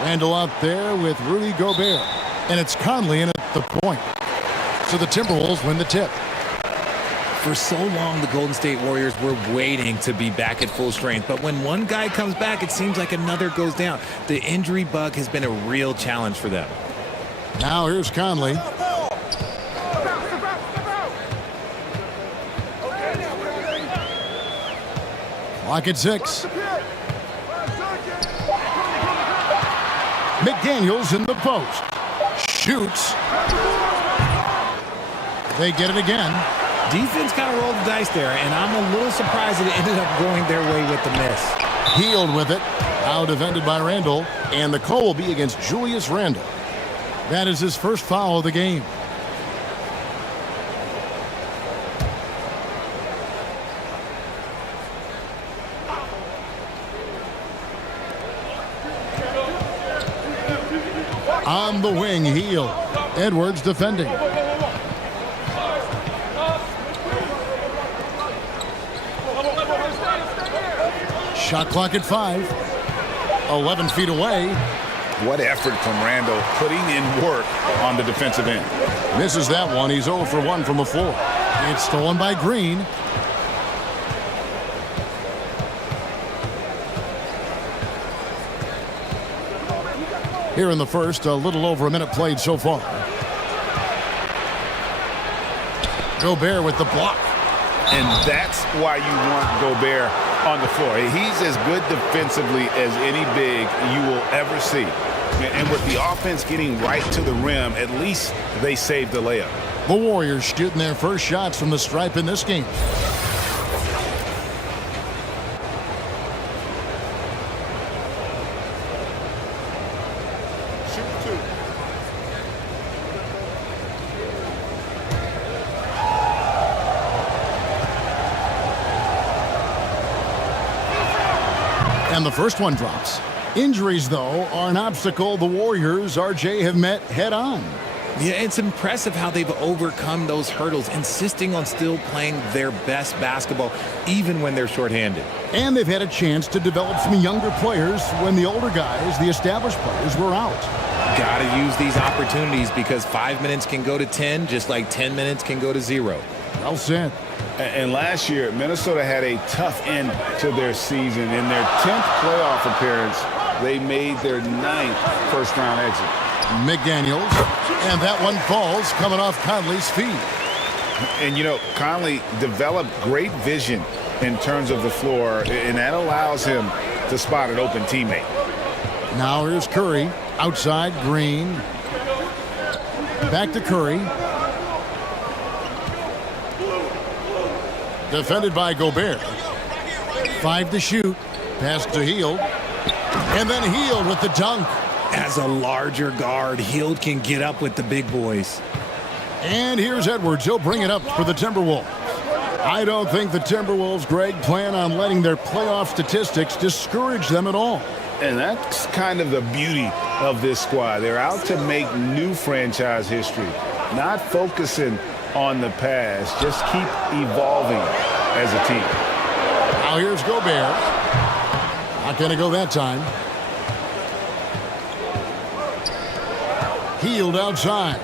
Randall out there with Rudy Gobert. And it's Conley in at the point. So the Timberwolves win the tip. For so long, the Golden State Warriors were waiting to be back at full strength. But when one guy comes back, it seems like another goes down. The injury bug has been a real challenge for them. Now here's Conley. Clock at 6. McDaniels in the post. Shoots. They get it again. Defense kind of rolled the dice there, and I'm a little surprised that it ended up going their way with the miss. Healed with it. Now defended by Randall. And the call will be against Julius Randall. That is his first foul of the game. On the wing, Hield. Edwards defending. Shot clock at 5. 11 feet away. What effort from Randall putting in work on the defensive end. Misses that one. He's 0 for 1 from the floor. It's stolen by Green. Here in the first, a little over a minute played so far. Gobert with the block. And that's why you want Gobert on the floor. He's as good defensively as any big you will ever see. And with the offense getting right to the rim, at least they saved the layup. The Warriors shooting their first shots from the stripe in this game. And the first one drops. Injuries, though, are an obstacle the Warriors, RJ, have met head-on. Yeah, it's impressive how they've overcome those hurdles, insisting on still playing their best basketball, even when they're shorthanded. And they've had a chance to develop some younger players when the older guys, the established players, were out. Gotta use these opportunities because 5 minutes can go to 10, just like 10 minutes can go to 0. Well said. And last year, Minnesota had a tough end to their season. In their 10th playoff appearance, they made their 9th first-round exit. McDaniels, and that one falls coming off Conley's feet. And, you know, Conley developed great vision in terms of the floor, and that allows him to spot an open teammate. Now here's Curry. Outside, Green. Back to Curry. Defended by Gobert. 5 to shoot. Pass to Hield. And then Hield with the dunk. As a larger guard, Hield can get up with the big boys. And here's Edwards. He'll bring it up for the Timberwolves. I don't think the Timberwolves, Greg, plan on letting their playoff statistics discourage them at all. And that's kind of the beauty of this squad. They're out to make new franchise history, not focusing on the past. Just keep evolving as a team. Now here's Gobert. Not going to go that time. Hield outside.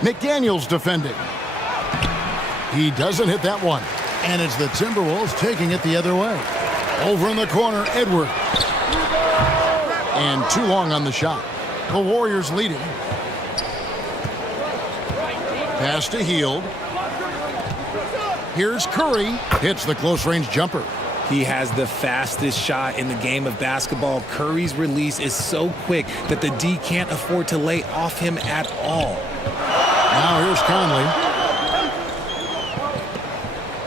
McDaniels defending. He doesn't hit that one. And it's the Timberwolves taking it the other way. Over in the corner, Edwards. And too long on the shot. The Warriors leading. Pass to Hield. Here's Curry. Hits the close-range jumper. He has the fastest shot in the game of basketball. Curry's release is so quick that the D can't afford to lay off him at all. Now here's Conley.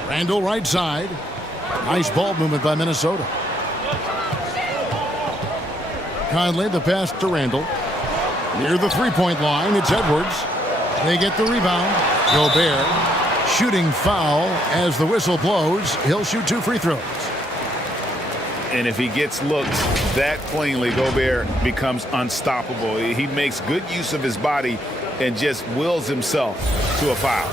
Randall right side. Nice ball movement by Minnesota. Conley, the pass to Randall. Near the three-point line, it's Edwards. They get the rebound. Gobert. Shooting foul as the whistle blows. He'll shoot 2 free throws. And if he gets looked that cleanly, Gobert becomes unstoppable. He makes good use of his body and just wills himself to a foul.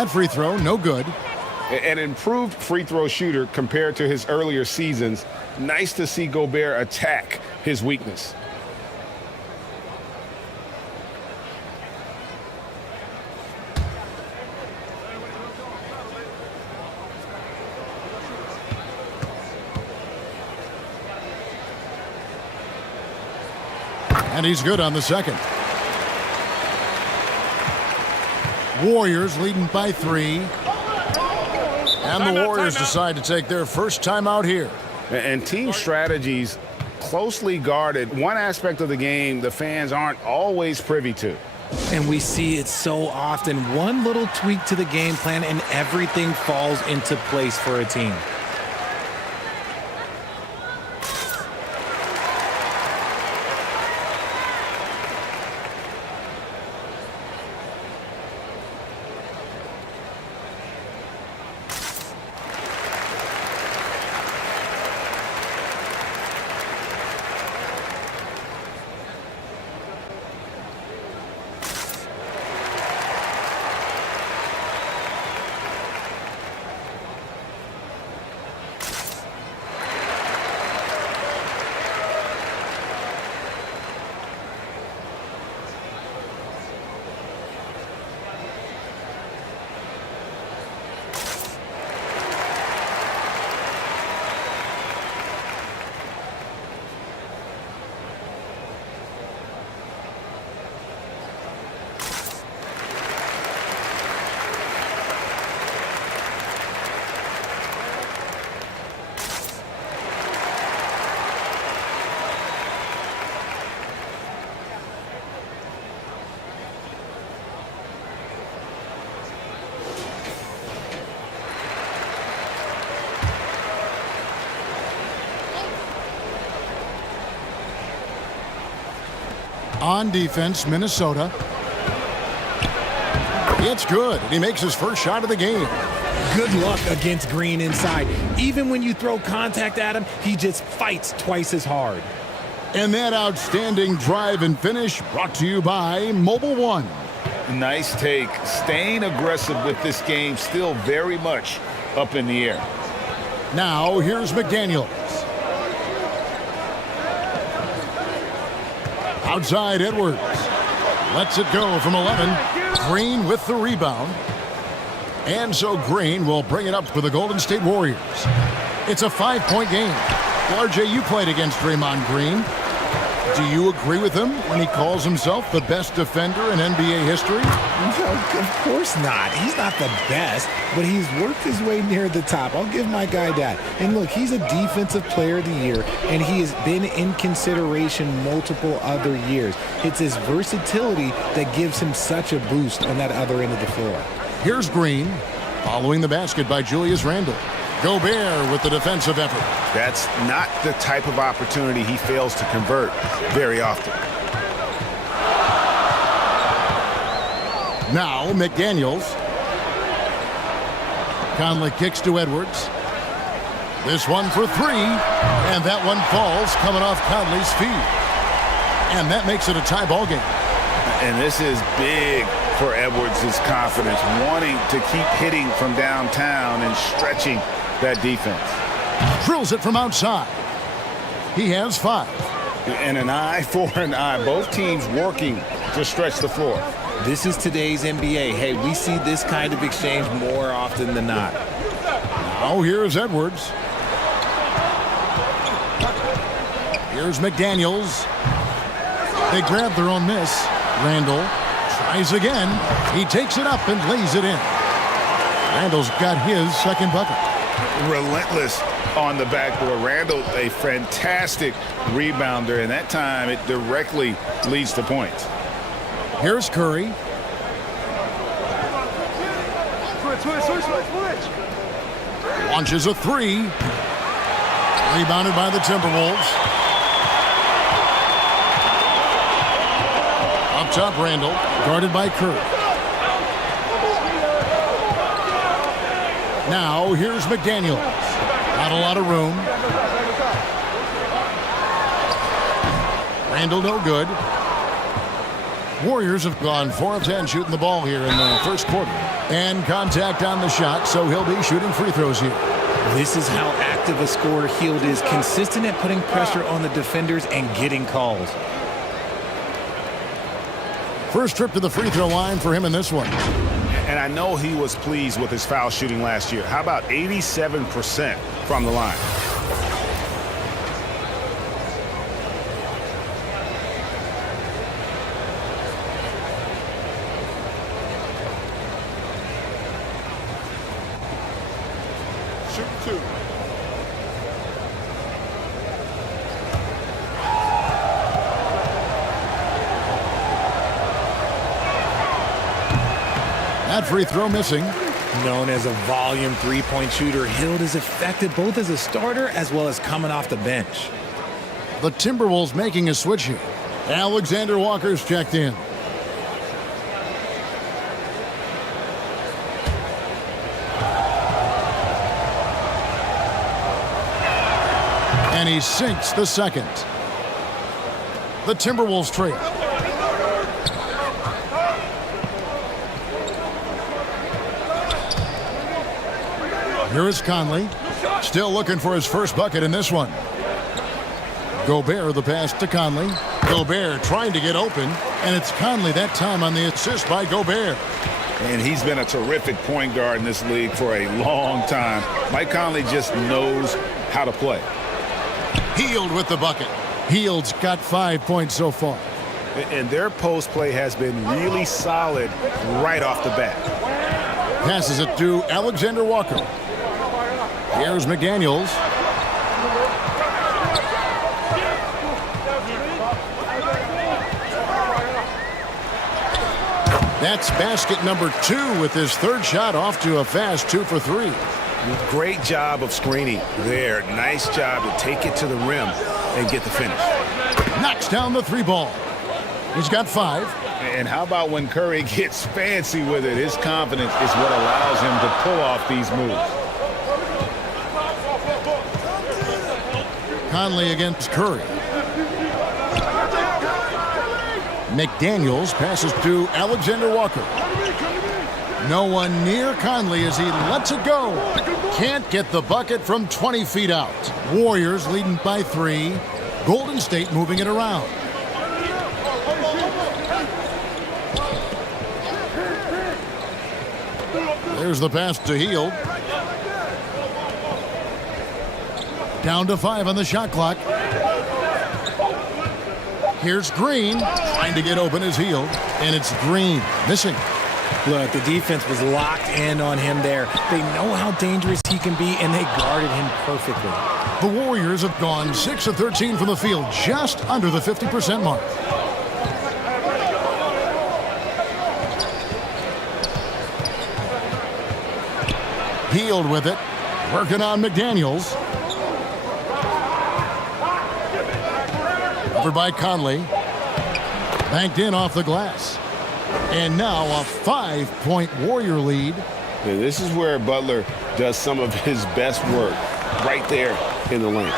That free throw, no good. An improved free throw shooter compared to his earlier seasons. Nice to see Gobert attack his weakness. And he's good on the second. Warriors leading by 3. And the Warriors decide to take their first timeout here. And team strategies closely guarded. One aspect of the game the fans aren't always privy to. And we see it so often. One little tweak to the game plan and everything falls into place for a team. On defense, Minnesota. It's good. He makes his first shot of the game. Good luck against Green inside. Even when you throw contact at him, he just fights twice as hard. And that outstanding drive and finish brought to you by Mobile One. Nice take. Staying aggressive with this game, still very much up in the air. Now, here's McDaniels. Outside Edwards. Lets it go from 11. Green with the rebound. And so Green will bring it up for the Golden State Warriors. It's a 5-point game. Well, RJ, you played against Draymond Green. Do you agree with him when he calls himself the best defender in NBA history? No, of course not. He's not the best, but he's worked his way near the top. I'll give my guy that. And look, he's a defensive player of the year, and he has been in consideration multiple other years. It's his versatility that gives him such a boost on that other end of the floor. Here's Green, following the basket by Julius Randle. Gobert with the defensive effort. That's not the type of opportunity he fails to convert very often. Now McDaniels. Conley kicks to Edwards. This one for 3, and that one falls coming off Conley's feet. And that makes it a tie ball game. And this is big for Edwards' confidence, wanting to keep hitting from downtown and stretching that defense. Drills it from outside. He has 5. And an eye for an eye. Both teams working to stretch the floor. This is today's NBA. Hey, we see this kind of exchange more often than not. Now here's Edwards. Here's McDaniels. They grab their own miss. Randle tries again. He takes it up and lays it in. Randle's got his second bucket. Relentless on the backboard. Randle, a fantastic rebounder, and that time it directly leads to points. Here's Curry. Launches a 3. Rebounded by the Timberwolves. Up top, Randle, guarded by Curry. Now, here's McDaniels. Not a lot of room. Randle no good. Warriors have gone 4 of 10 shooting the ball here in the first quarter. And contact on the shot, so he'll be shooting free throws here. This is how active a scorer Hield is, consistent at putting pressure on the defenders and getting calls. First trip to the free throw line for him in this one. And I know he was pleased with his foul shooting last year. How about 87% from the line? Shoot two. That free throw missing. Known as a volume three-point shooter, Hield is effective both as a starter as well as coming off the bench. The Timberwolves making a switch here. Alexander Walker's checked in. And he sinks the second. The Timberwolves trail. Here is Conley. Still looking for his first bucket in this one. Gobert the pass to Conley. Gobert trying to get open. And it's Conley that time on the assist by Gobert. And he's been a terrific point guard in this league for a long time. Mike Conley just knows how to play. Hield with the bucket. Hield's got 5 points so far. And their post play has been really solid right off the bat. Passes it to Alexander Walker. Here's McDaniels. That's basket number 2 with his third shot off to a fast 2 for 3. Great job of screening there. Nice job to take it to the rim and get the finish. Knocks down the 3 ball. He's got 5. And how about when Curry gets fancy with it? His confidence is what allows him to pull off these moves. Conley against Curry. McDaniels passes to Alexander Walker. No one near Conley as he lets it go. Can't get the bucket from 20 feet out. Warriors leading by 3. Golden State moving it around. There's the pass to Hield. Down to 5 on the shot clock. Here's Green trying to get open as Hield, and it's Green missing. Look, the defense was locked in on him there. They know how dangerous he can be, and they guarded him perfectly. The Warriors have gone 6 of 13 from the field, just under the 50% mark. Hield with it, working on McDaniels. Over by Conley. Banked in off the glass. And now a 5-point Warrior lead. Yeah, this is where Butler does some of his best work, right there in the lane.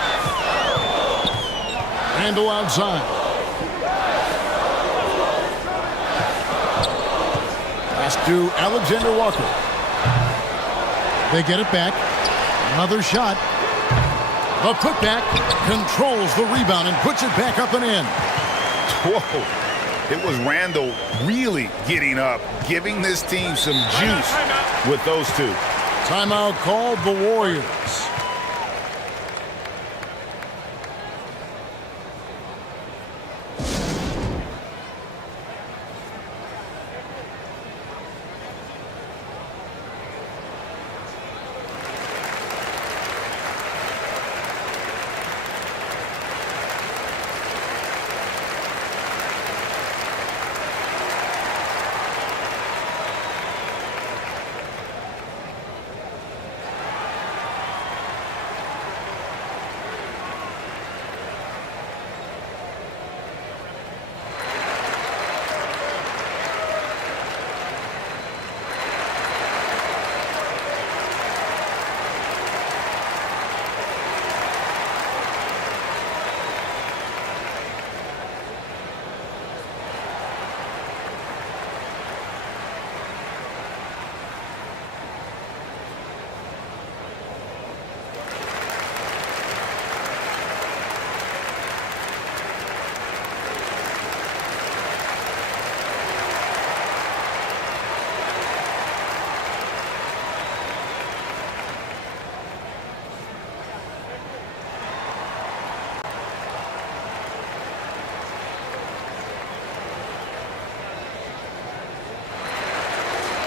Randle outside. Pass to Alexander Walker. They get it back. Another shot. A putback controls the rebound and puts it back up and in. Whoa. It was Randle really getting up, giving this team some juice with those two. Timeout called the Warriors.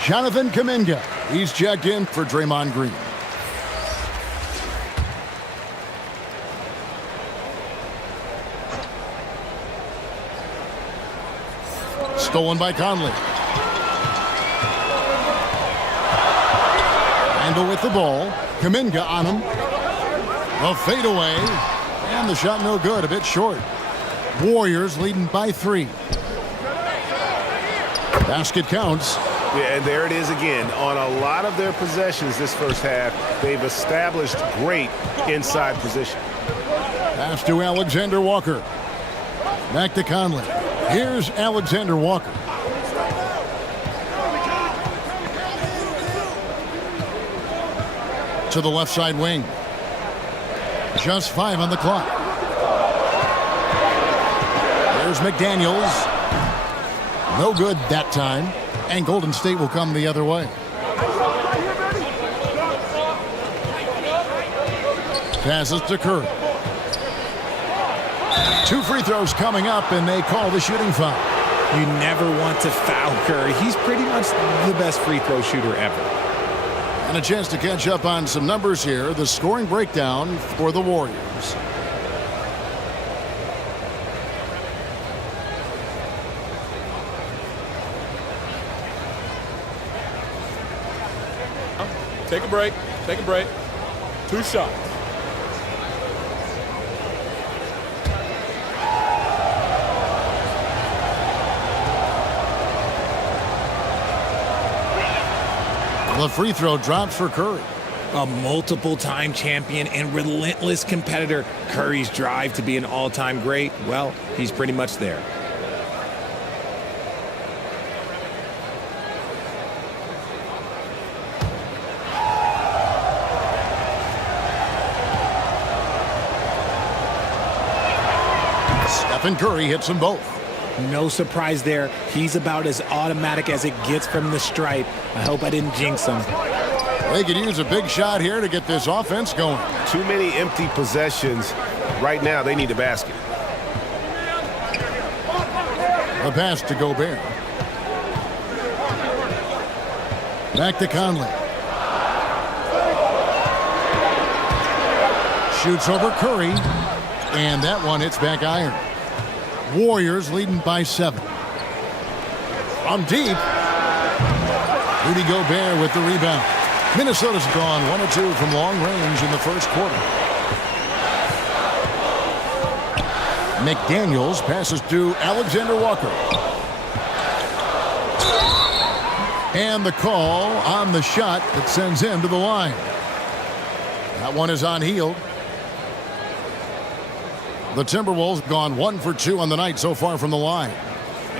Jonathan Kuminga. He's checked in for Draymond Green. Stolen by Conley. Randle with the ball. Kuminga on him. A fadeaway. And the shot no good. A bit short. Warriors leading by 3. Basket counts. Yeah, and there it is again. On a lot of their possessions this first half, they've established great inside position. Pass to Alexander Walker. Back to Conley. Here's Alexander Walker. To the left side wing. Just 5 on the clock. There's McDaniels. No good that time. And Golden State will come the other way. Passes to Curry. 2 free throws coming up, and they call the shooting foul. You never want to foul Curry. He's pretty much the best free throw shooter ever. And a chance to catch up on some numbers here. The scoring breakdown for the Warriors. Take a break. Take a break. 2 shots. The free throw drops for Curry. A multiple-time champion and relentless competitor. Curry's drive to be an all-time great, well, he's pretty much there. Stephen Curry hits them both. No surprise there. He's about as automatic as it gets from the stripe. I hope I didn't jinx him. They could use a big shot here to get this offense going. Too many empty possessions. Right now, they need a basket. A pass to Gobert. Back to Conley. Shoots over Curry. And that one hits back iron. Warriors leading by 7. From deep. Rudy Gobert with the rebound. Minnesota's gone 1 of 2 from long range in the first quarter. McDaniels passes to Alexander Walker. And the call on the shot that sends him to the line. That one is unhealed. The Timberwolves have gone 1 for 2 on the night so far from the line.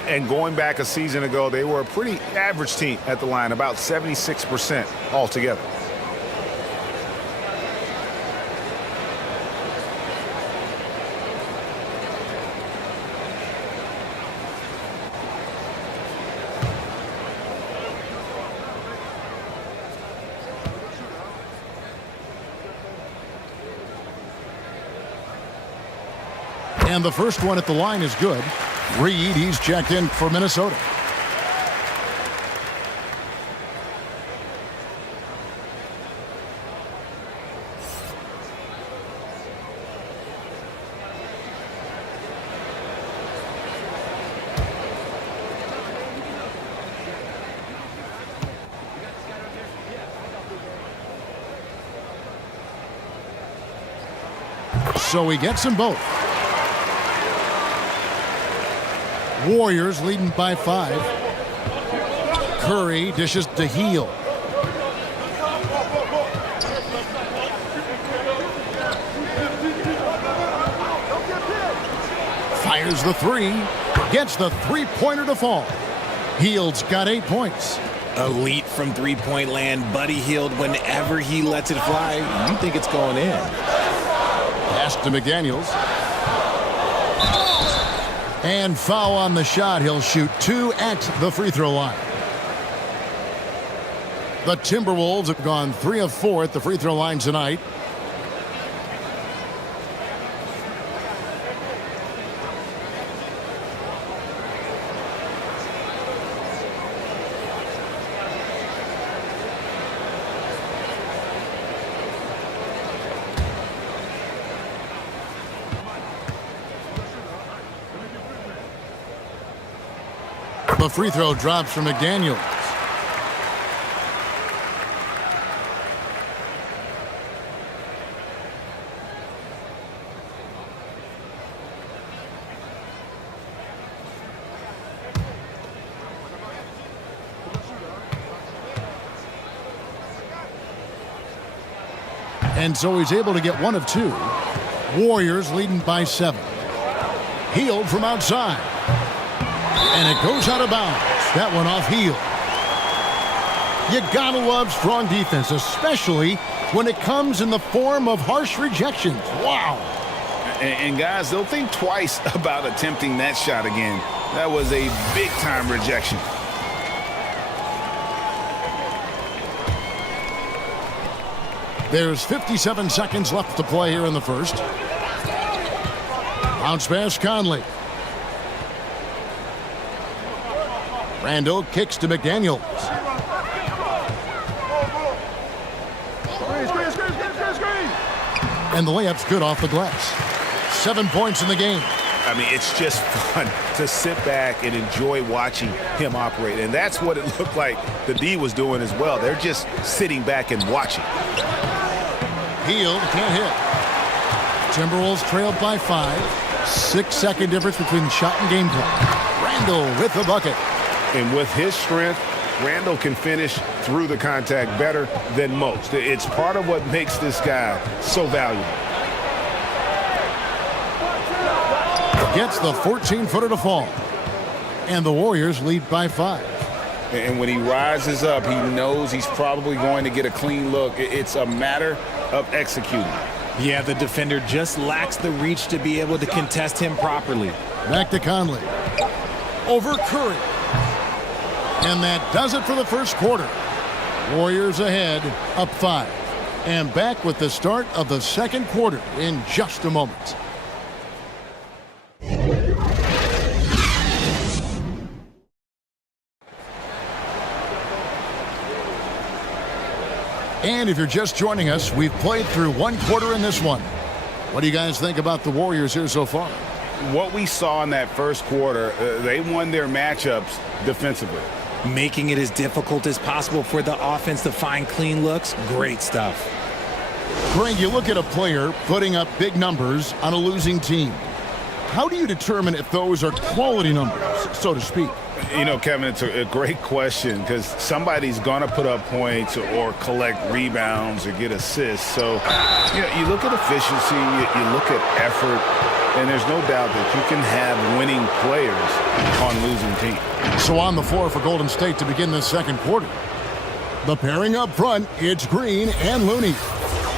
And going back a season ago, they were a pretty average team at the line, about 76% altogether. And the first one at the line is good. Reed, he's checked in for Minnesota. So he gets them both. Warriors leading by 5. Curry dishes to Heel. Fires the 3. Gets the three-pointer to fall. Hield's got 8 points. Elite from three-point land. Buddy Hield, whenever he lets it fly, you think it's going in. Pass to McDaniels. And foul on the shot. He'll shoot 2 at the free throw line. The Timberwolves have gone 3 of 4 at the free throw line tonight. The free throw drops from McDaniels. And so he's able to get one of two. Warriors leading by 7. Hield from outside. And it goes out of bounds. That one off Hield. You gotta love strong defense, especially when it comes in the form of harsh rejections. Wow. And guys, they'll think twice about attempting that shot again. That was a big-time rejection. There's 57 seconds left to play here in the first. Bounce pass, Conley. Randall kicks to McDaniels. And the layup's good off the glass. 7 points in the game. I mean, it's just fun to sit back and enjoy watching him operate. And that's what it looked like the D was doing as well. They're just sitting back and watching. Hield can't hit. Timberwolves trailed by 5. 6-second difference between shot and game clock. Randall with the bucket. And with his strength, Randall can finish through the contact better than most. It's part of what makes this guy so valuable. Gets the 14-footer to fall. And the Warriors lead by 5. And when he rises up, he knows he's probably going to get a clean look. It's a matter of executing. Yeah, the defender just lacks the reach to be able to contest him properly. Back to Conley. Over Curry. And that does it for the first quarter. Warriors ahead, up 5. And back with the start of the second quarter in just a moment. And if you're just joining us, we've played through one quarter in this one. What do you guys think about the Warriors here so far? What we saw in that first quarter, they won their matchups defensively. Making it as difficult as possible for the offense to find clean looks. Great stuff. Greg, you look at a player putting up big numbers on a losing team. How do you determine if those are quality numbers, so to speak? You know, Kevin, it's a great question because somebody's going to put up points or collect rebounds or get assists. So, you know, you look at efficiency, you look at effort, and there's no doubt that you can have winning players on losing teams. So on the floor for Golden State to begin this second quarter. The pairing up front, it's Green and Looney.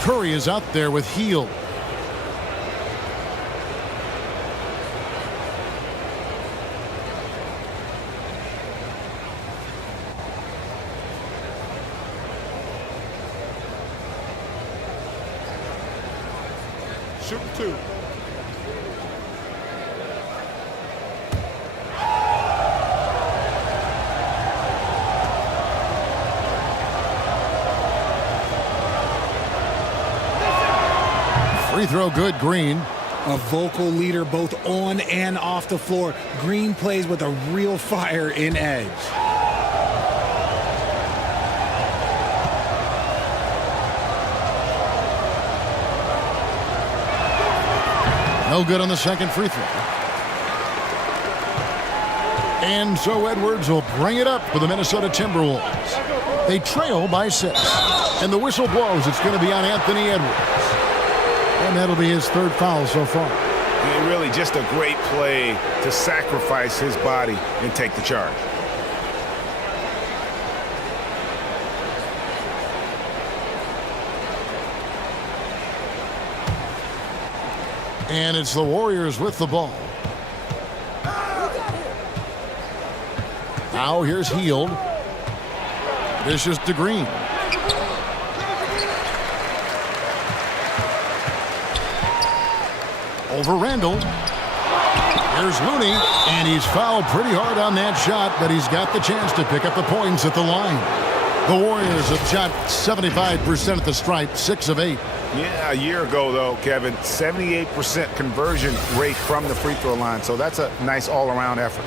Curry is out there with Hield. Shoot 2. Free throw good, Green. A vocal leader both on and off the floor. Green plays with a real fire in edge. No good on the second free throw. And so Edwards will bring it up for the Minnesota Timberwolves. They trail by 6. And the whistle blows. It's going to be on Anthony Edwards. And that'll be his third foul so far. And really just a great play to sacrifice his body and take the charge. And it's the Warriors with the ball. Now here's Hield. Dishes to Green. Over Randall. Here's Looney, and he's fouled pretty hard on that shot, but he's got the chance to pick up the points at the line. The Warriors have shot 75% at the stripe, 6 of 8. Yeah, a year ago, though, Kevin, 78% conversion rate from the free throw line, so that's a nice all-around effort.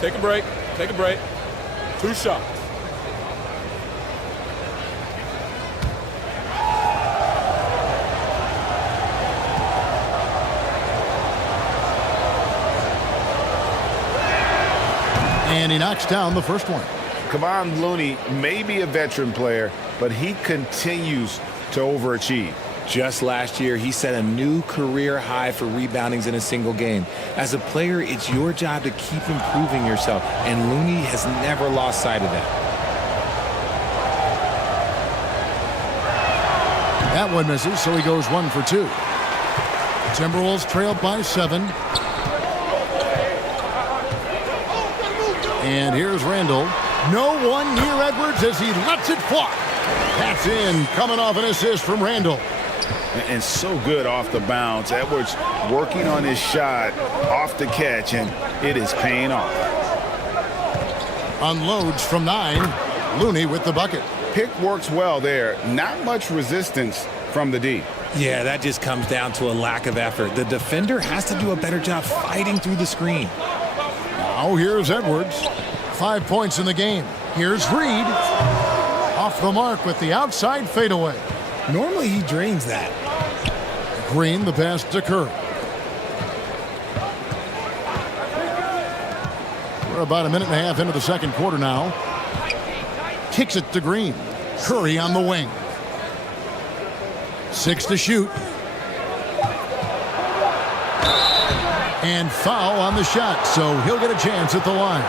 Take a break. Take a break. 2 shots. And he knocks down the first one. Kevon Looney may be a veteran player, but he continues to overachieve. Just last year, he set a new career high for reboundings in a single game. As a player, it's your job to keep improving yourself, and Looney has never lost sight of that. That one misses, so he goes 1 for 2. Timberwolves trail by 7. And here's Randall. No one near Edwards as he lets it fly. That's in, coming off an assist from Randall. And so good off the bounce. Edwards working on his shot off the catch, and it is paying off. Unloads from 9. Looney with the bucket. Pick works well there. Not much resistance from the D. Yeah, that just comes down to a lack of effort. The defender has to do a better job fighting through the screen. Now here's Edwards. 5 points in the game. Here's Reed. Off the mark with the outside fadeaway. Normally he drains that. Green, the pass to Curry. We're about a minute and a half into the second quarter now. Kicks it to Green. Curry on the wing. 6 to shoot. And foul on the shot, so he'll get a chance at the line.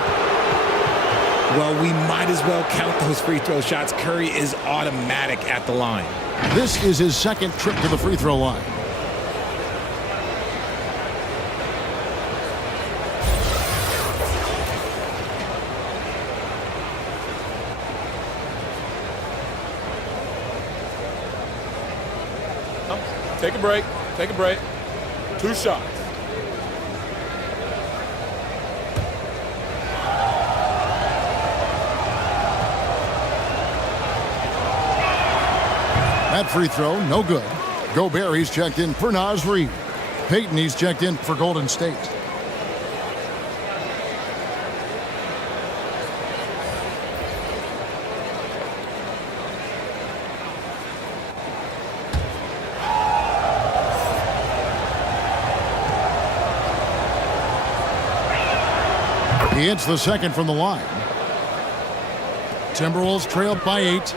Well, we might as well count those free throw shots. Curry is automatic at the line. This is his second trip to the free throw line. Take a break. Take a break. 2 shots. That free throw, no good. Gobert, he's checked in for Naz Reid. Payton, he's checked in for Golden State. He hits the second from the line. Timberwolves trail by 8.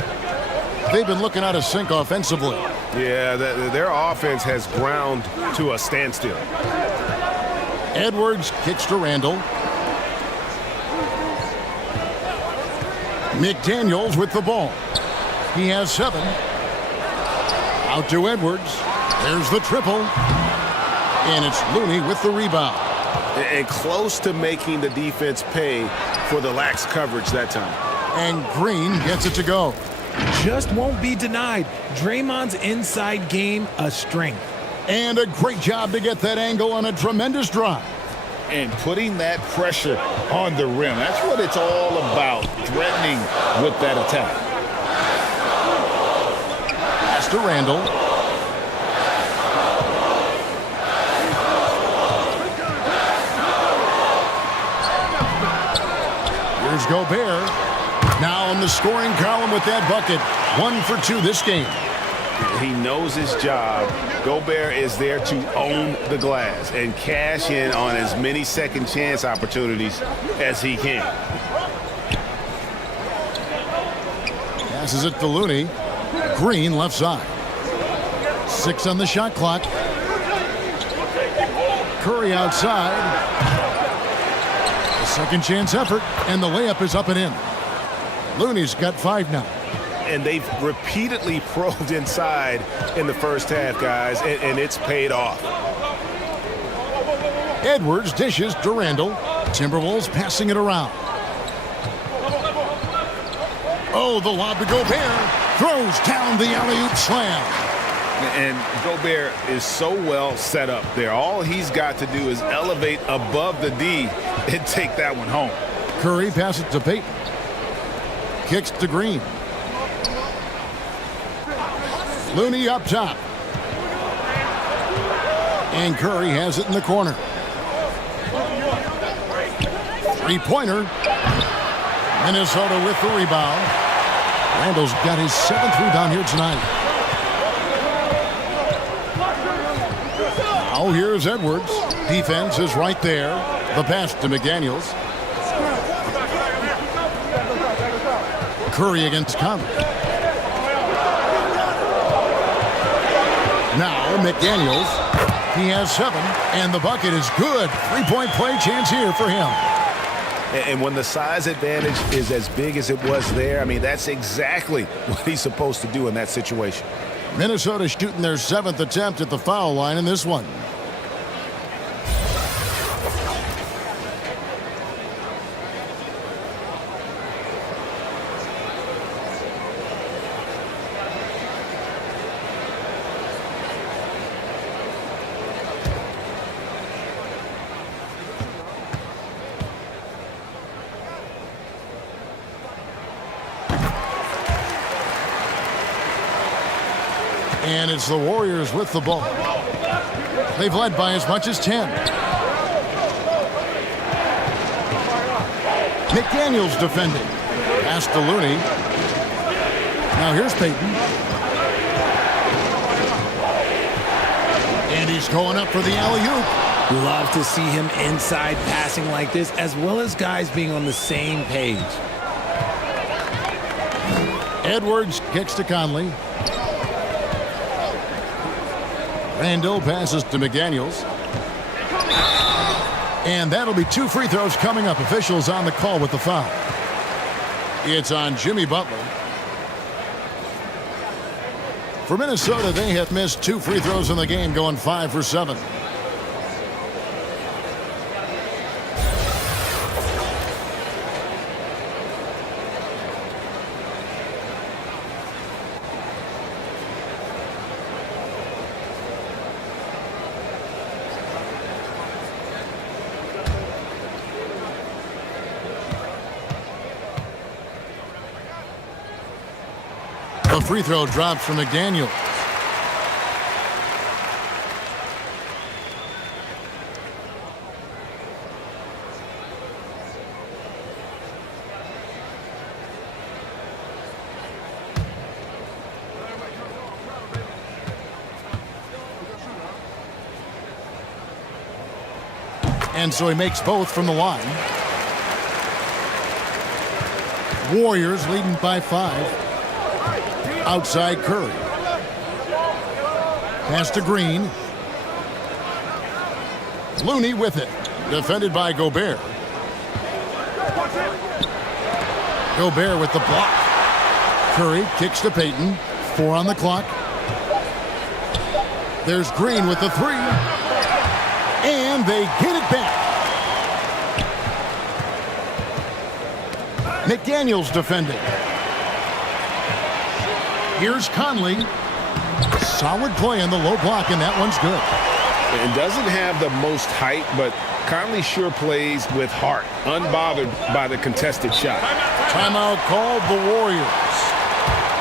They've been looking out of sync offensively. Yeah, their offense has ground to a standstill. Edwards kicks to Randall. McDaniels with the ball. He has 7. Out to Edwards. There's the triple. And it's Looney with the rebound. And close to making the defense pay for the lax coverage that time. And Green gets it to go. Just won't be denied. Draymond's inside game, a strength. And a great job to get that angle on a tremendous drive. And putting that pressure on the rim. That's what it's all about, threatening with that attack. Pass to Randall. Here's Gobert. Now in the scoring column with that bucket. 1 for 2 this game. He knows his job. Gobert is there to own the glass and cash in on as many second chance opportunities as he can. Passes it to Looney. Green left side. 6 on the shot clock. Curry outside. A second chance effort, and the layup is up and in. Looney's got 5 now. And they've repeatedly probed inside in the first half, guys, and it's paid off. Edwards dishes to Randall. Timberwolves passing it around. Oh, the lob to Gobert. Throws down the alley-oop slam. And Gobert is so well set up there. All he's got to do is elevate above the D and take that one home. Curry passes to Payton. Kicks to Green. Looney up top. And Curry has it in the corner. Three-pointer. Minnesota with the rebound. Randall's got his 7th rebound here tonight. Now here's Edwards. Defense is right there. The pass to McDaniels. Curry against Conley. Now McDaniels. He has 7, and the bucket is good. 3-point play chance here for him. And when the size advantage is as big as it was there, I mean, that's exactly what he's supposed to do in that situation. Minnesota shooting their 7th attempt at the foul line in this one. And it's the Warriors with the ball. They've led by as much as 10. McDaniels defending. Pass to Looney. Now here's Payton. And he's going up for the alley-oop. Love to see him inside passing like this, as well as guys being on the same page. Edwards kicks to Conley. Randall passes to McDaniels. And that'll be 2 free throws coming up. Officials on the call with the foul. It's on Jimmy Butler. For Minnesota, they have missed 2 free throws in the game, going 5 for 7. A free throw drops from McDaniels. And so he makes both from the line. Warriors leading by 5. Outside Curry. Pass to Green. Looney with it. Defended by Gobert. Gobert with the block. Curry kicks to Payton. 4 on the clock. There's Green with the 3. And they get it back. McDaniels defending. Here's Conley. Solid play in the low block, and that one's good. And doesn't have the most height, but Conley sure plays with heart, unbothered by the contested shot. Timeout called the Warriors.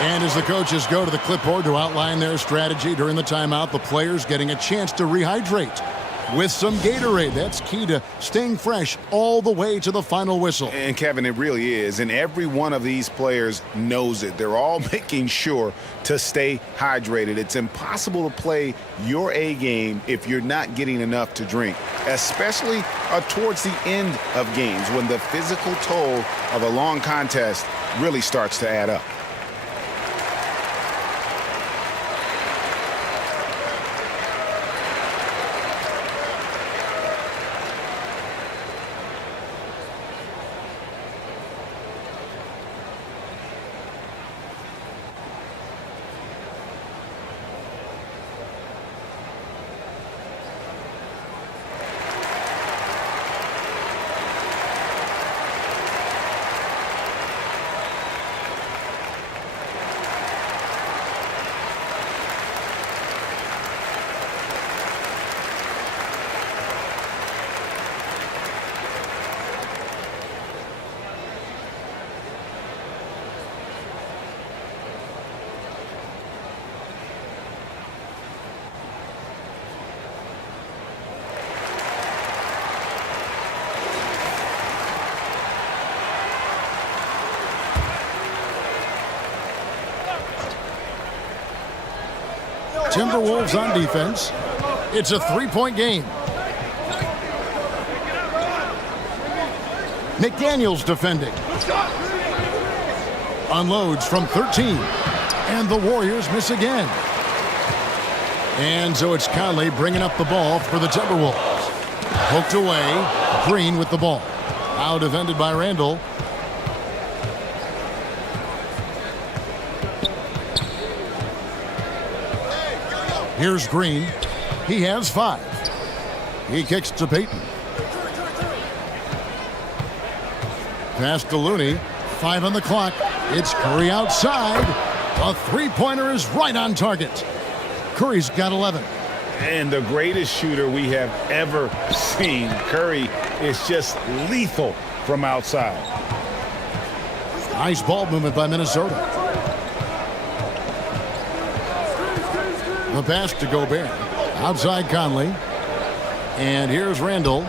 And as the coaches go to the clipboard to outline their strategy during the timeout, the players getting a chance to rehydrate with some Gatorade. That's key to staying fresh all the way to the final whistle. And Kevin, it really is. And every one of these players knows it. They're all making sure to stay hydrated. It's impossible to play your A game if you're not getting enough to drink, especially towards the end of games when the physical toll of a long contest really starts to add up. Timberwolves on defense. It's a three-point game. McDaniels defending. Unloads from 13. And the Warriors miss again. And so it's Conley bringing up the ball for the Timberwolves. Poked away. Green with the ball. Now defended by Randall. Here's Green. He has 5. He kicks to Payton. Pass to Looney. 5 on the clock. It's Curry outside. A three-pointer is right on target. Curry's got 11. And the greatest shooter we have ever seen. Curry is just lethal from outside. Nice ball movement by Minnesota. The pass to Gobert. Outside Conley. And here's Randall.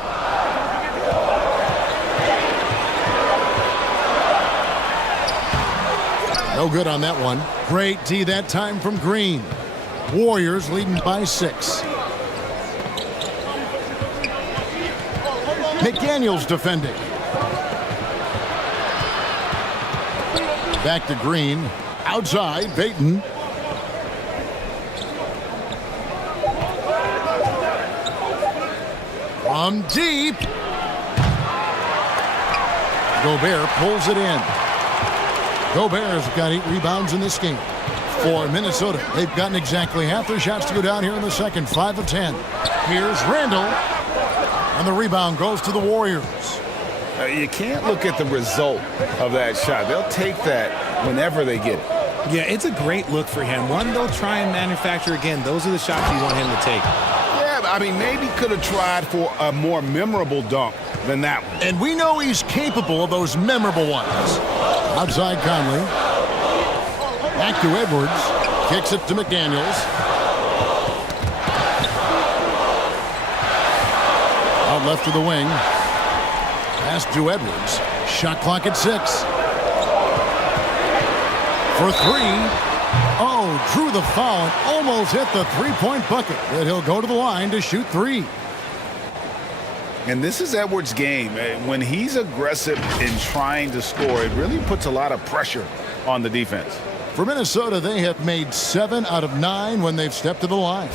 No good on that one. Great D that time from Green. Warriors leading by 6. McDaniels defending. Back to Green. Outside, Payton. From deep. Gobert pulls it in. Gobert's got 8 rebounds in this game. For Minnesota, they've gotten exactly half their shots to go down here in the second. 5 of 10. Here's Randall. And the rebound goes to the Warriors. You can't look at the result of that shot. They'll take that whenever they get it. Yeah, it's a great look for him. One they'll try and manufacture again. Those are the shots you want him to take. Yeah, I mean, maybe could have tried for a more memorable dunk than that one. And we know he's capable of those memorable ones. Outside Conley. Back to Edwards. Kicks it to McDaniels. Out left to the wing. Pass to Edwards. Shot clock at 6. For 3. Oh, drew the foul and almost hit the three-point bucket. But he'll go to the line to shoot 3. And this is Edwards' game. When he's aggressive in trying to score, it really puts a lot of pressure on the defense. For Minnesota, they have made 7 out of 9 when they've stepped to the line.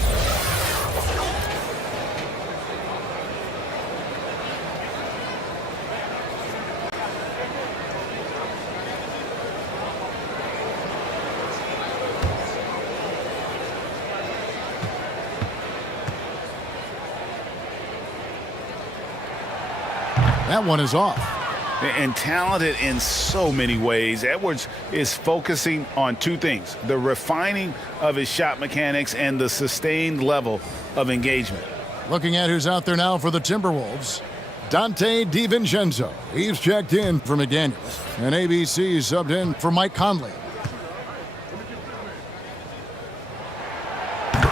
That one is off. And talented in so many ways. Edwards is focusing on 2 things: the refining of his shot mechanics and the sustained level of engagement. Looking at who's out there now for the Timberwolves. Dante DiVincenzo. He's checked in for McDaniels. And ABC subbed in for Mike Conley.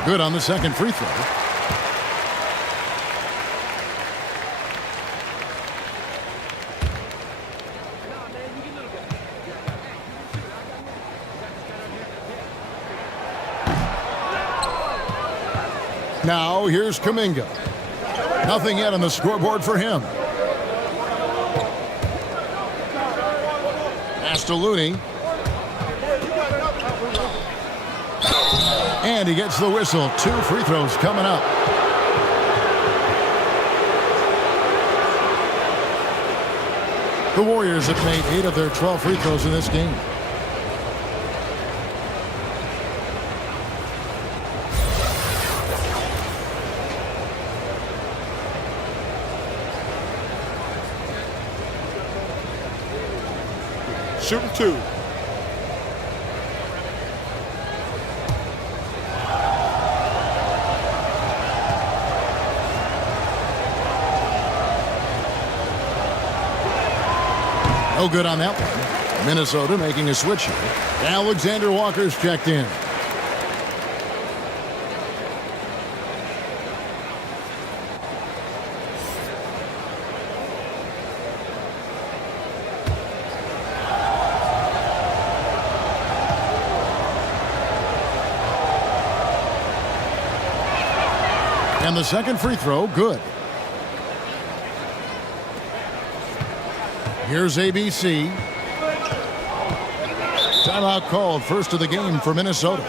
Good on the second free throw. Now, here's Kuminga. Nothing yet on the scoreboard for him. Pass to Looney. And he gets the whistle. 2 free throws coming up. The Warriors have made 8 of their 12 free throws in this game. Shooting 2. No good on that one. Minnesota making a switch here. Alexander Walker's checked in. And the second free throw, good. Here's ABC. Timeout called, first of the game for Minnesota.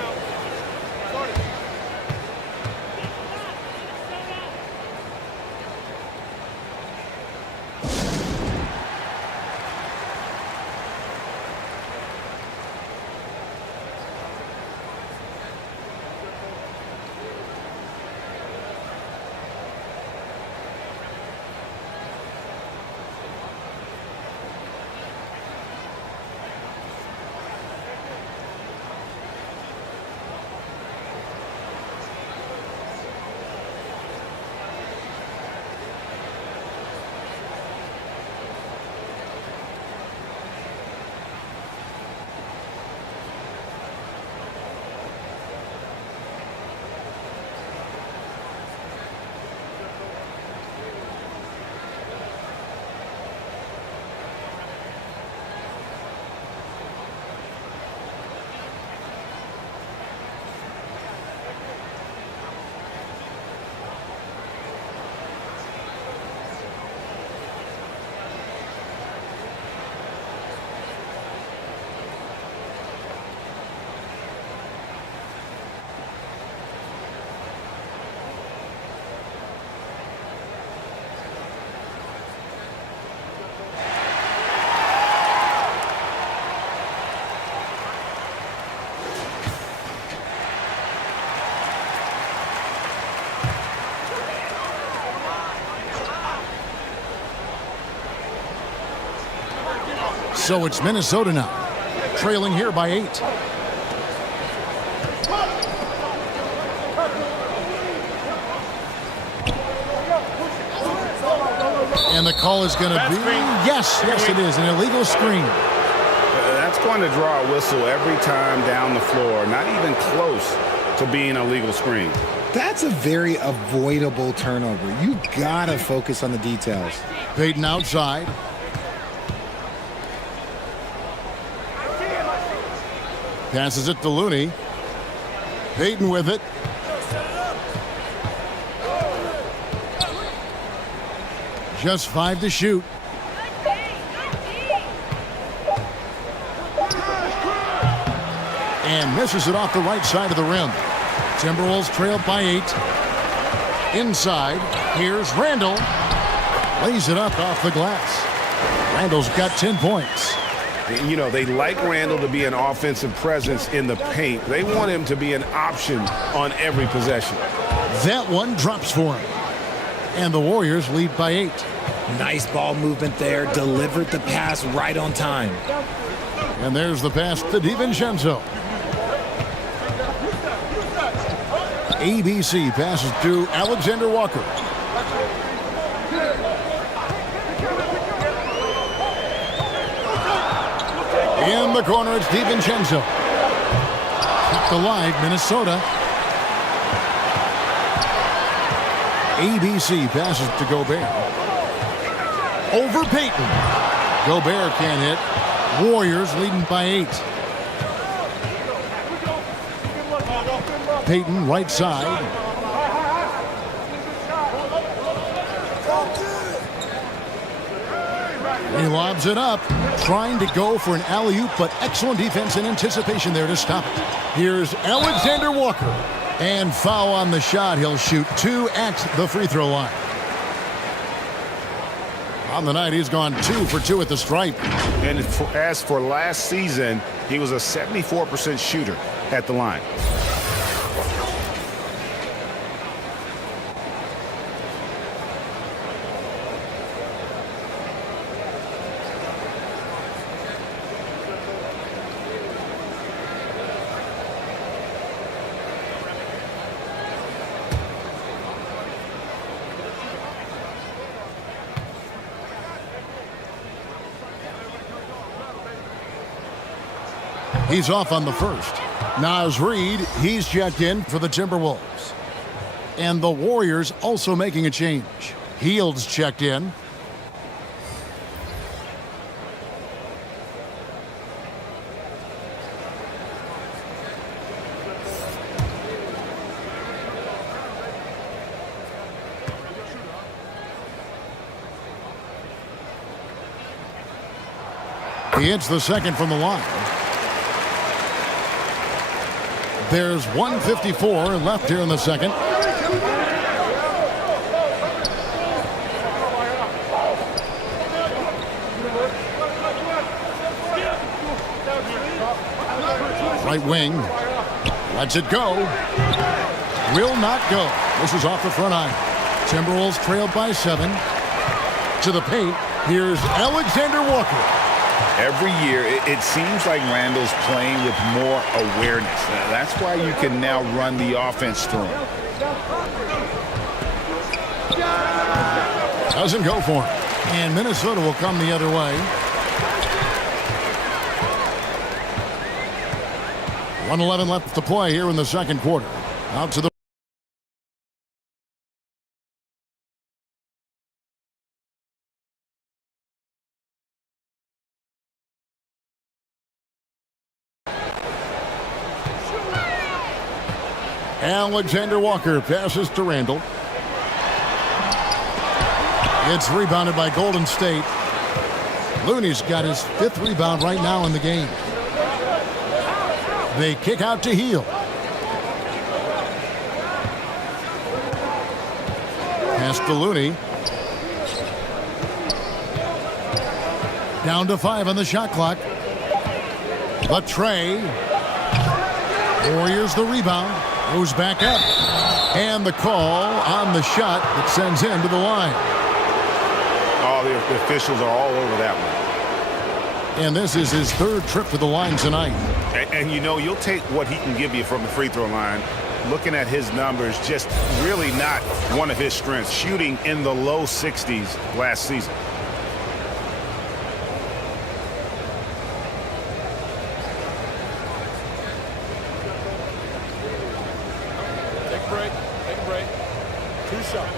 So it's Minnesota now, trailing here by 8. And the call is going to be, yes, it is, an illegal screen. That's going to draw a whistle every time down the floor, not even close to being a legal screen. That's a very avoidable turnover. You got to focus on the details. Payton outside. Passes it to Looney. Payton with it. Just 5 to shoot. And misses it off the right side of the rim. Timberwolves trailed by 8. Inside, here's Randall. Lays it up off the glass. Randall's got 10 points. You know, they like Randall to be an offensive presence in the paint. They want him to be an option on every possession. That one drops for him. And the Warriors lead by 8. Nice ball movement there. Delivered the pass right on time. And there's the pass to DiVincenzo. ABC passes to Alexander Walker. In the corner, it's DiVincenzo. Kept alive, Minnesota. ABC passes to Gobert. Over Payton. Gobert can't hit. Warriors leading by 8. Payton right side. He lobs it up, trying to go for an alley-oop, but excellent defense and anticipation there to stop it. Here's Alexander Walker. And foul on the shot. He'll shoot 2 at the free throw line. On the night, he's gone 2 for 2 at the stripe. And as for last season, he was a 74% shooter at the line. He's off on the first. Naz Reid, he's checked in for the Timberwolves. And the Warriors also making a change. Hields checked in. He hits the second from the line. There's 1:54 left here in the second. Right wing. Lets it go. Will not go. This is off the front iron. Timberwolves trailed by 7. To the paint. Here's Alexander Walker. Every year, it seems like Randall's playing with more awareness. That's why you can now run the offense through him. Doesn't go for it. And Minnesota will come the other way. 1:11 left to play here in the second quarter. Out to the Alexander Walker passes to Randall. It's rebounded by Golden State. Looney's got his 5th rebound right now in the game. They kick out to Hield. Pass to Looney. Down to 5 on the shot clock. The tray. Warriors the rebound. Goes back up. And the call on the shot that sends him to the line. Oh, the officials are all over that one. And this is his 3rd trip to the line tonight. And you know, you'll take what he can give you from the free throw line. Looking at his numbers, just really not one of his strengths. Shooting in the low 60s last season. Take a break. Take a break. 2 shots.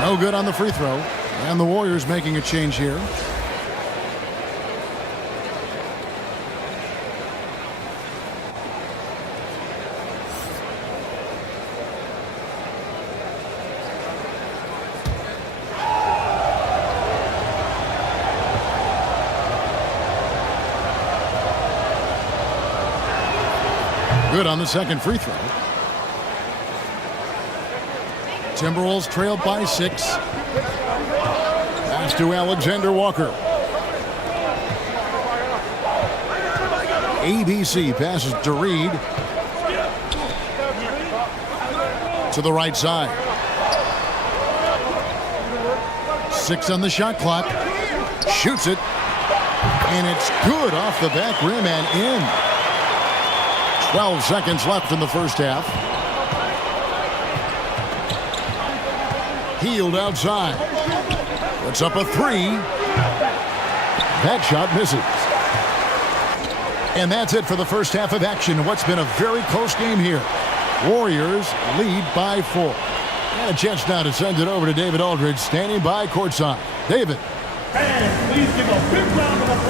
No good on the free throw. And the Warriors making a change here. Good on the second free throw. Timberwolves trailed by 6. Pass to Alexander Walker. ABC passes to Reed. To the right side. 6 on the shot clock. Shoots it. And it's good off the back rim and in. 12 seconds left in the first half. Hield outside. Puts up a 3. That shot misses. And that's it for the first half of action. What's been a very close game here. Warriors lead by 4. And a chance now to send it over to David Aldridge, standing by courtside. David.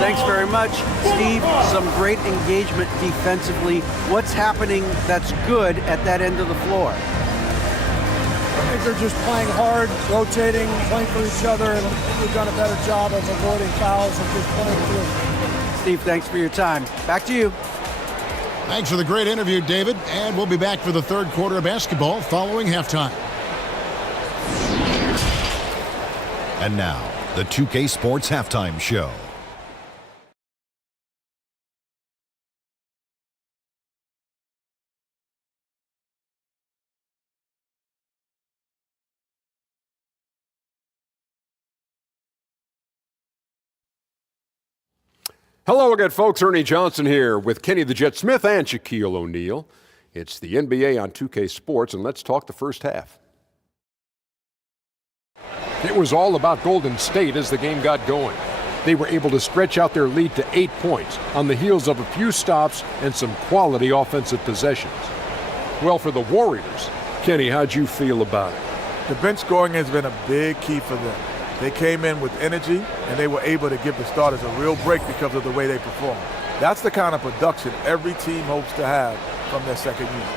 Thanks very much, Steve. Some great engagement defensively. What's happening that's good at that end of the floor? I think they're just playing hard, rotating, playing for each other, and we've done a better job of avoiding fouls and just playing through. Steve, thanks for your time. Back to you. Thanks for the great interview, David. And we'll be back for the third quarter of basketball following halftime. And now, the 2K Sports Halftime Show. Hello again, folks. Ernie Johnson here with Kenny the Jet Smith and Shaquille O'Neal. It's the NBA on 2K Sports, and let's talk the first half. It was all about Golden State as the game got going. They were able to stretch out their lead to 8 points on the heels of a few stops and some quality offensive possessions. Well, for the Warriors, Kenny, how'd you feel about it? The bench scoring has been a big key for them. They came in with energy, and they were able to give the starters a real break because of the way they performed. That's the kind of production every team hopes to have from their second unit.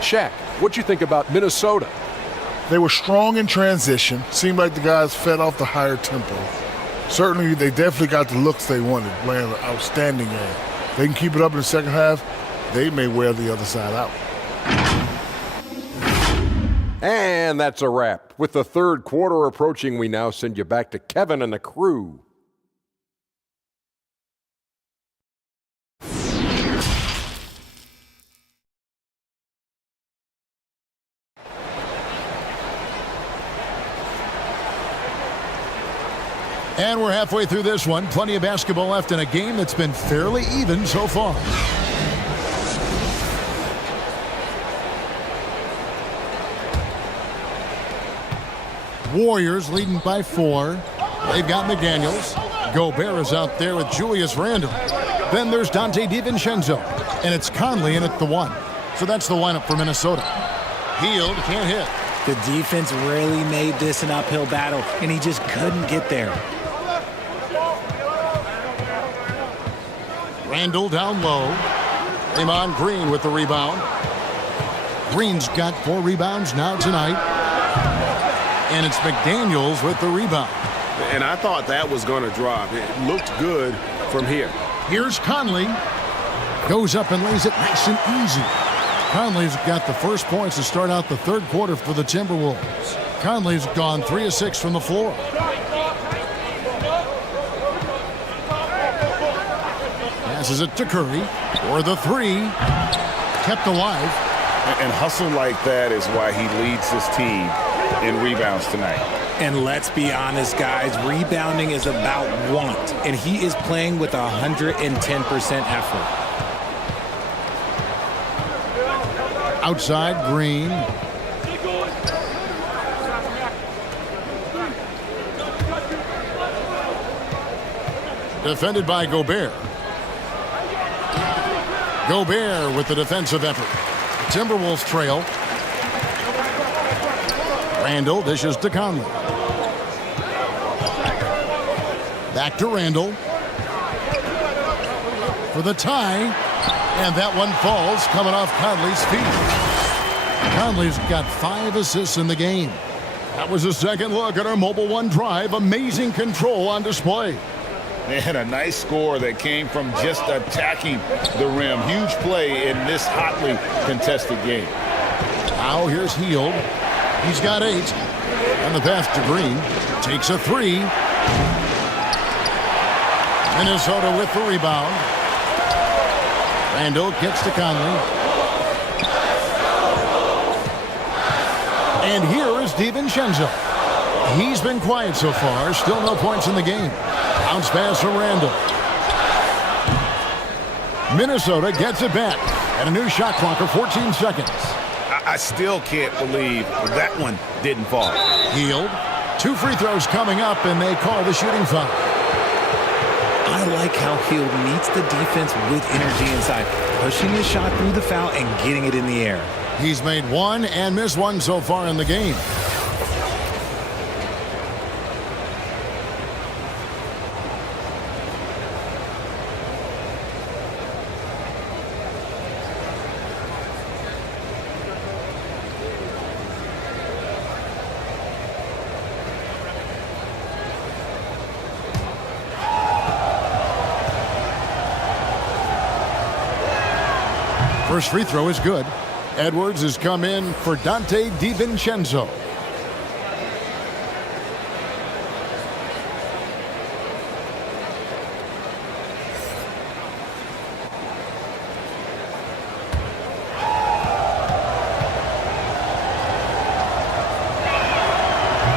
Shaq, what you think about Minnesota? They were strong in transition. Seemed like the guys fed off the higher tempo. Certainly, they definitely got the looks they wanted, playing an outstanding game. They can keep it up in the second half, they may wear the other side out. And that's a wrap. With the third quarter approaching, we now send you back to Kevin and the crew. And we're halfway through this one. Plenty of basketball left in a game that's been fairly even so far. Warriors leading by 4. They've got McDaniels. Gobert is out there with Julius Randle. Then there's Dante DiVincenzo. And it's Conley in at the 1. So that's the lineup for Minnesota. Hield can't hit. The defense really made this an uphill battle, and he just couldn't get there. Randle down low. Draymond Green with the rebound. Green's got 4 rebounds now tonight. And it's McDaniels with the rebound. And I thought that was going to drop. It looked good from here. Here's Conley. Goes up and lays it nice and easy. Conley's got the first points to start out the third quarter for the Timberwolves. Conley's gone 3 of 6 from the floor. Passes it to Curry for the 3. Kept alive. And hustle like that is why he leads this team in rebounds tonight. And let's be honest, guys, rebounding is about want, and he is playing with 110% effort. Outside, Green. Defended by Gobert. Gobert with the defensive effort. Timberwolves trail. Randle dishes to Conley. Back to Randle. For the tie. And that one falls coming off Conley's feet. Conley's got 5 assists in the game. That was a second look at our Mobile One drive. Amazing control on display. And a nice score that came from just attacking the rim. Huge play in this hotly contested game. Now here's Hield. He's got 8. And the pass to Green. Takes a 3. Minnesota with the rebound. Randle gets to Conley. And here is DiVincenzo. He's been quiet so far. Still no points in the game. Bounce pass from Randle. Minnesota gets it back. And a new shot clock of 14 seconds. I still can't believe that one didn't fall. Hield. 2 free throws coming up, and they call the shooting foul. I like how Hield meets the defense with energy inside, pushing his shot through the foul and getting it in the air. He's made 1 and missed 1 so far in the game. First free throw is good. Edwards has come in for Dante DiVincenzo.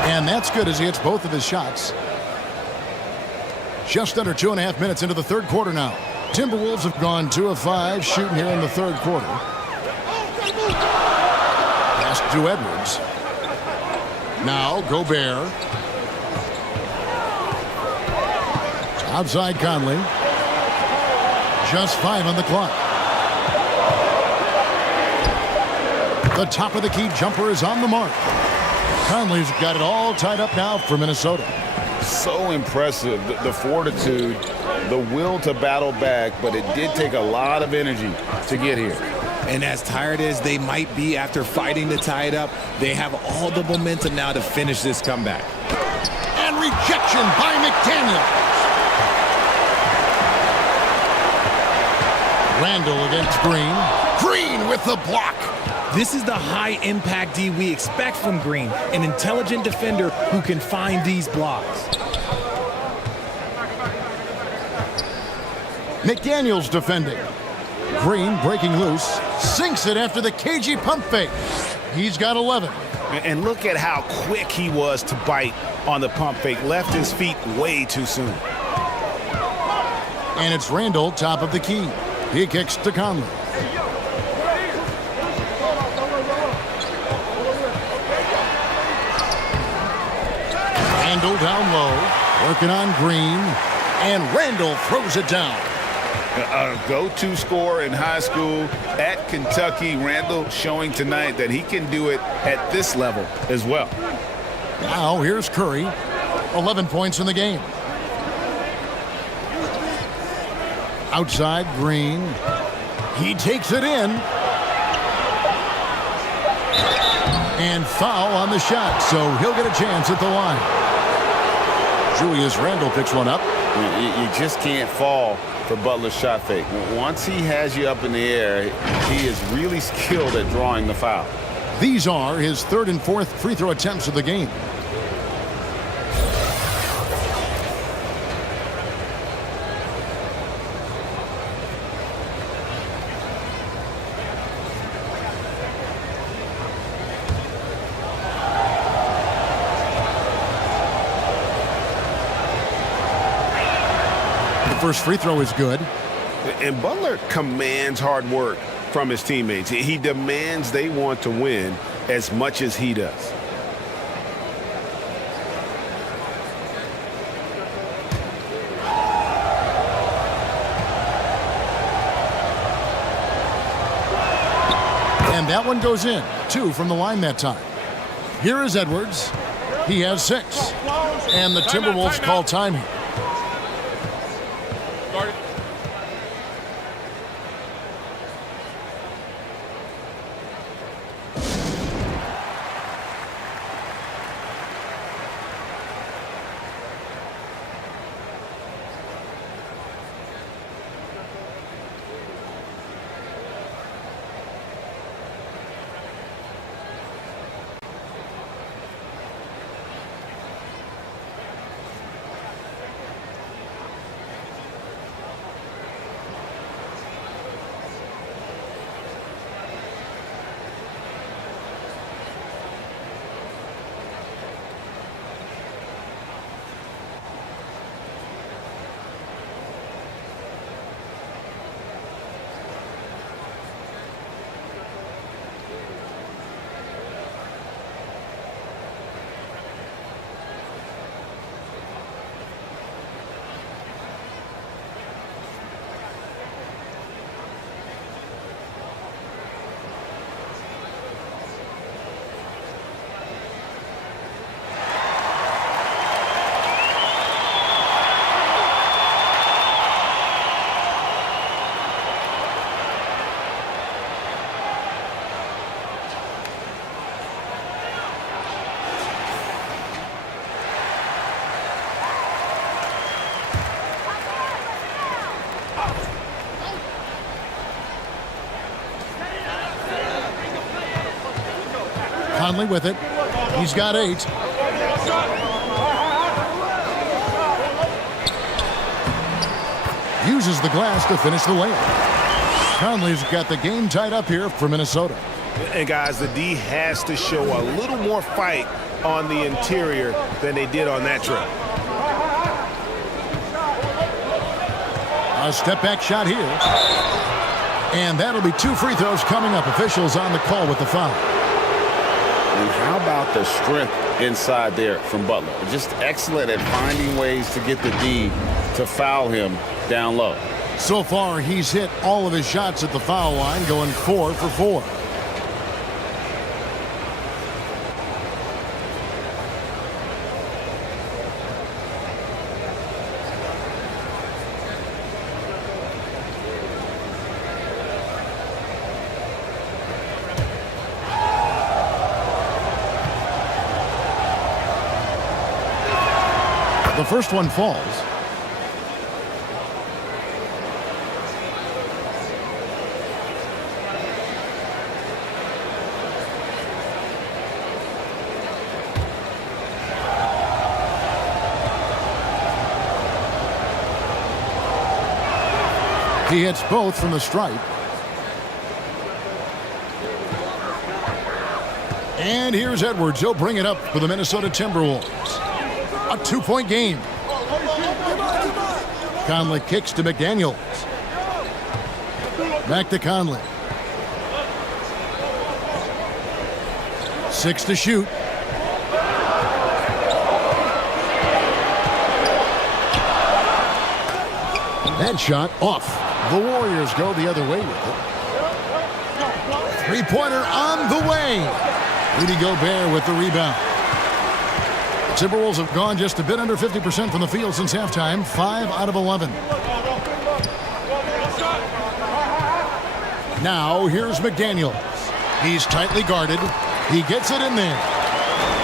And that's good as he hits both of his shots. Just under 2.5 minutes into the third quarter now. Timberwolves have gone 2 of 5 shooting here in the third quarter. Pass to Edwards. Now Gobert. Outside Conley. Just 5 on the clock. The top of the key jumper is on the mark. Conley's got it all tied up now for Minnesota. So impressive, the fortitude the will to battle back, but it did take a lot of energy to get here. And as tired as they might be after fighting to tie it up, they have all the momentum now to finish this comeback. And rejection by McDaniel. Randall against Green. Green with the block. This is the high-impact D we expect from Green, an intelligent defender who can find these blocks. McDaniel's defending. Green breaking loose. Sinks it after the cagey pump fake. He's got 11. And look at how quick he was to bite on the pump fake. Left his feet way too soon. And it's Randall, top of the key. He kicks to Conley. Randall down low, working on Green, and Randall throws it down. A go-to scorer in high school at Kentucky. Randall showing tonight that he can do it at this level as well. Now here's Curry, 11 points in the game. Outside Green, he takes it in. And foul on the shot, so he'll get a chance at the line. Julius Randle picks one up. You just can't fall for Butler's shot fake. Once he has you up in the air, he is really skilled at drawing the foul. These are his third and fourth free throw attempts of the game. First free throw is good. And Butler commands hard work from his teammates. He demands they want to win as much as he does. And that one goes in. 2 from the line that time. Here is Edwards. He has 6. And the Timberwolves call time here. Conley with it. He's got 8. Uses the glass to finish the layup. Conley's got the game tied up here for Minnesota. And guys, the D has to show a little more fight on the interior than they did on that trip. A step back shot here. And that'll be 2 free throws coming up. Officials on the call with the foul. And how about the strength inside there from Butler? Just excellent at finding ways to get the D to foul him down low. So far, he's hit all of his shots at the foul line, going 4 for 4. first one falls. He hits both from the stripe. And here's Edwards. He'll bring it up for the Minnesota Timberwolves. A 2-point game. Conley kicks to McDaniels. Back to Conley. 6 to shoot. That shot off. The Warriors go the other way with it. Three-pointer on the way. Rudy Gobert with the rebound. The Timberwolves have gone just a bit under 50% from the field since halftime. 5 out of 11. Now here's McDaniels. He's tightly guarded. He gets it in there.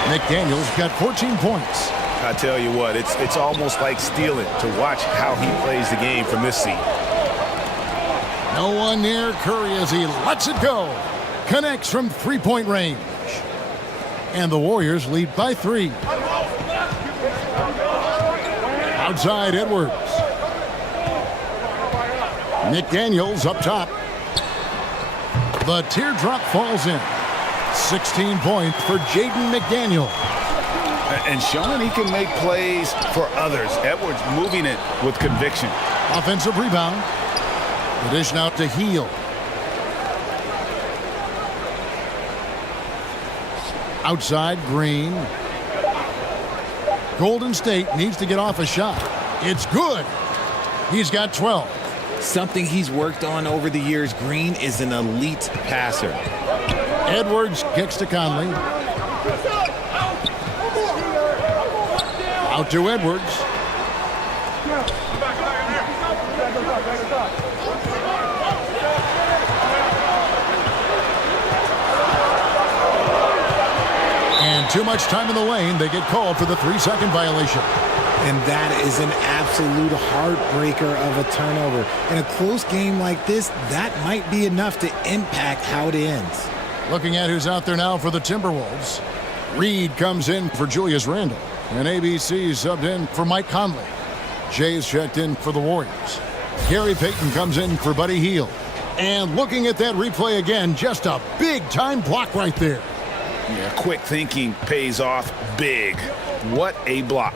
McDaniels got 14 points. I tell you what, it's almost like stealing to watch how he plays the game from this seat. No one near Curry as he lets it go. Connects from three-point range. And the Warriors lead by 3. Outside Edwards. McDaniels up top. The teardrop falls in. 16 points for Jaden McDaniels. And showing he can make plays for others. Edwards moving it with conviction. Offensive rebound. The dish out to Heel. Outside Green. Golden State needs to get off a shot. It's good. He's got 12. Something he's worked on over the years. Green is an elite passer. Edwards kicks to Conley. Out to Edwards. And too much time in the lane. They get called for the 3-second violation. And that is an absolute heartbreaker of a turnover. In a close game like this, that might be enough to impact how it ends. Looking at who's out there now for the Timberwolves. Reed comes in for Julius Randle. And ABC subbed in for Mike Conley. Jay's checked in for the Warriors. Gary Payton comes in for Buddy Hield. And looking at that replay again, just a big-time block right there. Yeah, quick thinking pays off big. What a block.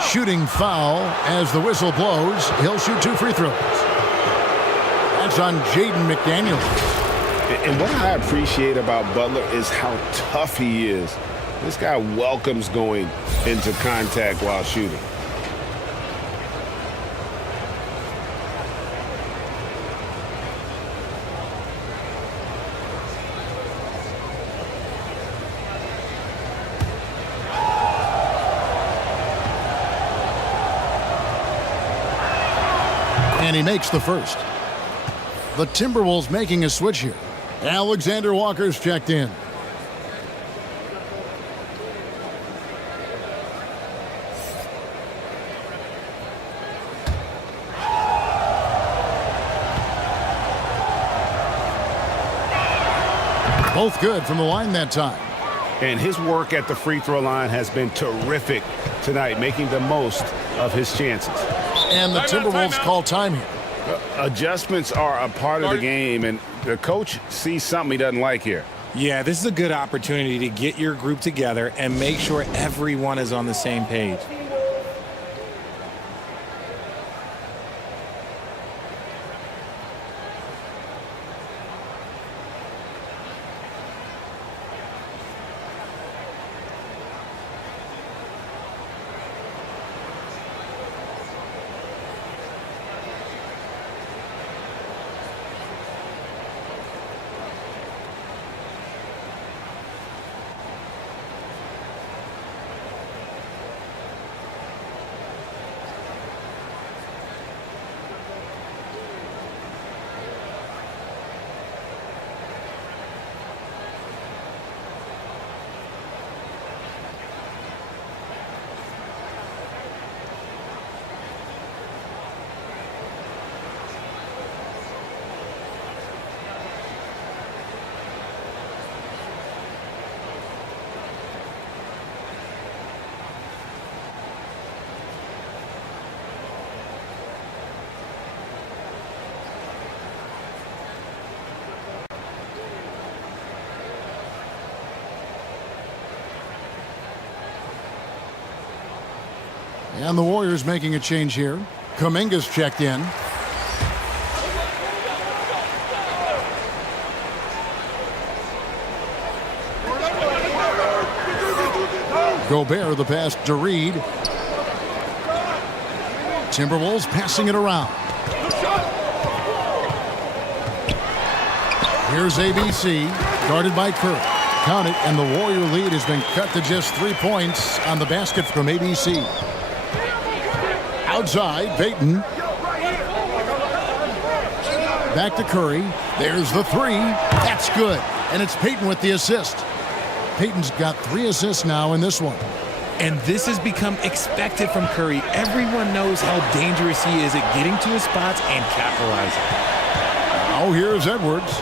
Shooting foul as the whistle blows. He'll shoot 2 free throws. That's on Jaden McDaniels. And what I appreciate about Butler is how tough he is. This guy welcomes going into contact while shooting. And he makes the first. The Timberwolves making a switch here. Alexander Walker's checked in. Both good from the line that time. And his work at the free throw line has been terrific tonight, making the most of his chances. And the Timberwolves call time here. Adjustments are a part of the game, and the coach sees something he doesn't like here. Yeah, this is a good opportunity to get your group together and make sure everyone is on the same page. And the Warriors making a change here. Kuminga's checked in. Gobert, the pass to Reed. Timberwolves passing it around. Here's ABC, guarded by Kerr. Count it, and the Warrior lead has been cut to just 3 points on the basket from ABC. Outside, Payton. Back to Curry. There's the three. That's good. And it's Payton with the assist. Payton's got 3 assists now in this one. And this has become expected from Curry. Everyone knows how dangerous he is at getting to his spots and capitalizing. Now here's Edwards.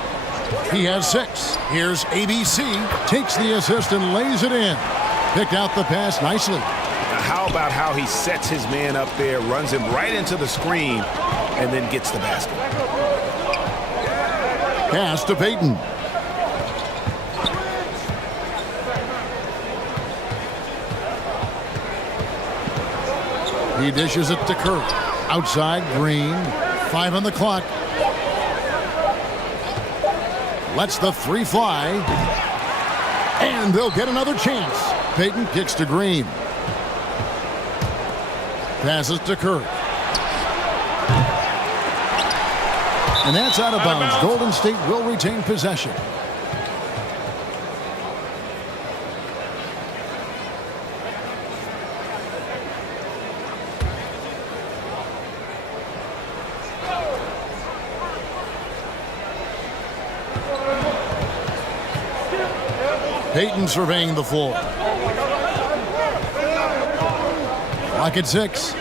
He has 6. Here's ABC. Takes the assist and lays it in. Picked out the pass nicely. Now how about how he sets his man up there, runs him right into the screen, and then gets the basket. Pass to Payton. He dishes it to Kerr. Outside, Green. 5 on the clock. Lets the 3 fly. And they'll get another chance. Payton kicks to Green. Passes to Kerr. And that's out of bounds. Golden State will retain possession. Payton surveying the floor. Clock at 6.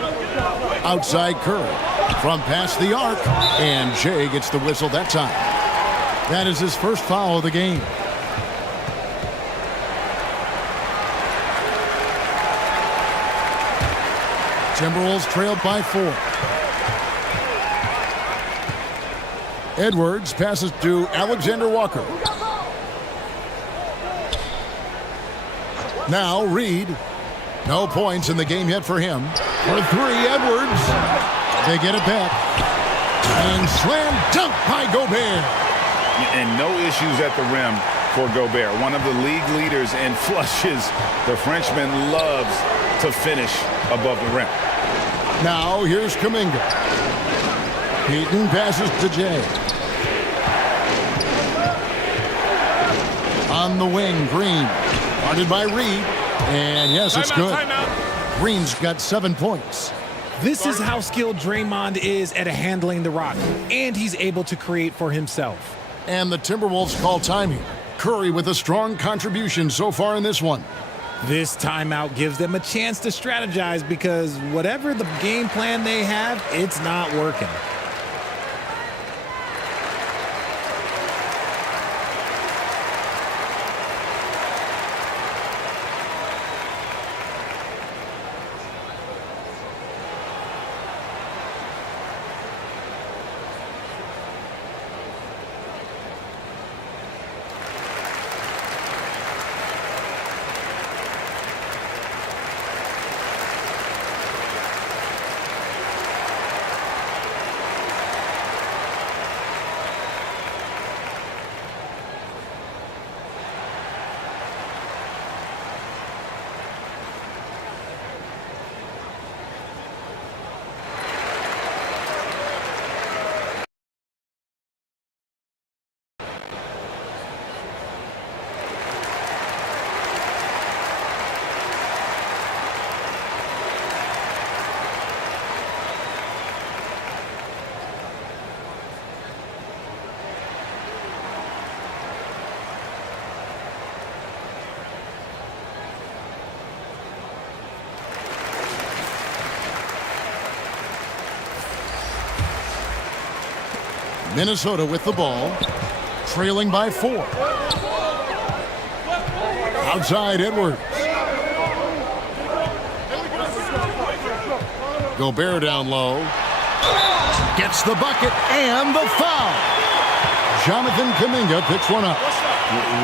Outside Curry. From past the arc. And Shea gets the whistle that time. That is his first foul of the game. Timberwolves trailed by 4. Edwards passes to Alexander Walker. Now Reed. No points in the game yet for him. For 3, Edwards. They get it back. And slam dunk by Gobert. And no issues at the rim for Gobert. One of the league leaders in flushes. The Frenchman loves to finish above the rim. Now here's Kuminga. Payton passes to Jay. On the wing, Green. Guarded by Reed. And yes, it's good. Green's got 7 points. This is how skilled Draymond is at handling the rock. And he's able to create for himself. And the Timberwolves call time here. Curry with a strong contribution so far in this one. This timeout gives them a chance to strategize because whatever the game plan they have, it's not working. Minnesota with the ball, trailing by 4. Outside Edwards. Gobert down low. Gets the bucket and the foul. Jonathan Kuminga picks one up.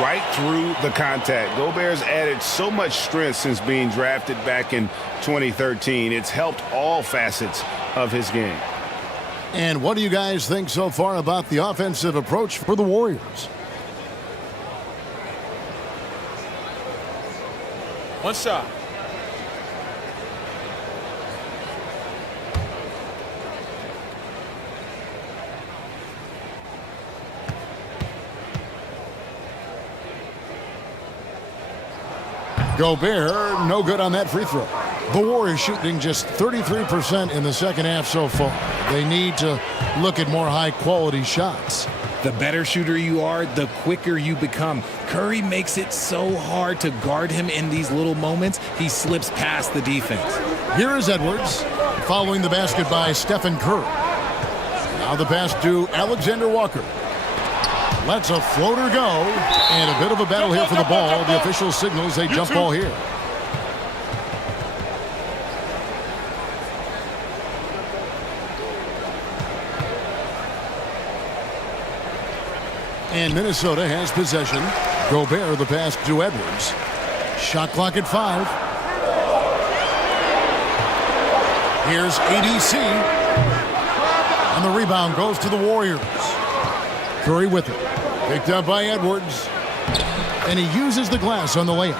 Right through the contact. Gobert's added so much strength since being drafted back in 2013. It's helped all facets of his game. And what do you guys think so far about the offensive approach for the Warriors? One shot. Gobert, no good on that free throw. The Warriors shooting just 33% in the second half so far. They need to look at more high-quality shots. The better shooter you are, the quicker you become. Curry makes it so hard to guard him in these little moments. He slips past the defense. Here is Edwards, following the basket by Stephen Curry. Now the pass to Alexander Walker. Lets a floater go, and a bit of a battle here for the ball. The official signals a jump ball here. And Minnesota has possession. Gobert the pass to Edwards. Shot clock at 5. Here's ABC. And the rebound goes to the Warriors. Curry with it. Picked up by Edwards. And he uses the glass on the layup.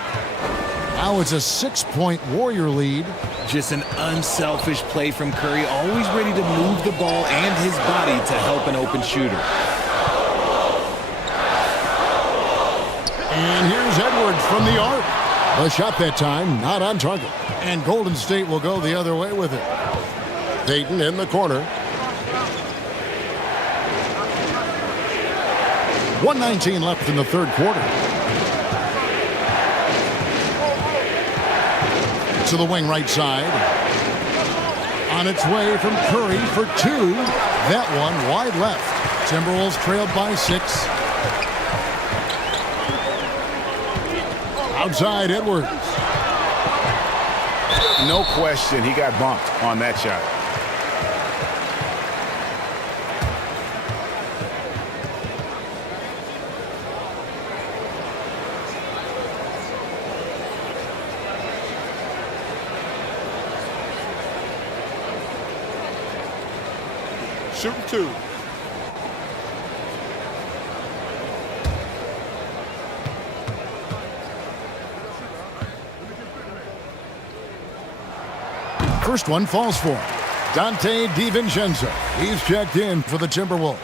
Now it's a 6-point Warrior lead. Just an unselfish play from Curry, always ready to move the ball and his body to help an open shooter. And here's Edwards from the arc. The shot that time, not on target. And Golden State will go the other way with it. Dayton in the corner. 1:19 left in the third quarter. To the wing right side. On its way from Curry for 2. That one wide left. Timberwolves trailed by 6. Outside Edwards. No question, he got bumped on that shot. Shooting 2. First one falls for Dante DiVincenzo. He's checked in for the Timberwolves.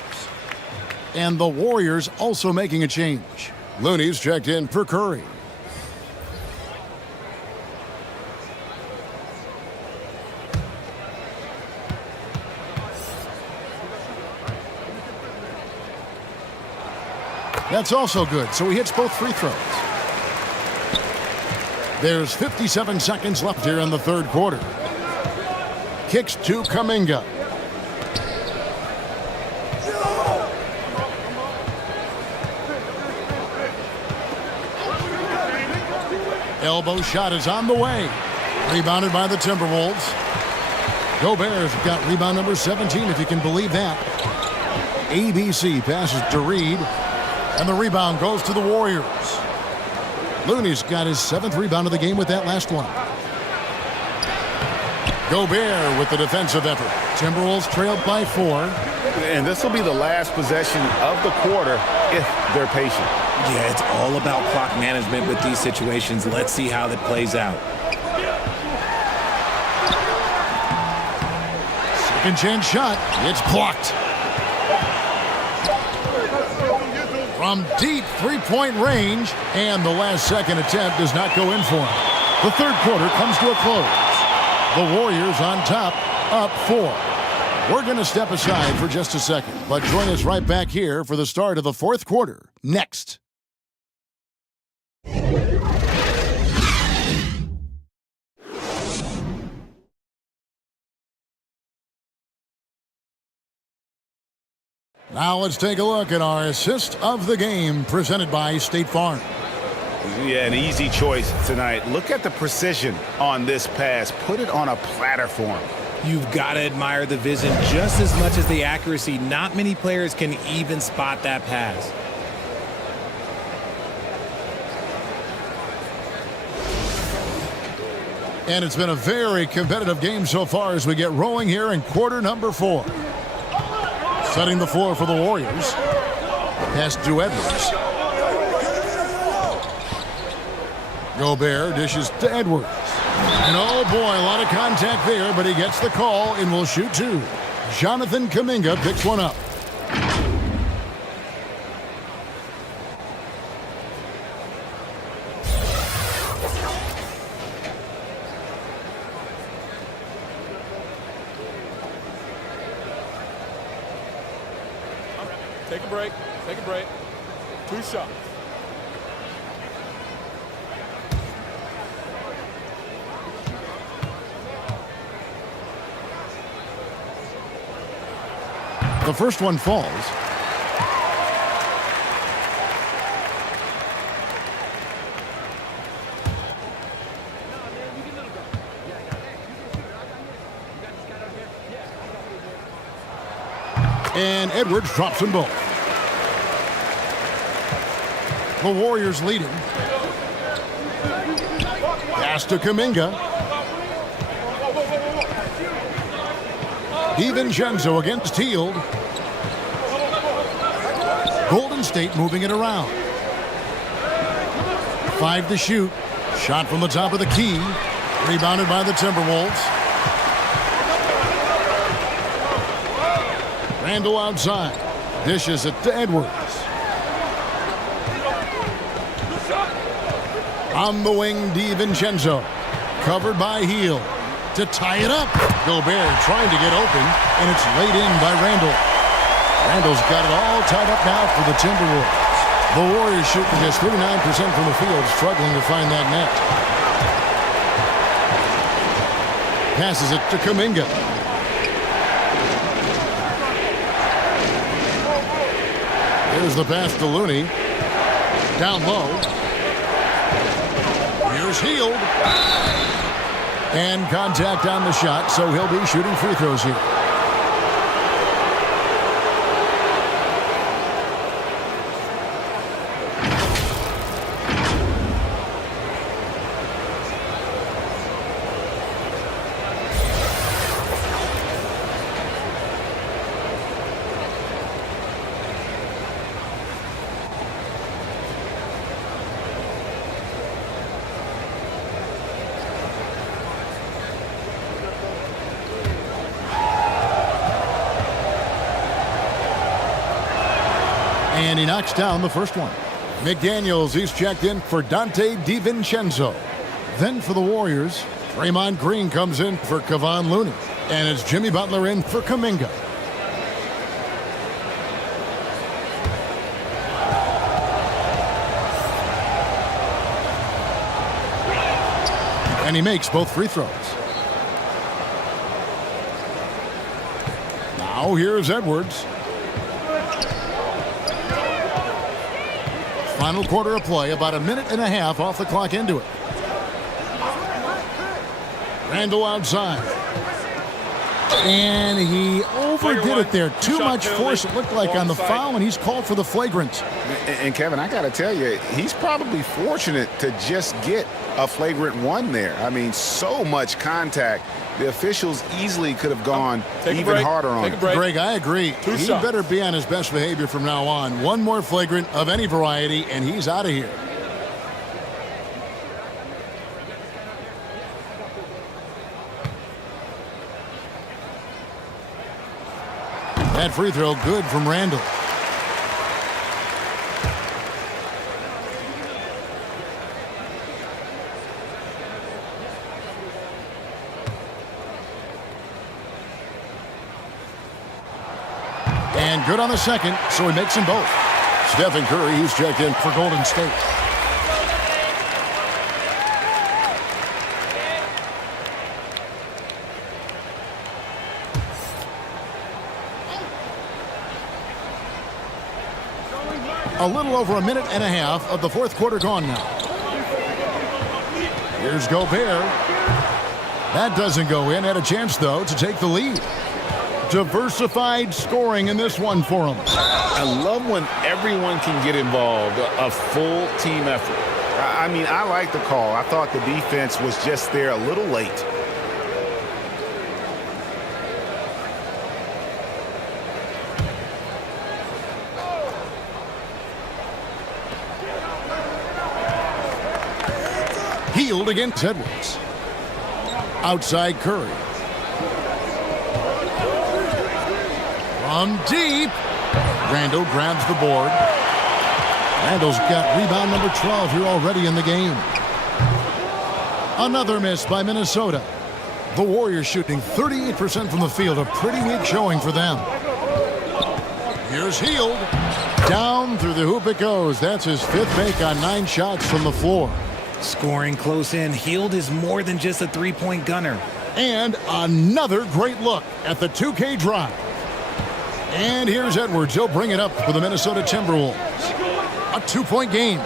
And the Warriors also making a change. Looney's checked in for Curry. That's also good, so he hits both free throws. There's 57 seconds left here in the third quarter. Kicks to Kuminga. Elbow shot is on the way. Rebounded by the Timberwolves. Gobert's got rebound number 17, if you can believe that. ABC passes to Reed. And the rebound goes to the Warriors. Looney's got his 7th rebound of the game with that last one. Gobert with the defensive effort. Timberwolves trailed by 4. And this will be the last possession of the quarter if they're patient. Yeah, it's all about clock management with these situations. Let's see how that plays out. Second chance shot. It's blocked. From deep three-point range, and the last second attempt does not go in for him. The third quarter comes to a close. The Warriors on top, up 4. We're going to step aside for just a second, but join us right back here for the start of the fourth quarter next. Now let's take a look at our assist of the game presented by State Farm. Yeah, an easy choice tonight. Look at the precision on this pass. Put it on a platter for him. You've got to admire the vision just as much as the accuracy. Not many players can even spot that pass. And it's been a very competitive game so far as we get rolling here in quarter number 4. Setting the floor for the Warriors. Pass to Edwards. Gobert dishes to Edwards. And oh boy, a lot of contact there, but he gets the call and will shoot 2. Jonathan Kuminga picks one up. Take a break. Take a break. 2 shots. The first one falls. And Edwards drops them both. The Warriors leading. Pass to Kuminga. DiVincenzo against Hield. Golden State moving it around. 5 to shoot. Shot from the top of the key. Rebounded by the Timberwolves. Randall outside. Dishes it to Edwards. On the wing, DiVincenzo. Covered by Hield. To tie it up. Gobert trying to get open, and it's laid in by Randall. Randall's got it all tied up now for the Timberwolves. The Warriors shooting just 39% from the field, struggling to find that net. Passes it to Kuminga. Here's the pass to Looney. Down low. Here's Hield. And contact on the shot, so he'll be shooting free throws here. And he knocks down the first one. McDaniels, he's checked in for Dante DiVincenzo. Then for the Warriors, Draymond Green comes in for Kevon Looney. And it's Jimmy Butler in for Kuminga. And he makes both free throws. Now here's Edwards. Final quarter of play, about a minute and a half off the clock into it. Randall outside. And he overdid it there. Too much force, it looked like, on the foul, and he's called for the flagrant. And Kevin, I got to tell you, he's probably fortunate to just get a flagrant 1 there. I mean, so much contact. The officials easily could have gone even harder on him. Greg, I agree. He better be on his best behavior from now on. One more flagrant of any variety, and he's out of here. That free throw good from Randall. And good on the second, so he makes them both. Stephen Curry, he's checked in for Golden State. A little over a minute and a half of the fourth quarter gone now. Here's Gobert. That doesn't go in. Had a chance, though, to take the lead. Diversified scoring in this one for him. I love when everyone can get involved, a full team effort. I mean, I like the call. I thought the defense was just there a little late. Healed against Edwards. Outside Curry. From deep. Randall grabs the board. Randall's got rebound number 12 here already in the game. Another miss by Minnesota. The Warriors shooting 38% from the field. A pretty weak showing for them. Here's Hield. Down through the hoop it goes. That's his 5th make on 9 shots from the floor. Scoring close in. Hield is more than just a three-point gunner. And another great look at the 2K drive. And here's Edwards. He'll bring it up for the Minnesota Timberwolves. A 2-point game.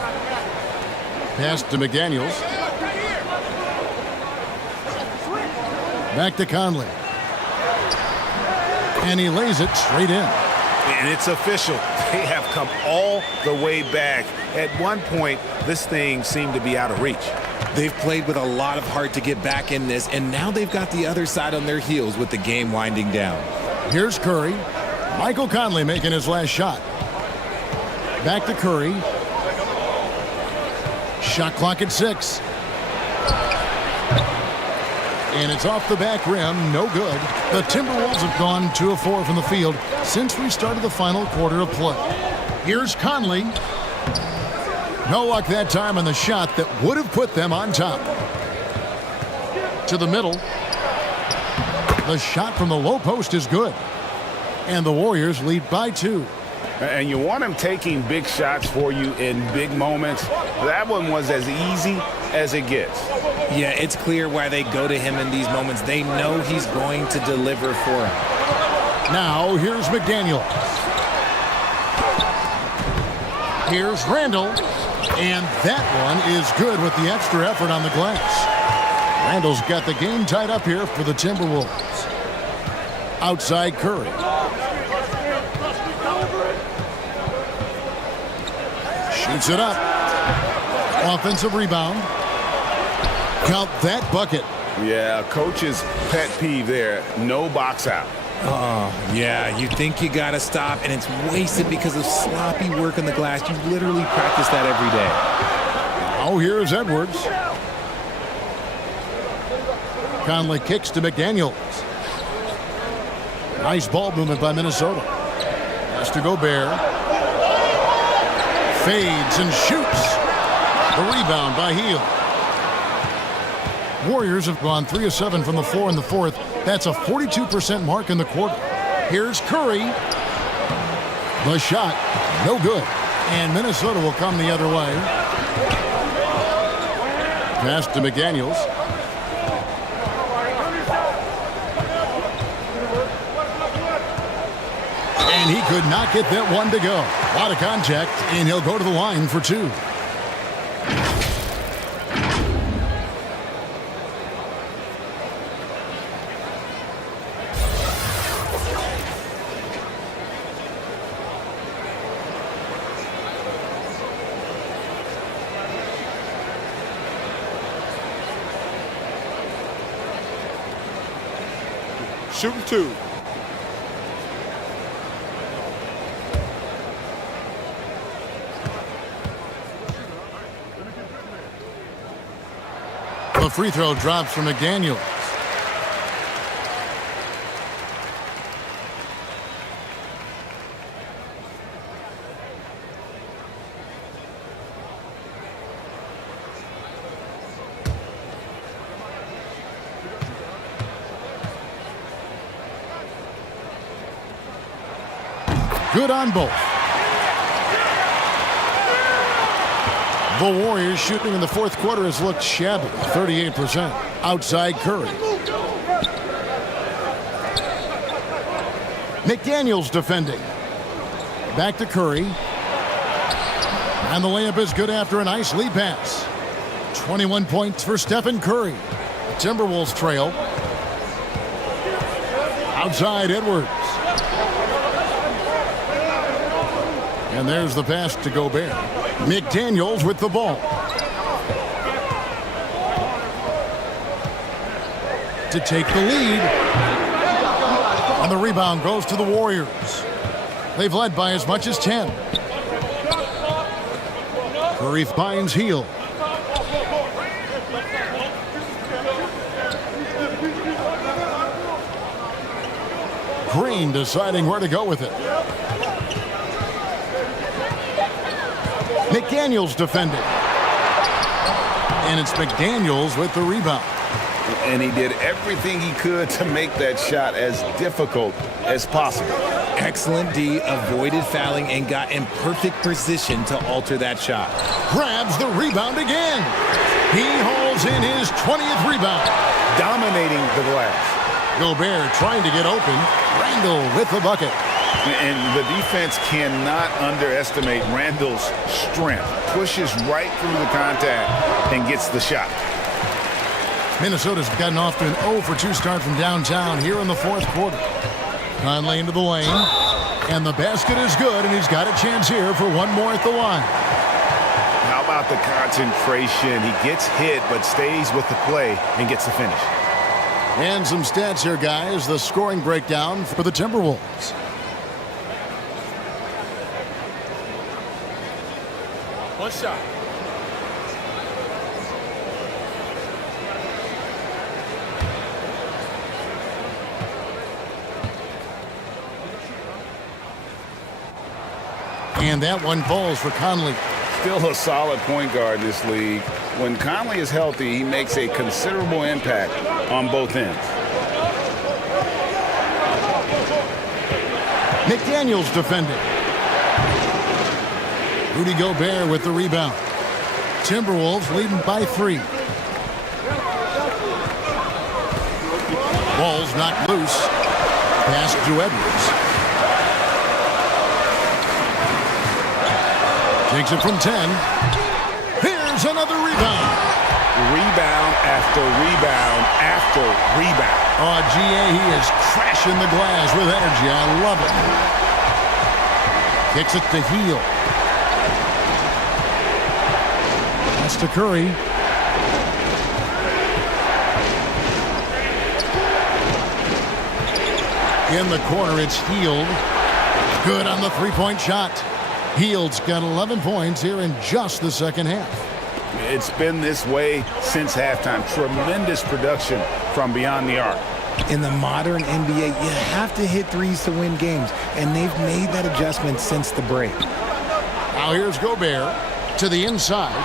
Pass to McDaniels. Back to Conley. And he lays it straight in. And it's official. They have come all the way back. At one point, this thing seemed to be out of reach. They've played with a lot of heart to get back in this, and now they've got the other side on their heels with the game winding down. Here's Curry. Michael Conley making his last shot. Back to Curry. Shot clock at 6. And it's off the back rim. No good. The Timberwolves have gone 2 of 4 from the field since we started the final quarter of play. Here's Conley. No luck that time on the shot that would have put them on top. To the middle. The shot from the low post is good. And the Warriors lead by 2. And you want him taking big shots for you in big moments. That one was as easy as it gets. Yeah, it's clear why they go to him in these moments. They know he's going to deliver for them. Now, here's McDaniel. Here's Randall. And that one is good with the extra effort on the glass. Randall's got the game tied up here for the Timberwolves. Outside Curry. Shoots it up. Offensive rebound. Count that bucket. Yeah, coach's pet peeve there. No box out. Oh, yeah, you think you got to stop, and it's wasted because of sloppy work on the glass. You literally practice that every day. Oh, here's Edwards. Conley kicks to McDaniels. Nice ball movement by Minnesota. Has to Gobert. Fades and shoots. The rebound by Hield. Warriors have gone 3 of 7 from the floor in the 4th. That's a 42% mark in the quarter. Here's Curry. The shot, no good. And Minnesota will come the other way. Pass to McDaniels. And he could not get that one to go. A lot of contact, and he'll go to the line for 2. Shooting 2. The free throw drops from McDaniels. Good on both. The Warriors shooting in the 4th quarter has looked shabby, 38%. Outside Curry. McDaniels defending. Back to Curry. And the layup is good after a nice lead pass. 21 points for Stephen Curry. Timberwolves trail. Outside Edwards. And there's the pass to Gobert. McDaniels with the ball. To take the lead. And the rebound goes to the Warriors. They've led by as much as 10. Curry finds Hield. Green deciding where to go with it. McDaniels defending. And it's McDaniels with the rebound. And he did everything he could to make that shot as difficult as possible. Excellent D, avoided fouling, and got in perfect position to alter that shot. Grabs the rebound again. He hauls in his 20th rebound. Dominating the glass. Gobert trying to get open. Randall with the bucket. And the defense cannot underestimate Randall's strength. Pushes right through the contact and gets the shot. Minnesota's gotten off to an 0 for 2 start from downtown here in the fourth quarter. Conley into the lane. And the basket is good, and he's got a chance here for one more at the line. How about the concentration? He gets hit, but stays with the play and gets the finish. And some stats here, guys. The scoring breakdown for the Timberwolves. One shot. And that one falls for Conley. Still a solid point guard in this league. When Conley is healthy, he makes a considerable impact on both ends. McDaniels defending. Rudy Gobert with the rebound. Timberwolves leading by 3. Ball's knocked loose. Pass to Edwards. Takes it from 10. Here's another rebound. Rebound after rebound after rebound. Oh, GA, he is crashing the glass with energy. I love it. Kicks it to Hield. Pass to Curry. In the corner, it's Hield. Good on the three-point shot. Hield's got 11 points here in just the second half. It's been this way since halftime. Tremendous production from beyond the arc. In the modern NBA, you have to hit threes to win games, and they've made that adjustment since the break. Now here's Gobert to the inside.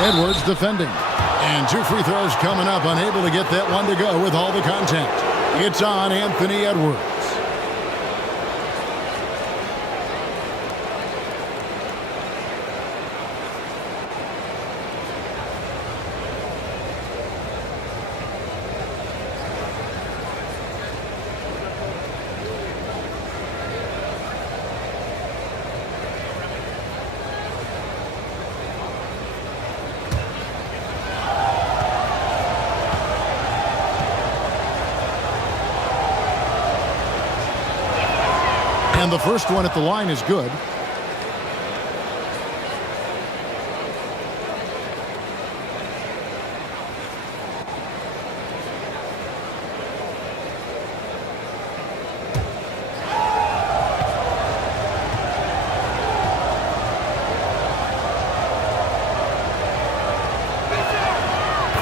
Edwards defending. And 2 free throws coming up, unable to get that one to go with all the contact. It's on Anthony Edwards. And the first one at the line is good.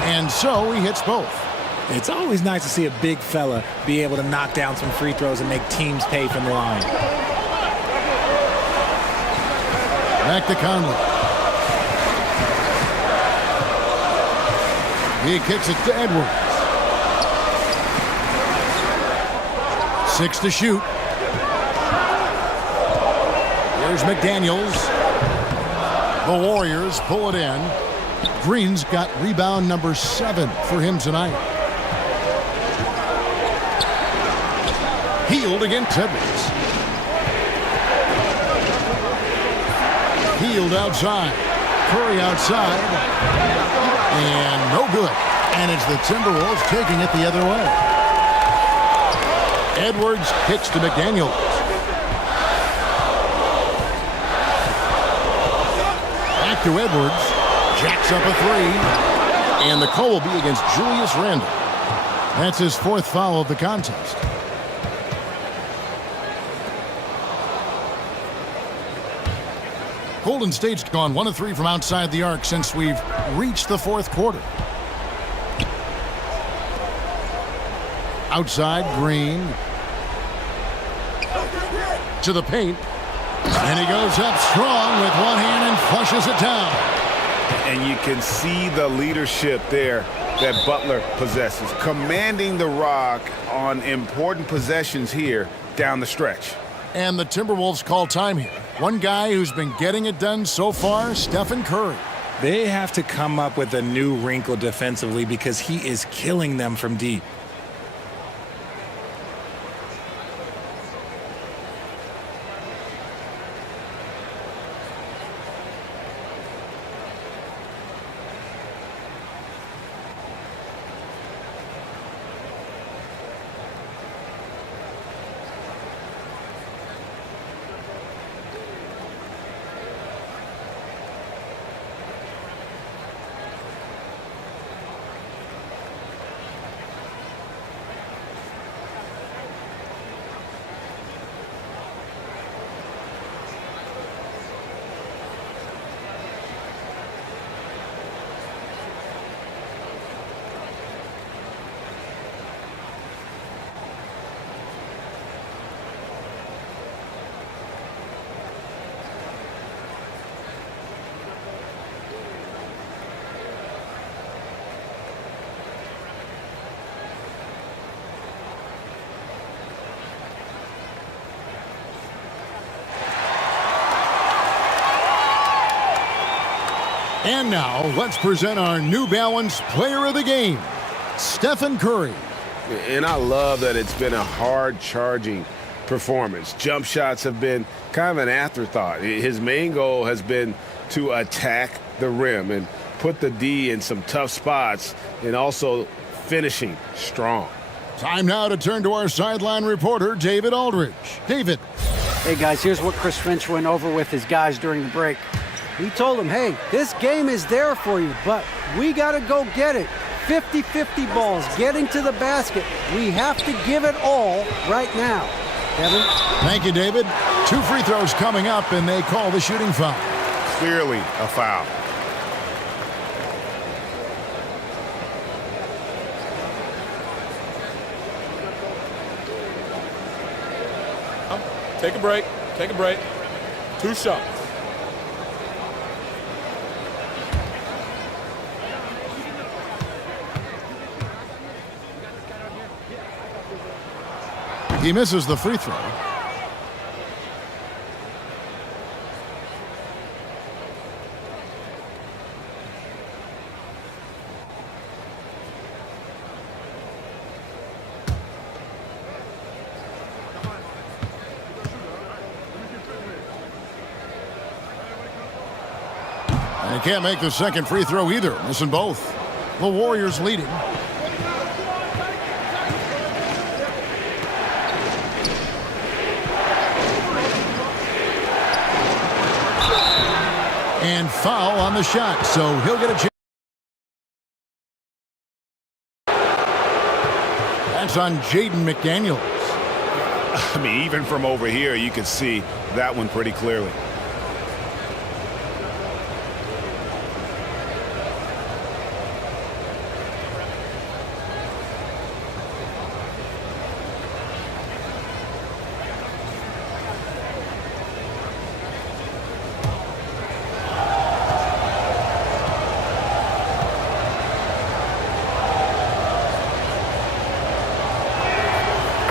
And so he hits both. It's always nice to see a big fella be able to knock down some free throws and make teams pay from the line. Back to Conley. He kicks it to Edwards. 6 to shoot. Here's McDaniels. The Warriors pull it in. Green's got rebound number 7 for him tonight. Hield against Edwards. Healed outside. Curry outside. And no good. And it's the Timberwolves taking it the other way. Edwards kicks to McDaniels. Back to Edwards. Jacks up a three. And the call will be against Julius Randle. That's his fourth foul of the contest. Golden State's gone 1 of 3 from outside the arc since we've reached the fourth quarter. Outside, Green. To the paint. And he goes up strong with one hand and flushes it down. And you can see the leadership there that Butler possesses, commanding the rock on important possessions here down the stretch. And the Timberwolves call time here. One guy who's been getting it done so far, Stephen Curry. They have to come up with a new wrinkle defensively because he is killing them from deep. And now, let's present our New Balance Player of the Game, Stephen Curry. And I love that it's been a hard-charging performance. Jump shots have been kind of an afterthought. His main goal has been to attack the rim and put the D in some tough spots and also finishing strong. Time now to turn to our sideline reporter, David Aldridge. David. Hey, guys, here's what Chris Finch went over with his guys during the break. He told them, hey, this game is there for you, but we got to go get it. 50-50 balls, getting to the basket. We have to give it all right now. Kevin? Thank you, David. 2 free throws coming up, and they call the shooting foul. Clearly a foul. Take a break. Take a break. 2 shots. He misses the free throw. And he can't make the second free throw either, missing both. The Warriors leading. And foul on the shot, so he'll get a chance. That's on Jaden McDaniels. I mean, even from over here, you can see that one pretty clearly.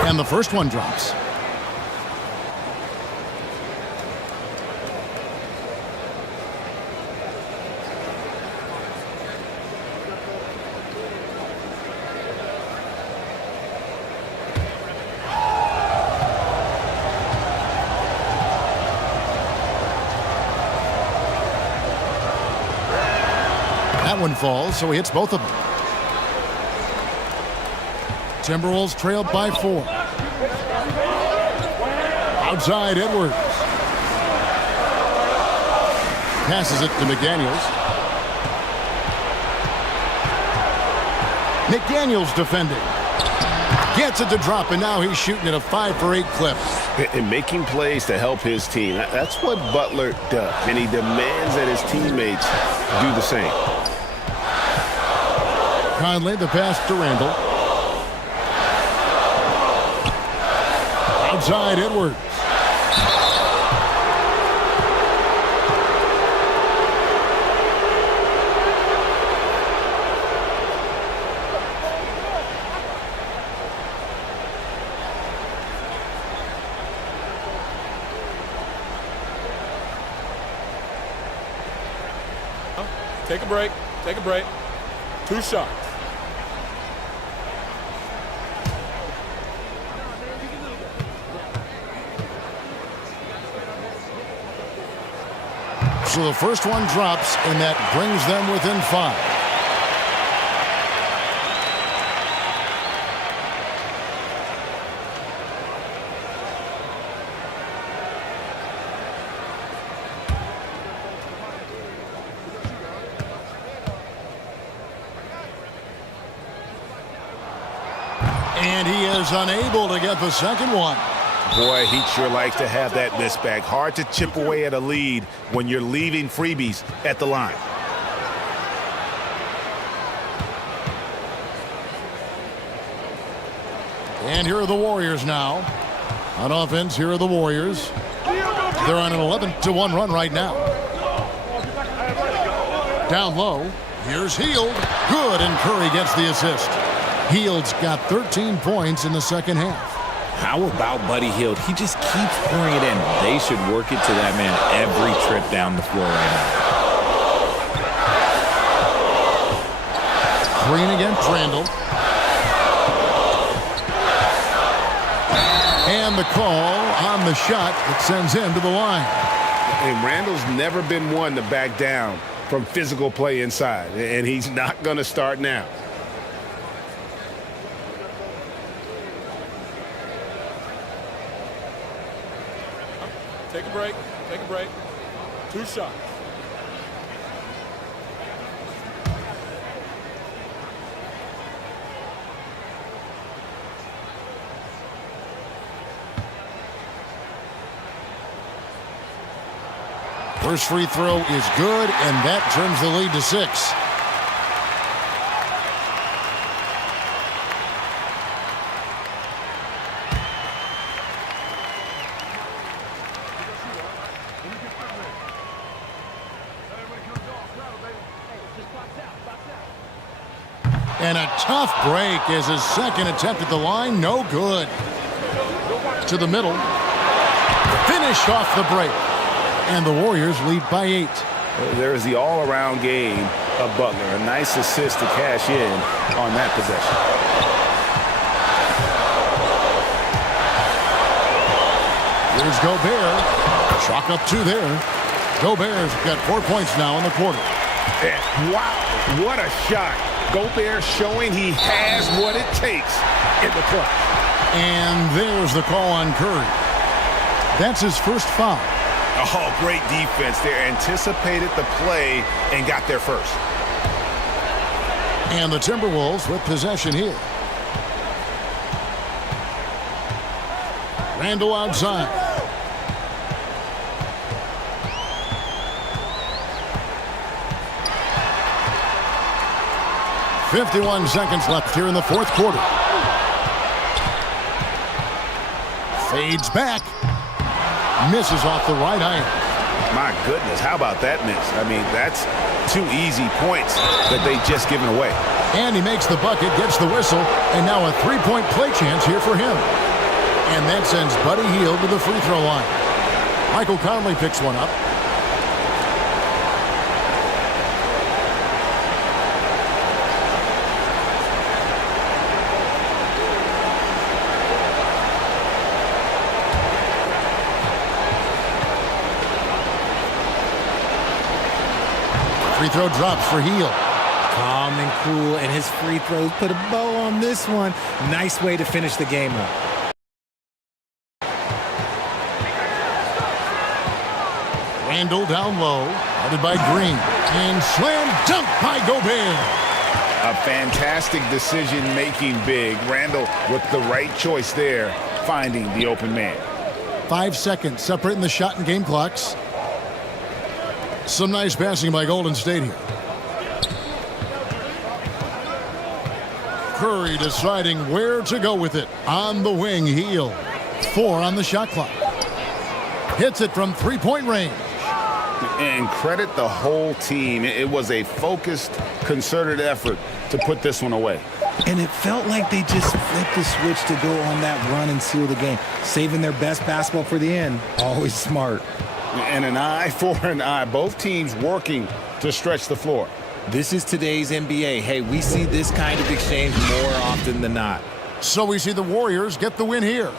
And the first one drops. That one falls, so he hits both of them. Timberwolves trailed by 4. Outside, Edwards. Passes it to McDaniels. McDaniels defending. Gets it to drop, and now he's shooting at a 5 for 8 clip. And making plays to help his team. That's what Butler does, and he demands that his teammates do the same. Conley, the pass to Randall. Outside, Edwards. Take a break. Take a break. 2 shots. So the first one drops, and that brings them within 5. And he is unable to get the second one. Boy, he sure likes to have that miss back. Hard to chip away at a lead when you're leaving freebies at the line. And here are the Warriors now. On offense, here are the Warriors. They're on an 11-1 run right now. Down low, here's Hield. Good, and Curry gets the assist. Hield's got 13 points in the second half. How about Buddy Hield? He just keeps pouring it in. They should work it to that man every trip down the floor right now. Green against Randall. And the call on the shot that sends him to the line. And Randall's never been one to back down from physical play inside, and he's not going to start now. Take a break. Take a break. 2 shots. First free throw is good, and that turns the lead to 6. And a tough break is his second attempt at the line. No good. To the middle. Finish off the break. And the Warriors lead by 8. There's the all-around game of Butler. A nice assist to cash in on that possession. Here's Gobert. Chalk up 2 there. Gobert's got 4 points now in the quarter. And wow, what a shot. Gobert showing he has what it takes in the clutch. And there's the call on Curry. That's his first foul. Oh, great defense there. Anticipated the play and got there first. And the Timberwolves with possession here. Randall outside. .51 seconds left here in the fourth quarter. Fades back. Misses off the right iron. My goodness, how about that miss? I mean, that's 2 easy points that they just given away. And he makes the bucket, gets the whistle, and now a 3-point play chance here for him. And that sends Buddy Hield to the free throw line. Michael Conley picks one up. Free throw drops for Hield. calm and cool, and his free throws put a bow on this one. Nice way to finish the game up. Randall down low, guarded by Green, and slam dunk by Gobert. A fantastic decision-making big. Randall with the right choice there, finding the open man. 5 seconds separating the shot and game clocks. Some nice passing by Golden State here. Curry deciding where to go with it. On the wing, Heel. 4 on the shot clock. Hits it from three-point range. And credit the whole team. It was a focused, concerted effort to put this one away. And it felt like they just flipped the switch to go on that run and seal the game. Saving their best basketball for the end. Always smart. And an eye for an eye. Both teams working to stretch the floor. This is today's NBA. Hey, we see this kind of exchange more often than not. So we see the Warriors get the win here.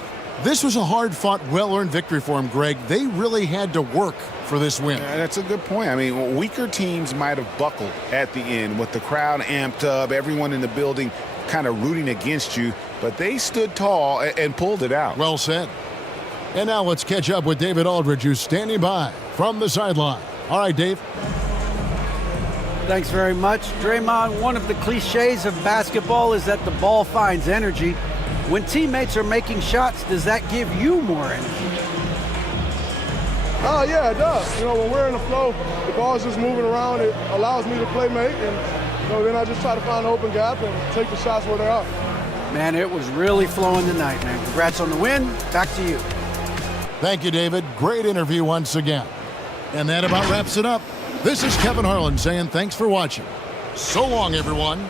This was a hard-fought, well-earned victory for them, Greg. They really had to work for this win. That's a good point. I mean, weaker teams might have buckled at the end with the crowd amped up, everyone in the building kind of rooting against you, but they stood tall and pulled it out. Well said. And now let's catch up with David Aldridge, who's standing by from the sideline. All right, Dave. Thanks very much. Draymond, one of the cliches of basketball is that the ball finds energy. When teammates are making shots, does that give you more energy? Oh, yeah, it does. You know, when we're in the flow, the ball's just moving around. It allows me to play make, and then I just try to find an open gap and take the shots where they are. Man, it was really flowing tonight, man. Congrats on the win. Back to you. Thank you, David. Great interview once again. And that about wraps it up. This is Kevin Harlan saying thanks for watching. So long, everyone.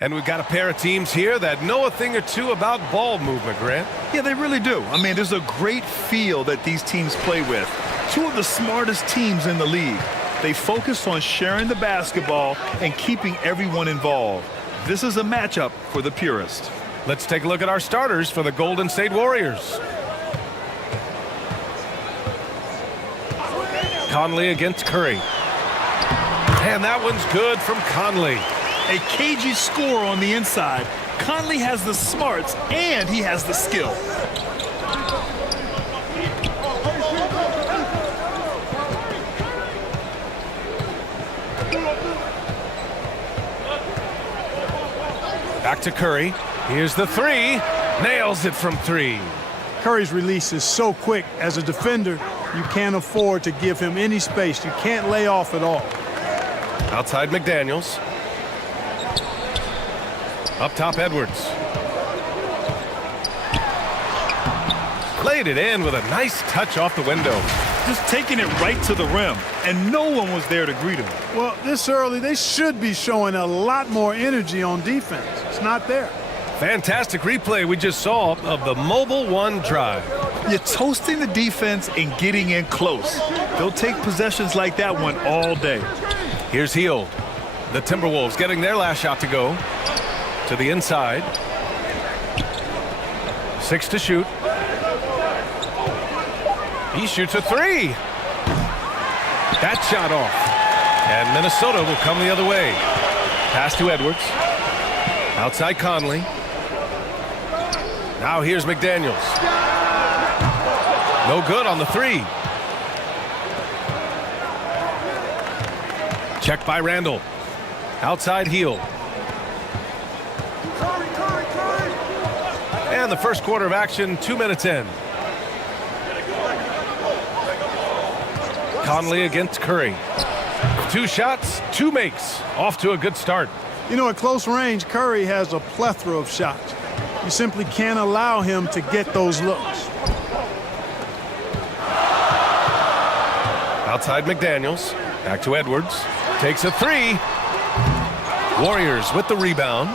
And we've got a pair of teams here that know a thing or two about ball movement, Grant. Yeah, they really do. I mean, there's a great feel that these teams play with. Two of the smartest teams in the league. They focus on sharing the basketball and keeping everyone involved. This is a matchup for the purist. Let's take a look at our starters for the Golden State Warriors. Conley against Curry. And that one's good from Conley. A cagey score on the inside. Conley has the smarts and he has the skill. Back to Curry. Here's the three. Nails it from three. Curry's release is so quick. As a defender, you can't afford to give him any space. You can't lay off at all. Outside McDaniels. Up top Edwards. Laid it in with a nice touch off the window. Just taking it right to the rim, and no one was there to greet him. Well, this early, they should be showing a lot more energy on defense. It's not there. Fantastic replay we just saw of the mobile one drive. You're toasting the defense and getting in close. They'll take possessions like that one all day. Here's Hield. The Timberwolves getting their last shot to go. To the inside. 6 to shoot. He shoots a three. That shot off. And Minnesota will come the other way. Pass to Edwards. Outside Conley. Now here's McDaniels. No good on the three. Checked by Randall. Outside Hield. And the first quarter of action, 2 minutes in. Conley against Curry. 2 shots, 2 makes. Off to a good start. You know, at close range, Curry has a plethora of shots. You simply can't allow him to get those looks. Outside McDaniels. Back to Edwards. Takes a three. Warriors with the rebound.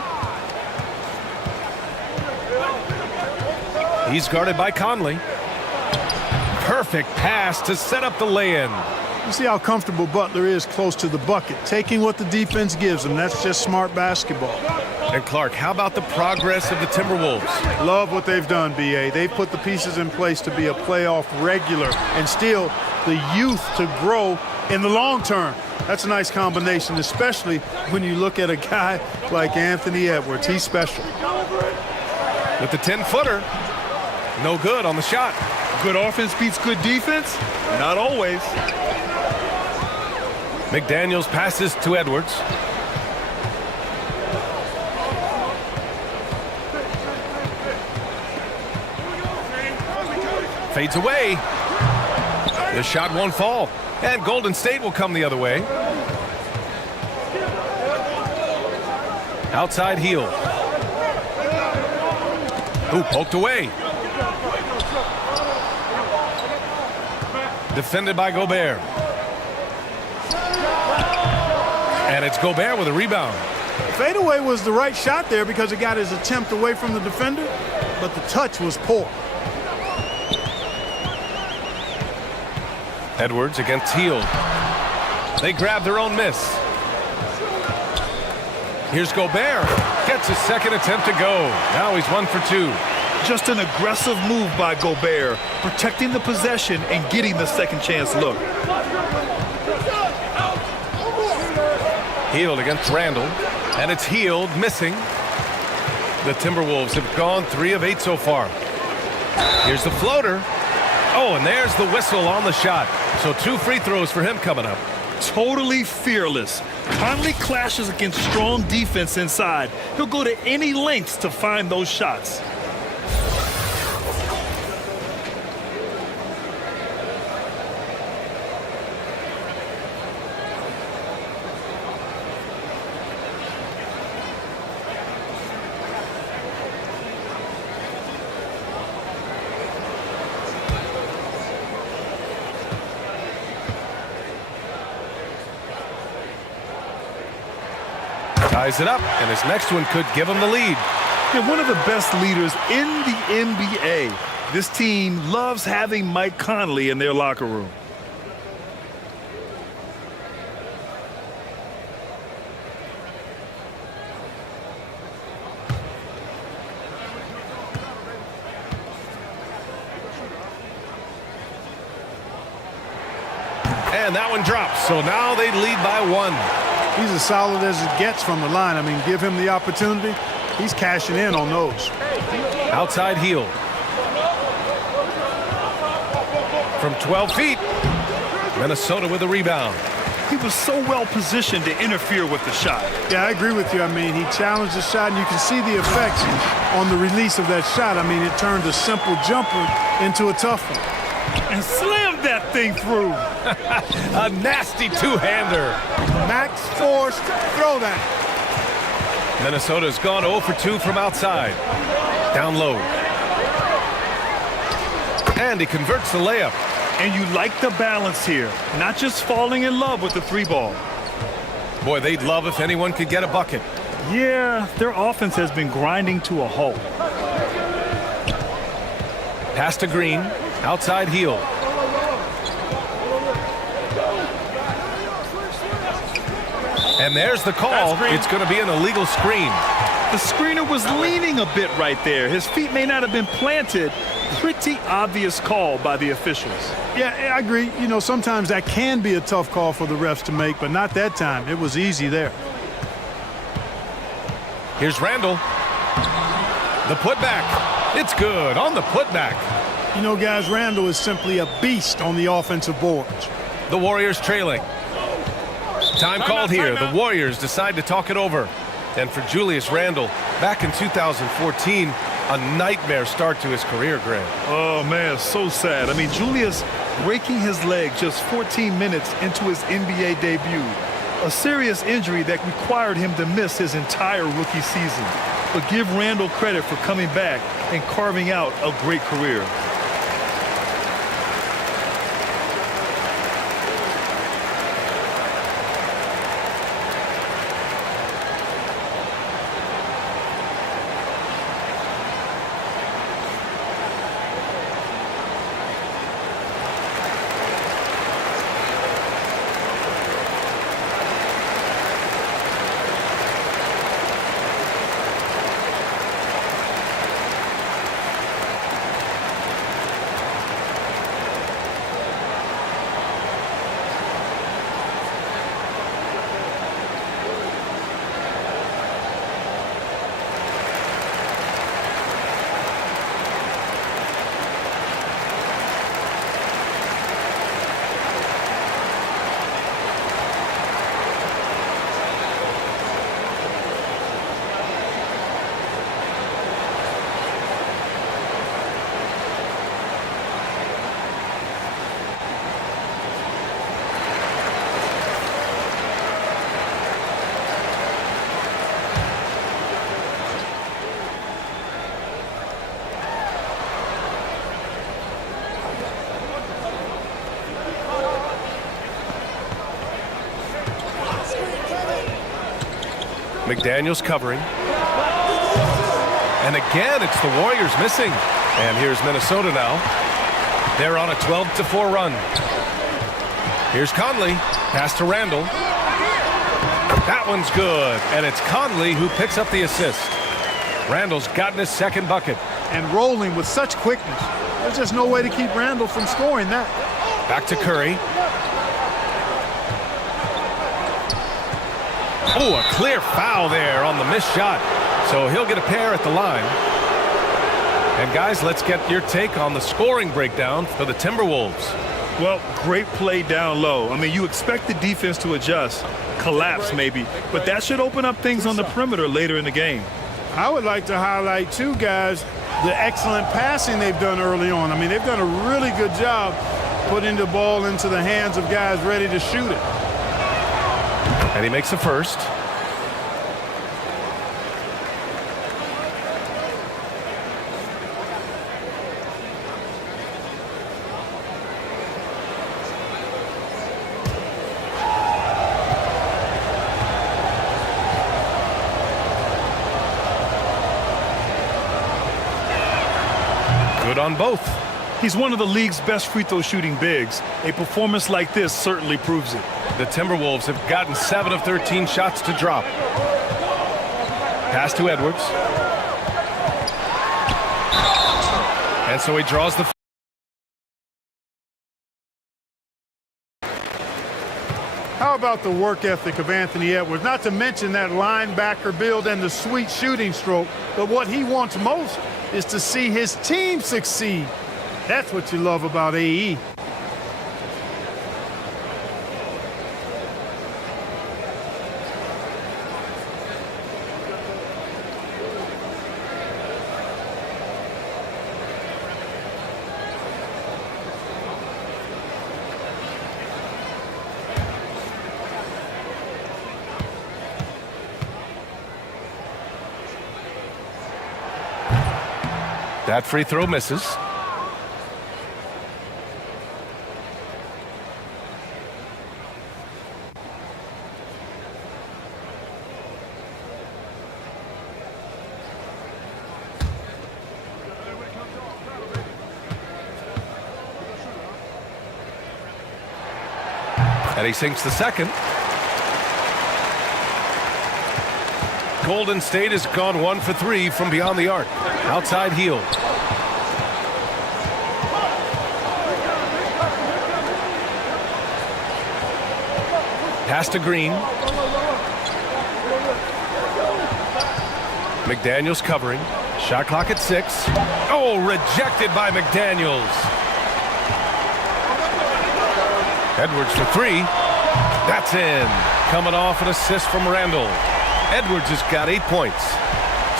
He's guarded by Conley. Perfect pass to set up the lay-in. You see how comfortable Butler is close to the bucket, taking what the defense gives him. That's just smart basketball. And Clark, how about the progress of the Timberwolves? Love what they've done, B.A. They've put the pieces in place to be a playoff regular and still the youth to grow in the long term. That's a nice combination, especially when you look at a guy like Anthony Edwards. He's special. With the 10-footer, no good on the shot. Good offense beats good defense? Not always. McDaniels passes to Edwards. Fades away. The shot won't fall. And Golden State will come the other way. Outside Hield. Ooh, poked away. Defended by Gobert. And it's Gobert with a rebound. Fadeaway was the right shot there because it got his attempt away from the defender, but the touch was poor. Edwards against Hield. They grab their own miss. Here's Gobert. Gets his second attempt to go. Now he's 1 for 2. Just an aggressive move by Gobert, protecting the possession and getting the second chance look. Hield against Randall. And it's Hield missing. The Timberwolves have gone 3 of 8 so far. Here's the floater. Oh, and there's the whistle on the shot. So 2 free throws for him coming up. Totally fearless. Conley clashes against strong defense inside. He'll go to any lengths to find those shots. Ties it up, and his next one could give him the lead. They're one of the best leaders in the NBA. This team loves having Mike Conley in their locker room. And And that one drops. So now they lead by 1. He's as solid as it gets from the line. I mean, give him the opportunity. He's cashing in on those. Outside heel. From 12 feet. Minnesota with a rebound. He was so well positioned to interfere with the shot. Yeah, I agree with you. I mean, he challenged the shot, and you can see the effects on the release of that shot. I mean, it turned a simple jumper into a tough one. And slammed that thing through. A nasty two-hander. Max forced throwdown. Minnesota's gone 0 for 2 from outside. Down low. And he converts the layup. And you like the balance here. Not just falling in love with the 3-ball. Boy, they'd love if anyone could get a bucket. Yeah, their offense has been grinding to a halt. Pass to Green. Outside heel. And there's the call. It's going to be an illegal screen. The screener was leaning a bit right there. His feet may not have been planted. Pretty obvious call by the officials. Yeah, I agree. You know, sometimes that can be a tough call for the refs to make, but not that time. It was easy there. Here's Randall. The putback. It's good on the putback. You know, guys, Randall is simply a beast on the offensive boards. The Warriors trailing. Time called here. The Warriors decide to talk it over. And for Julius Randle, back in 2014, a nightmare start to his career, Greg. Oh, man, so sad. I mean, Julius breaking his leg just 14 minutes into his NBA debut. A serious injury that required him to miss his entire rookie season. But give Randle credit for coming back and carving out a great career. McDaniels covering. And again, it's the Warriors missing. And here's Minnesota now. They're on a 12-4 run. Here's Conley. Pass to Randall. That one's good. And it's Conley who picks up the assist. Randall's gotten his second bucket. And rolling with such quickness. There's just no way to keep Randall from scoring that. Back to Curry. Oh, a clear foul there on the missed shot. So he'll get a pair at the line. And guys, let's get your take on the scoring breakdown for the Timberwolves. Well, great play down low. I mean, you expect the defense to adjust, collapse maybe, but that should open up things on the perimeter later in the game. I would like to highlight, too, guys, the excellent passing they've done early on. I mean, they've done a really good job putting the ball into the hands of guys ready to shoot it. And he makes the first. Good on both. He's one of the league's best free throw shooting bigs. A performance like this certainly proves it. The Timberwolves have gotten 7 of 13 shots to drop. Pass to Edwards. And so he draws the How about the work ethic of Anthony Edwards? Not to mention that linebacker build and the sweet shooting stroke, but what he wants most is to see his team succeed. That's what you love about AE. That free throw misses. And he sinks the second. Golden State has gone 1 for 3 from beyond the arc. Outside heel. Pass to Green. McDaniels covering. Shot clock at 6. Oh, rejected by McDaniels. Edwards for 3. That's in. Coming off an assist from Randall. Edwards has got 8 points.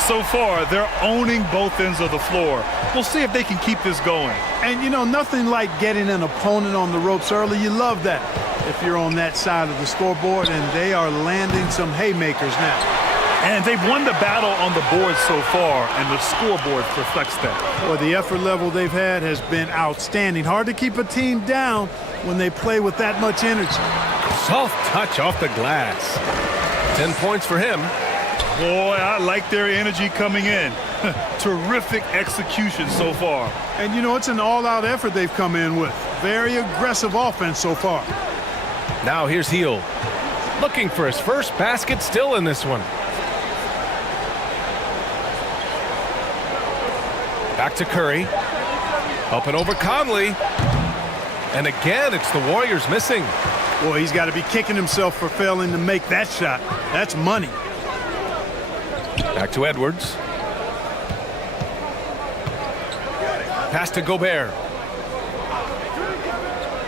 So far, they're owning both ends of the floor. We'll see if they can keep this going. And, you know, nothing like getting an opponent on the ropes early. You love that if you're on that side of the scoreboard, and they are landing some haymakers now. And they've won the battle on the board so far, and the scoreboard reflects that. Well, the effort level they've had has been outstanding. Hard to keep a team down when they play with that much energy. Soft touch off the glass. 10 points for him. Boy, I like their energy coming in. Terrific execution so far. And, you know, it's an all-out effort they've come in with. Very aggressive offense so far. Now here's Heel. Looking for his first basket, still in this one. Back to Curry. Up and over Conley. And again, it's the Warriors missing. Boy, he's got to be kicking himself for failing to make that shot. That's money. Back to Edwards. Pass to Gobert.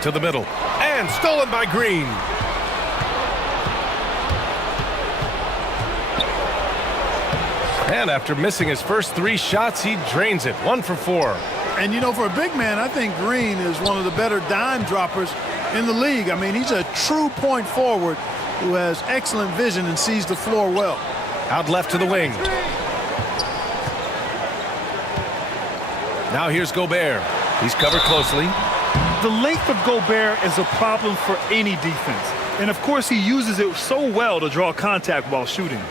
To the middle. And stolen by Green. And after missing his first 3 shots, he drains it. 1 for 4. And, you know, for a big man, I think Green is one of the better dime droppers in the league. I mean, he's a true point forward who has excellent vision and sees the floor well. Out left to the wing. Now here's Gobert. He's covered closely. The length of Gobert is a problem for any defense. And, of course, he uses it so well to draw contact while shooting.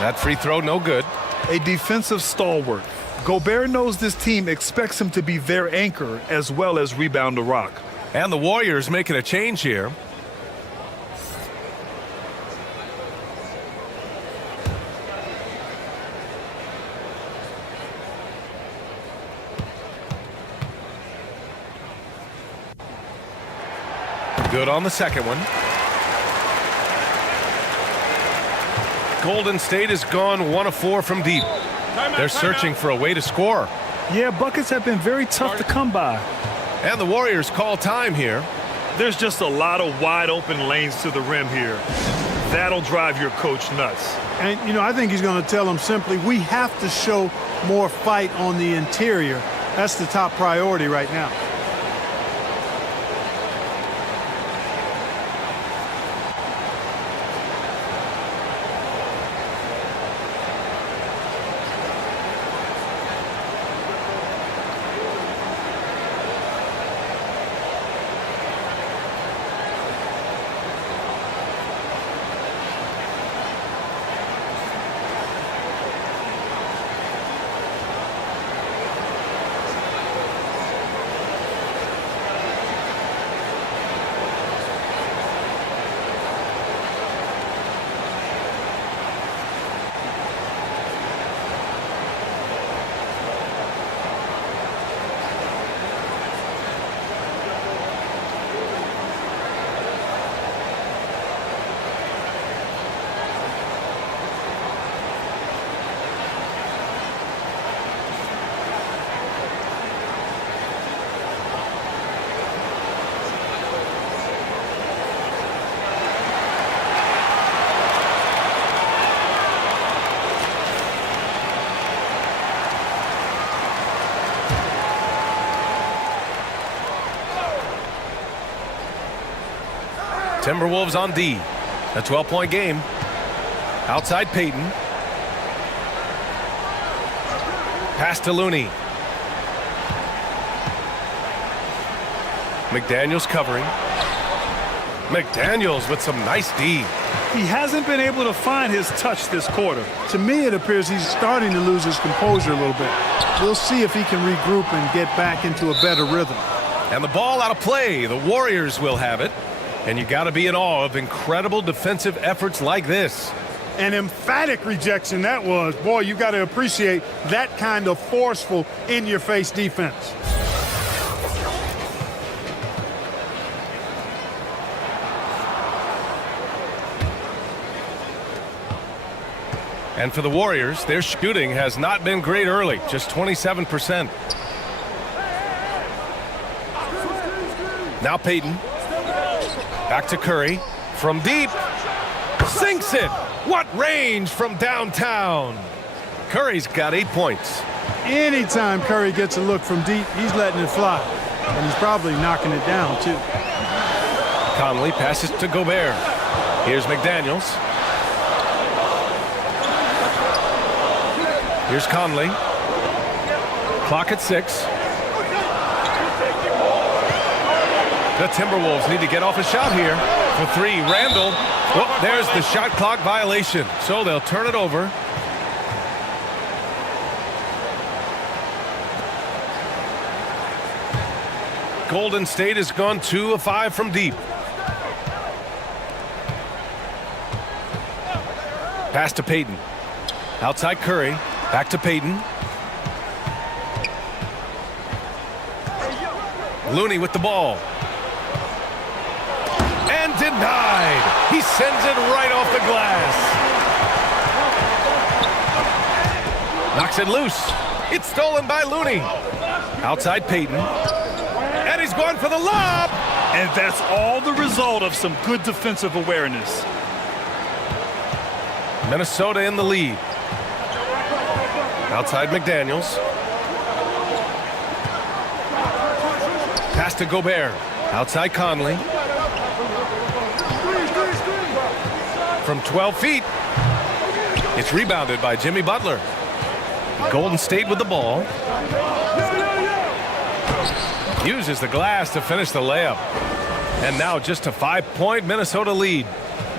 That free throw, no good. A defensive stalwart. Gobert knows this team expects him to be their anchor as well as rebound the rock. And the Warriors making a change here. Good on the second one. Golden State has gone 1 of 4 from deep. They're searching for a way to score. Yeah, buckets have been very tough to come by. And the Warriors call time here. There's just a lot of wide open lanes to the rim here. That'll drive your coach nuts. And, you know, I think he's going to tell them simply, we have to show more fight on the interior. That's the top priority right now. Timberwolves on D. A 12-point game. Outside Payton. Pass to Looney. McDaniels covering. McDaniels with some nice D. He hasn't been able to find his touch this quarter. To me, it appears he's starting to lose his composure a little bit. We'll see if he can regroup and get back into a better rhythm. And the ball out of play. The Warriors will have it. And you got to be in awe of incredible defensive efforts like this. An emphatic rejection that was. Boy, you got to appreciate that kind of forceful, in-your-face defense. And for the Warriors, their shooting has not been great early, just 27%. Now Payton. Back to Curry. From deep. Sinks it. What range from downtown. Curry's got 8 points. Anytime Curry gets a look from deep, he's letting it fly. And he's probably knocking it down, too. Conley passes to Gobert. Here's McDaniels. Here's Conley. Clock at 6. The Timberwolves need to get off a shot here. For 3, Randall. Oh, there's the shot clock violation. So they'll turn it over. Golden State has gone 2 of 5 from deep. Pass to Payton. Outside Curry. Back to Payton. Looney with the ball. And denied. He sends it right off the glass. Knocks it loose. It's stolen by Looney. Outside Payton. And he's going for the lob. And that's all the result of some good defensive awareness. Minnesota in the lead. Outside McDaniels. Pass to Gobert. Outside Conley. From 12 feet. It's rebounded by Jimmy Butler. Golden State with the ball. Uses the glass to finish the layup. And now just a 5-point Minnesota lead.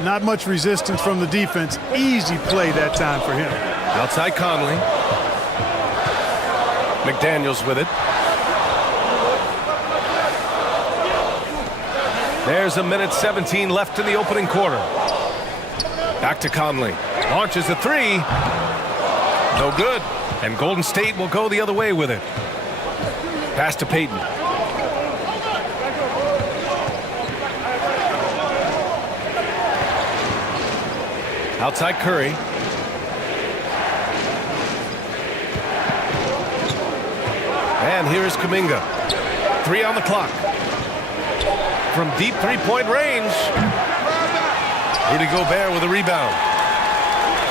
Not much resistance from the defense. Easy play that time for him. Outside Conley. McDaniels with it. There's 1:17 left in the opening quarter. Back to Conley. Launches a 3. No good. And Golden State will go the other way with it. Pass to Payton. Outside Curry. And here's Kuminga. 3 on the clock. From deep 3-point range. Rudy Gobert with a rebound.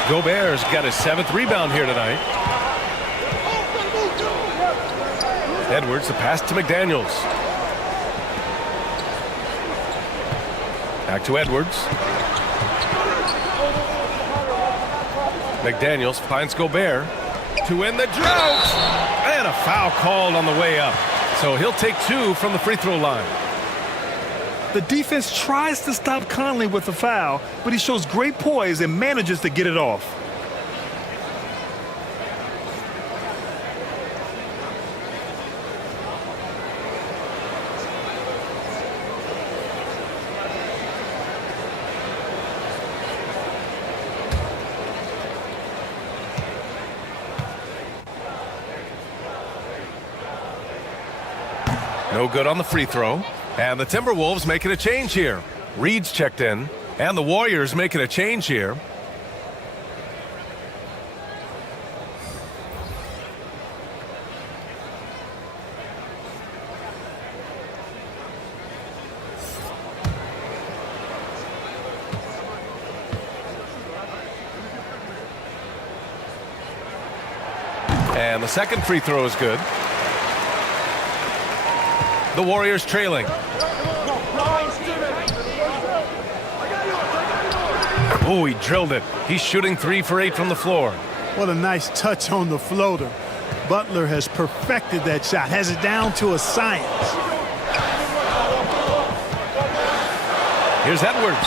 Gobert's got his 7th rebound here tonight. Edwards, the pass to McDaniels. Back to Edwards. McDaniels finds Gobert to end the drought. And a foul called on the way up. So he'll take 2 from the free throw line. The defense tries to stop Conley with the foul, but he shows great poise and manages to get it off. No good on the free throw. And the Timberwolves making a change here. Reed's checked in. And the Warriors making a change here. And the second free throw is good. The Warriors trailing. Oh, he drilled it. He's shooting 3 for 8 from the floor. What a nice touch on the floater. Butler has perfected that shot, has it down to a science. Here's Edwards.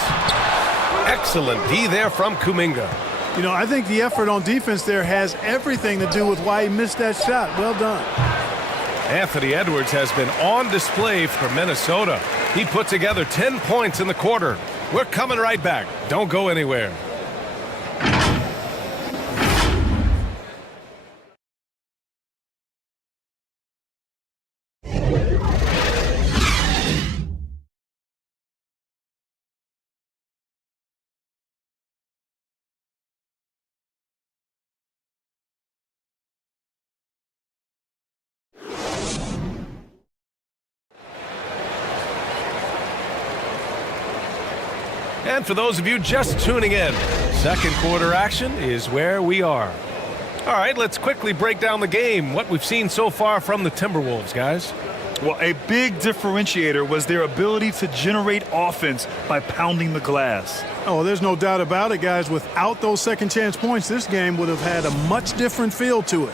Excellent D there from Kuminga. You know, I think the effort on defense there has everything to do with why he missed that shot. Well done. Anthony Edwards has been on display for Minnesota. He put together 10 points in the quarter. We're coming right back. Don't go anywhere. And for those of you just tuning in, second quarter action is where we are. All right, let's quickly break down the game, what we've seen so far from the Timberwolves, guys. Well, a big differentiator was their ability to generate offense by pounding the glass. Oh, there's no doubt about it, guys. Without those second chance points, this game would have had a much different feel to it.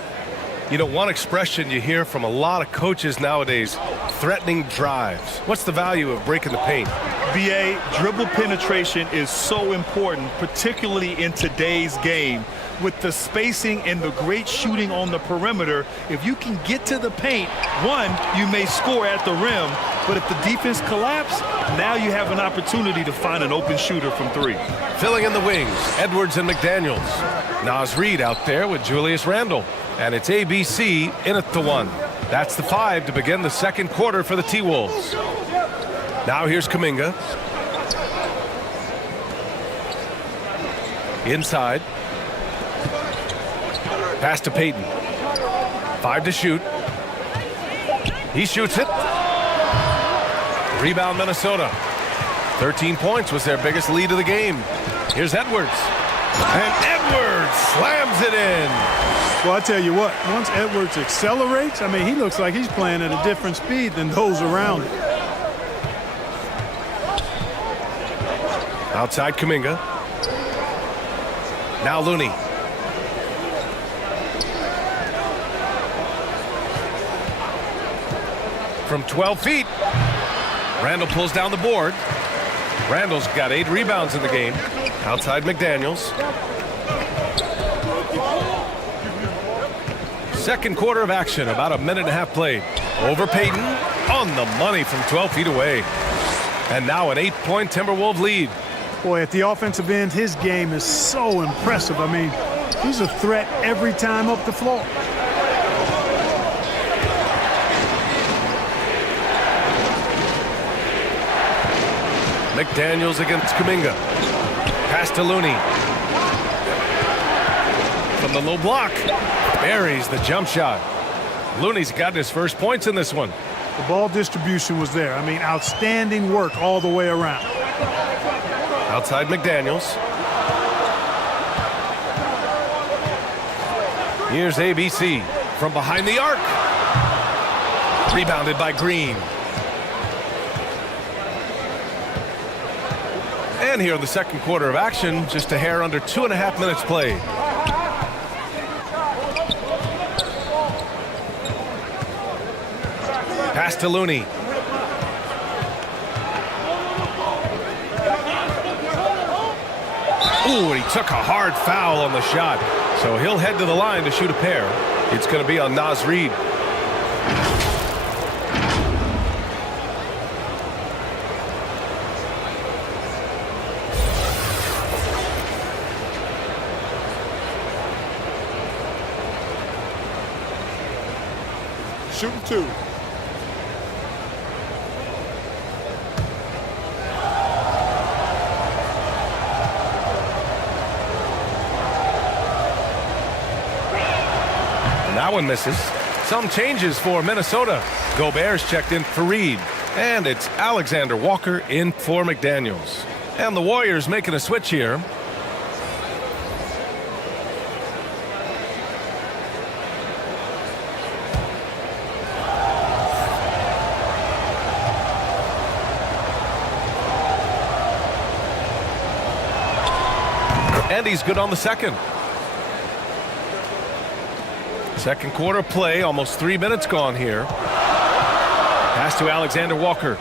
You know, one expression you hear from a lot of coaches nowadays, threatening drives. What's the value of breaking the paint? BA, dribble penetration is so important, particularly in today's game. With the spacing and the great shooting on the perimeter, if you can get to the paint, one, you may score at the rim, but if the defense collapses, now you have an opportunity to find an open shooter from 3. Filling in the wings, Edwards and McDaniels. Naz Reid out there with Julius Randle. And it's ABC in at the 1. That's the 5 to begin the second quarter for the T-Wolves. Now here's Kuminga. Inside. Pass to Payton. 5 to shoot. He shoots it. Rebound Minnesota. 13 points was their biggest lead of the game. Here's Edwards. And Edwards slams it in. Well, I tell you what, once Edwards accelerates, I mean, he looks like he's playing at a different speed than those around him. Outside Kuminga. Now Looney. From 12 feet. Randle pulls down the board. Randle's got 8 rebounds in the game. Outside McDaniels. Second quarter of action, about a minute and a half played. Over Payton, on the money from 12 feet away. And now an 8-point Timberwolves lead. Boy, at the offensive end, his game is so impressive. I mean, he's a threat every time up the floor. McDaniels against Kuminga. Pass to Looney. From the low block. Buries the jump shot. Looney's got his first points in this one. The ball distribution was there. I mean, outstanding work all the way around. Outside McDaniels. Here's ABC from behind the arc. Rebounded by Green. And here in the second quarter of action, just a hair under 2.5 minutes played. Pass to Looney. Ooh, and he took a hard foul on the shot. So he'll head to the line to shoot a pair. It's going to be on Naz Reid. Shooting 2. That one misses. Some changes for Minnesota. Gobert's checked in for Reid. And it's Alexander Walker in for McDaniels. And the Warriors making a switch here. And he's good on the second. Second quarter play, almost 3 minutes gone here. Pass to Alexander Walker.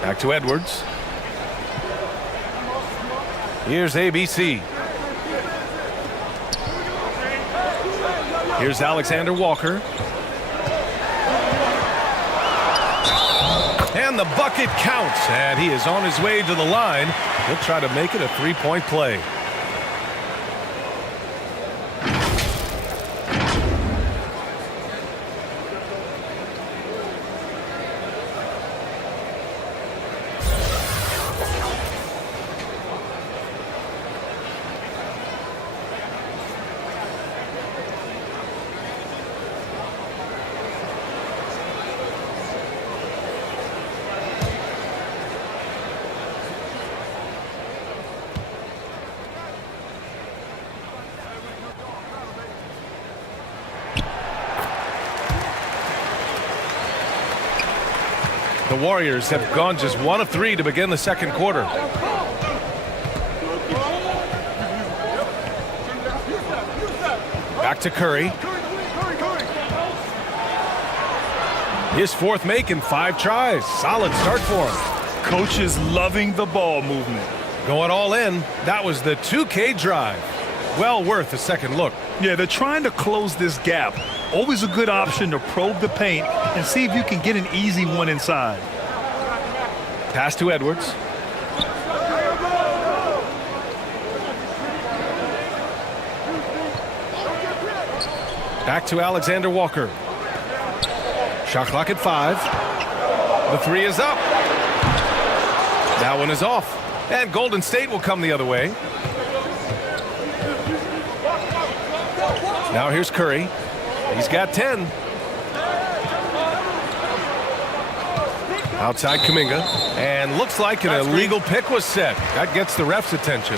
Back to Edwards. Here's ABC. Here's Alexander Walker. And the bucket counts, and he is on his way to the line. He'll try to make it a three-point play. The Warriors have gone just 1 of 3 to begin the second quarter. Back to Curry. His fourth make in 5 tries. Solid start for him. Coach is loving the ball movement. Going all in. That was the 2K drive. Well worth a second look. Yeah, they're trying to close this gap. Always a good option to probe the paint and see if you can get an easy one inside. Pass to Edwards. Back to Alexander Walker. Shot clock at 5. The 3 is up. That one is off. And Golden State will come the other way. Now here's Curry. He's got 10. Outside Kuminga. And looks like an illegal pick was set. That gets the ref's attention.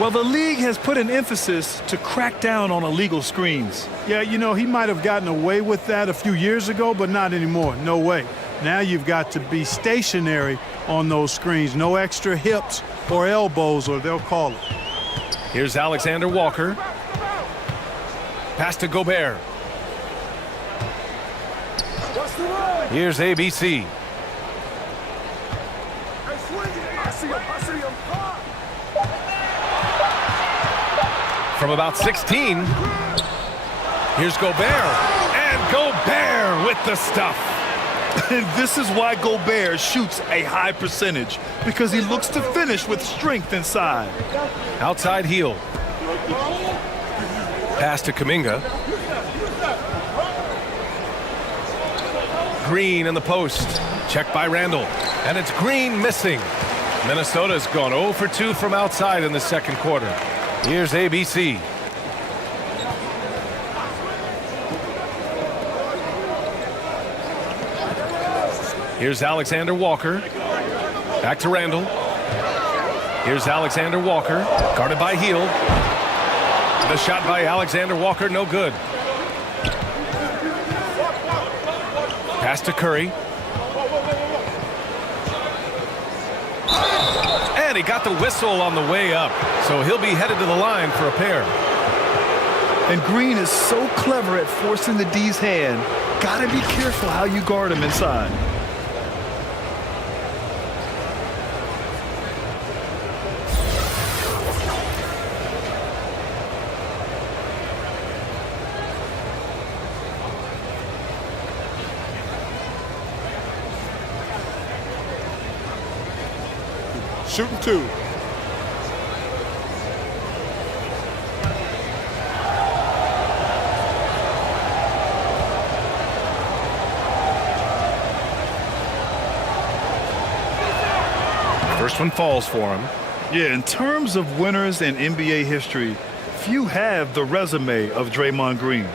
Well, the league has put an emphasis to crack down on illegal screens. Yeah, you know, he might have gotten away with that a few years ago, but not anymore. No way. Now you've got to be stationary on those screens. No extra hips or elbows, or they'll call it. Here's Alexander Walker. Pass to Gobert. Here's ABC. From about 16. Here's Gobert. And Gobert with the stuff. And this is why Gobert shoots a high percentage, because he looks to finish with strength inside. Outside heel. Pass to Kuminga. Green in the post. Checked by Randall. And it's Green missing. Minnesota's gone 0 for 2 from outside in the second quarter. Here's ABC. Here's Alexander Walker. Back to Randall. Here's Alexander Walker. Guarded by Heel. The shot by Alexander Walker, no good. Pass to Curry. And he got the whistle on the way up. So he'll be headed to the line for a pair. And Green is so clever at forcing the D's hand. Gotta be careful how you guard him inside. Shooting 2. First one falls for him. Yeah, in terms of winners in NBA history, few have the resume of Draymond Green.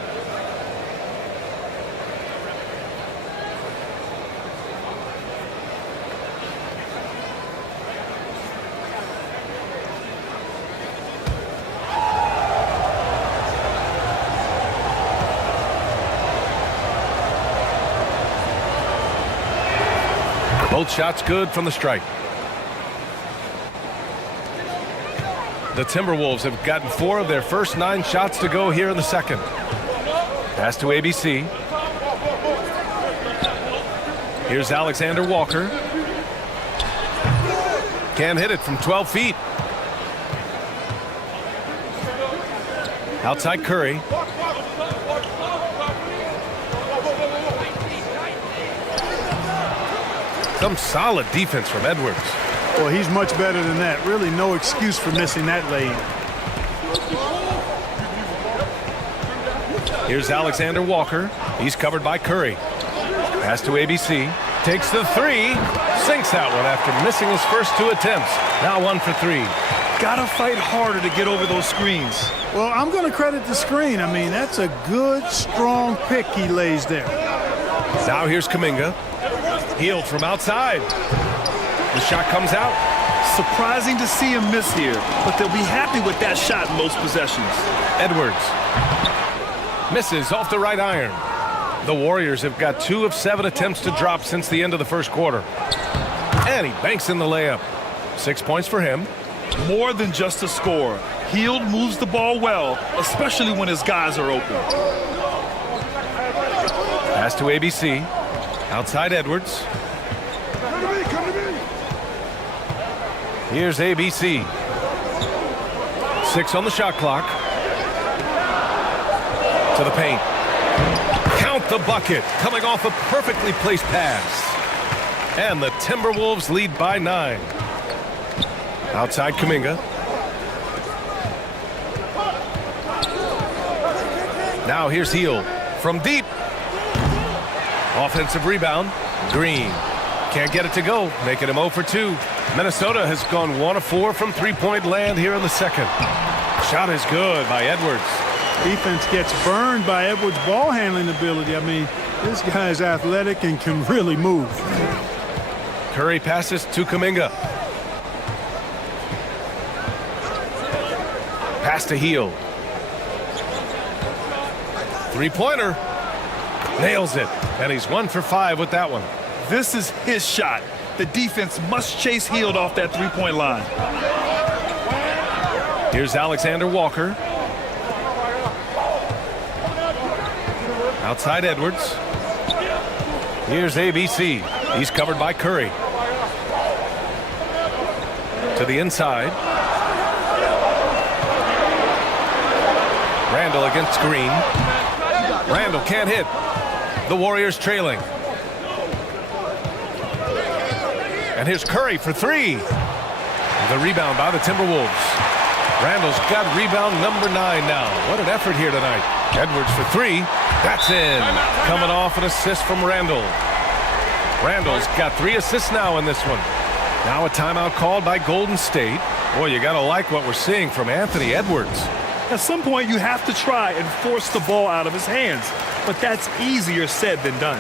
Both shots good from the stripe. The Timberwolves have gotten 4 of their first 9 shots to go here in the second. Pass to ABC. Here's Alexander Walker. Can't hit it from 12 feet. Outside Curry. Some solid defense from Edwards. Well, he's much better than that. Really no excuse for missing that lane. Here's Alexander Walker. He's covered by Curry. Pass to ABC. Takes the 3. Sinks that one after missing his first 2 attempts. Now 1 for 3. Gotta fight harder to get over those screens. Well, I'm going to credit the screen. I mean, that's a good, strong pick he lays there. Now here's Kuminga. Healed from outside. The shot comes out. Surprising to see him miss here, but they'll be happy with that shot in most possessions. Edwards misses off the right iron. The Warriors have got 2 of 7 attempts to drop since the end of the first quarter. And he banks in the layup. 6 points for him. More than just a score. Hield moves the ball well, especially when his guys are open. Pass to ABC. Outside Edwards. Here's ABC. 6 on the shot clock. To the paint. Count the bucket. Coming off a perfectly placed pass. And the Timberwolves lead by 9. Outside Kuminga. Now here's Hield from deep. Offensive rebound. Green. Can't get it to go. Making him 0 for 2. Minnesota has gone 1 of 4 from three-point land here in the second. Shot is good by Edwards. Defense gets burned by Edwards' ball handling ability. I mean, this guy's athletic and can really move. Curry passes to Kuminga. Pass to Hield. Three-pointer. Nails it. And he's 1 for 5 with that one. This is his shot. The defense must chase Hield off that three-point line. Here's Alexander Walker. Outside Edwards. Here's ABC. He's covered by Curry. To the inside. Randall against Green. Randall can't hit. The Warriors trailing. And here's Curry for 3. The rebound by the Timberwolves. Randall's got rebound number 9 now. What an effort here tonight. Edwards for 3. That's in. Coming off an assist from Randall. Randall's got 3 assists now in this one. Now a timeout called by Golden State. Boy, you got to like what we're seeing from Anthony Edwards. At some point, you have to try and force the ball out of his hands. But that's easier said than done.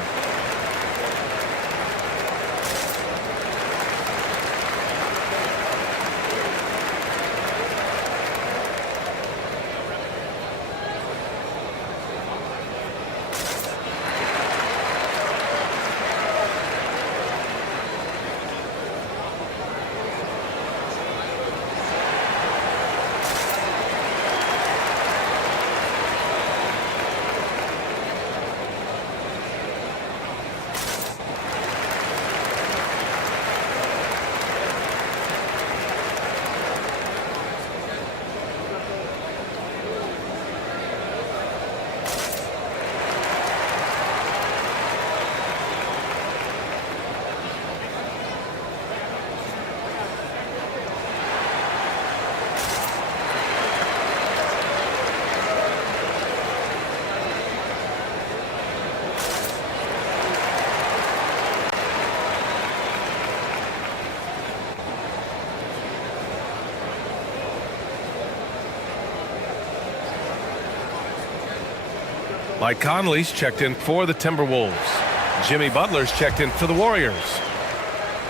Mike Conley's checked in for the Timberwolves. Jimmy Butler's checked in for the Warriors.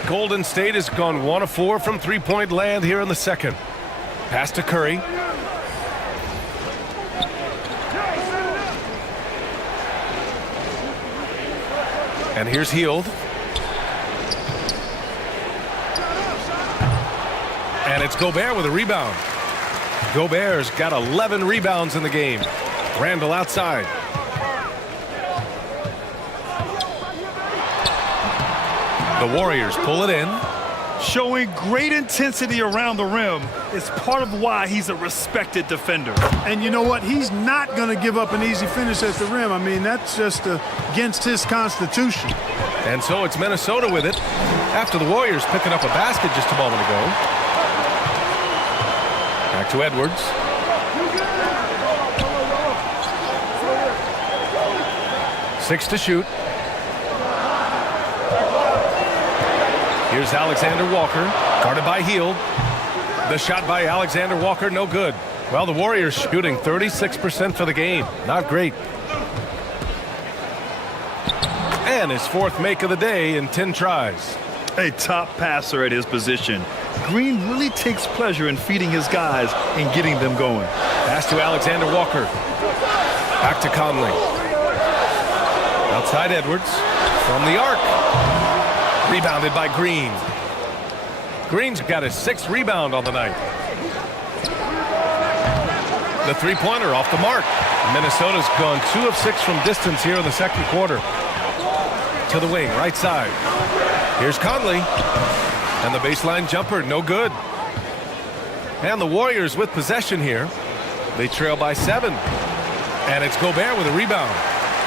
Golden State has gone 1 of 4 from three-point land here in the second. Pass to Curry. And here's Hield. And it's Gobert with a rebound. Gobert's got 11 rebounds in the game. Randall outside. The Warriors pull it in. Showing great intensity around the rim is part of why he's a respected defender. And you know what? He's not going to give up an easy finish at the rim. I mean, that's just against his constitution. And so it's Minnesota with it after the Warriors picking up a basket just a moment ago. Back to Edwards. Six to shoot. Here's Alexander Walker, guarded by Hield. The shot by Alexander Walker, no good. Well, the Warriors shooting 36% for the game. Not great. And his fourth make of the day in 10 tries. A top passer at his position. Green really takes pleasure in feeding his guys and getting them going. Pass to Alexander Walker. Back to Conley. Outside Edwards. From the arc. Rebounded by Green. Green's got his 6th rebound on the night. The three-pointer off the mark. Minnesota's gone 2 of 6 from distance here in the second quarter. To the wing, right side. Here's Conley. And the baseline jumper, no good. And the Warriors with possession here. They trail by 7. And it's Gobert with a rebound.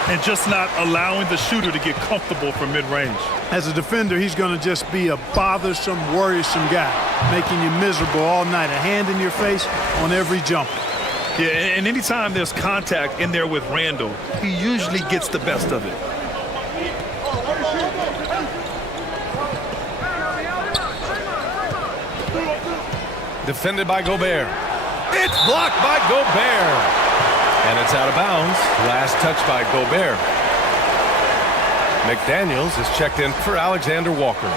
And just not allowing the shooter to get comfortable from mid-range. As a defender, he's going to just be a bothersome, worrisome guy, making you miserable all night, a hand in your face on every jump. Yeah, and anytime there's contact in there with Randall, he usually gets the best of it. Defended by Gobert. It's blocked by Gobert. And it's out of bounds. Last touch by Gobert. McDaniels is checked in for Alexander Walker.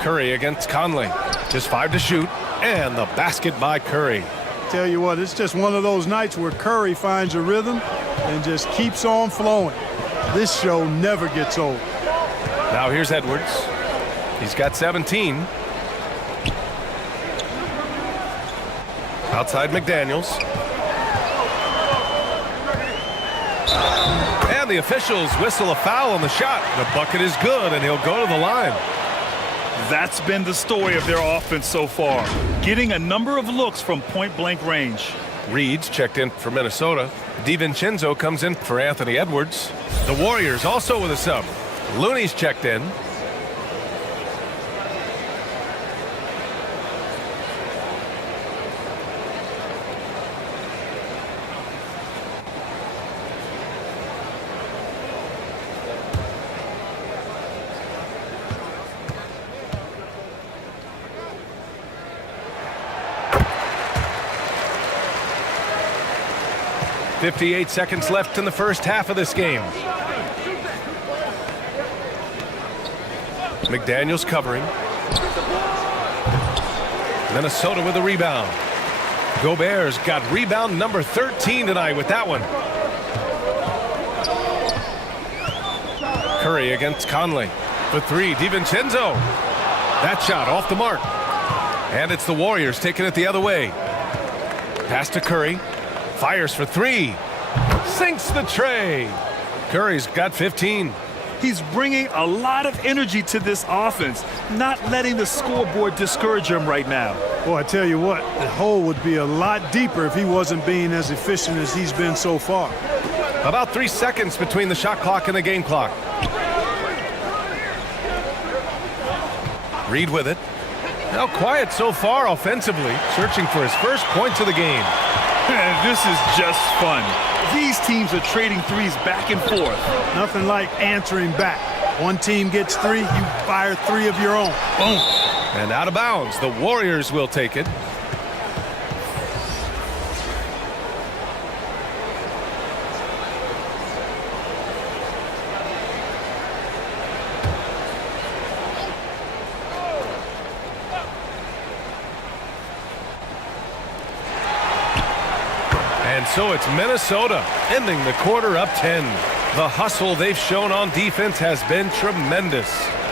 Curry against Conley. Just 5 to shoot. And the basket by Curry. Tell you what, it's just one of those nights where Curry finds a rhythm and just keeps on flowing. This show never gets old. Now here's Edwards. He's got 17. Outside McDaniels. And the officials whistle a foul on the shot. The bucket is good, and he'll go to the line. That's been the story of their offense so far, getting a number of looks from point-blank range. Reed's checked in for Minnesota. DiVincenzo comes in for Anthony Edwards. The Warriors also with a sub. Looney's checked in. .58 seconds left in the first half of this game. McDaniels covering. Minnesota with a rebound. Gobert's got rebound number 13 tonight with that one. Curry against Conley. For 3, DiVincenzo. That shot off the mark. And it's the Warriors taking it the other way. Pass to Curry. Fires for 3. Sinks the tray. Curry's got 15. He's bringing a lot of energy to this offense, not letting the scoreboard discourage him right now. Boy, I tell you what, the hole would be a lot deeper if he wasn't being as efficient as he's been so far. About 3 seconds between the shot clock and the game clock. Reed with it. Now quiet so far offensively, searching for his first points of the game. This is just fun. These teams are trading threes back and forth. Nothing like answering back. One team gets 3, you fire 3 of your own. Boom. And out of bounds. The Warriors will take it. And so it's Minnesota ending the quarter up 10. The hustle they've shown on defense has been tremendous.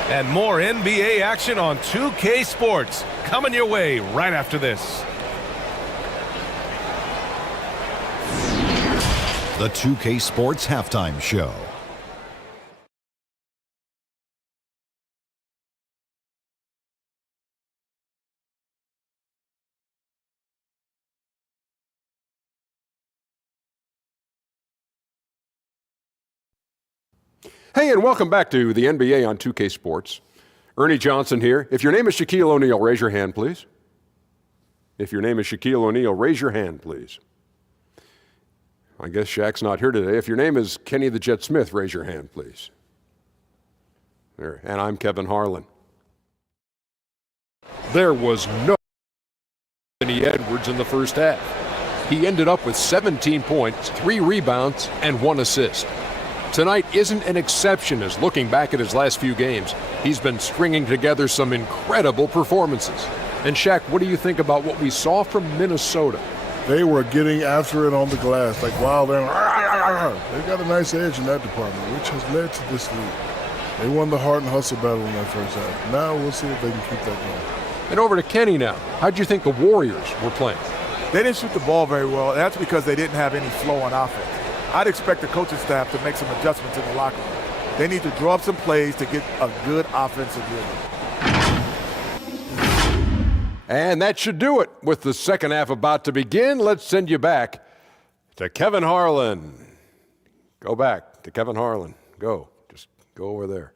And more NBA action on 2K Sports coming your way right after this. The 2K Sports Halftime Show. Hey, and welcome back to the NBA on 2K Sports. Ernie Johnson here. If your name is Shaquille O'Neal, raise your hand, please. If your name is Shaquille O'Neal, raise your hand, please. I guess Shaq's not here today. If your name is Kenny the Jet Smith, raise your hand, please. There. And I'm Kevin Harlan. There was no Anthony Edwards in the first half. He ended up with 17 points, 3 rebounds, and 1 assist. Tonight isn't an exception as looking back at his last few games, he's been stringing together some incredible performances. And Shaq, what do you think about what we saw from Minnesota? They were getting after it on the glass, like wild animals. They got a nice edge in that department, which has led to this lead. They won the heart and hustle battle in that first half. Now we'll see if they can keep that going. And over to Kenny now. How'd you think the Warriors were playing? They didn't shoot the ball very well, and that's because they didn't have any flow on offense. I'd expect the coaching staff to make some adjustments in the locker room. They need to draw up some plays to get a good offensive rhythm. And that should do it. With the second half about to begin, let's send you back to Kevin Harlan. Go back to Kevin Harlan. Go. Just go over there.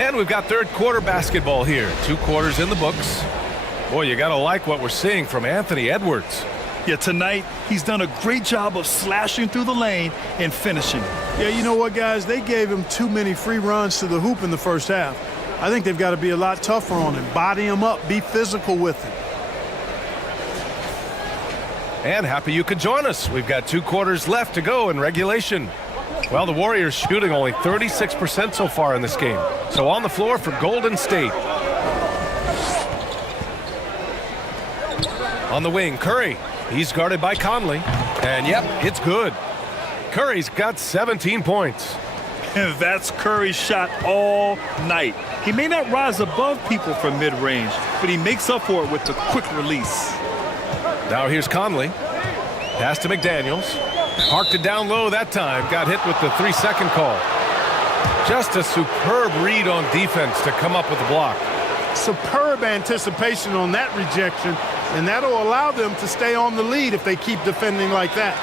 And we've got third quarter basketball here. 2 quarters in the books. Boy, you got to like what we're seeing from Anthony Edwards. Yeah, tonight he's done a great job of slashing through the lane and finishing. Yeah, you know what, guys? They gave him too many free runs to the hoop in the first half. I think they've got to be a lot tougher on him. Body him up. Be physical with him. And happy you could join us. We've got 2 quarters left to go in regulation. Well, the Warriors shooting only 36% so far in this game. So on the floor for Golden State. On the wing, Curry. He's guarded by Conley. And yep, it's good. Curry's got 17 points. And that's Curry's shot all night. He may not rise above people from mid-range, but he makes up for it with the quick release. Now here's Conley. Pass to McDaniels. Parked it down low that time. Got hit with the 3-second call. Just a superb read on defense to come up with the block. Superb anticipation on that rejection, and that'll allow them to stay on the lead if they keep defending like that.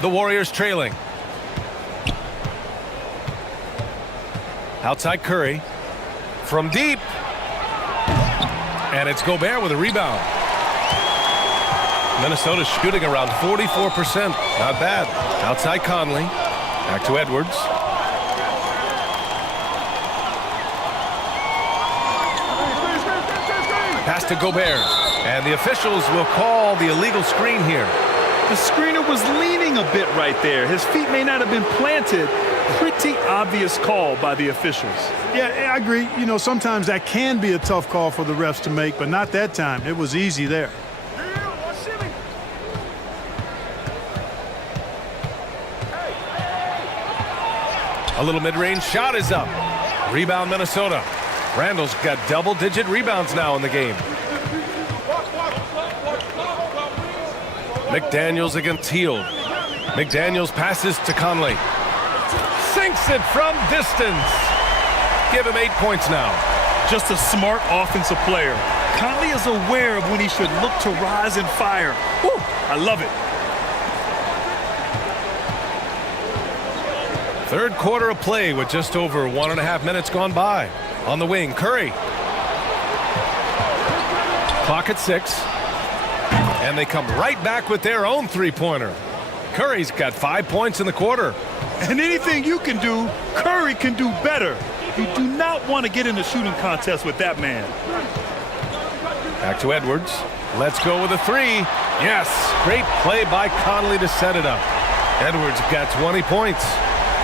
The Warriors trailing. Outside Curry. From deep. And it's Gobert with a rebound. Minnesota's shooting around 44%. Not bad. Outside Conley. Back to Edwards. Pass to Gobert. And the officials will call the illegal screen here. The screener was leaning a bit right there. His feet may not have been planted. Pretty obvious call by the officials. Yeah, I agree. You know, sometimes that can be a tough call for the refs to make, but not that time. It was easy there. A little mid-range shot is up. Rebound Minnesota. Randall's got double-digit rebounds now in the game. McDaniels against Hield. McDaniels passes to Conley. Sinks it from distance. Give him 8 points now. Just a smart offensive player. Conley is aware of when he should look to rise and fire. Woo, I love it. Third quarter of play with just over 1.5 minutes gone by. On the wing, Curry. Clock at 6. And they come right back with their own three-pointer. Curry's got 5 points in the quarter. And anything you can do, Curry can do better. You do not want to get in a shooting contest with that man. Back to Edwards. Let's go with a three. Yes, great play by Conley to set it up. Edwards got 20 points.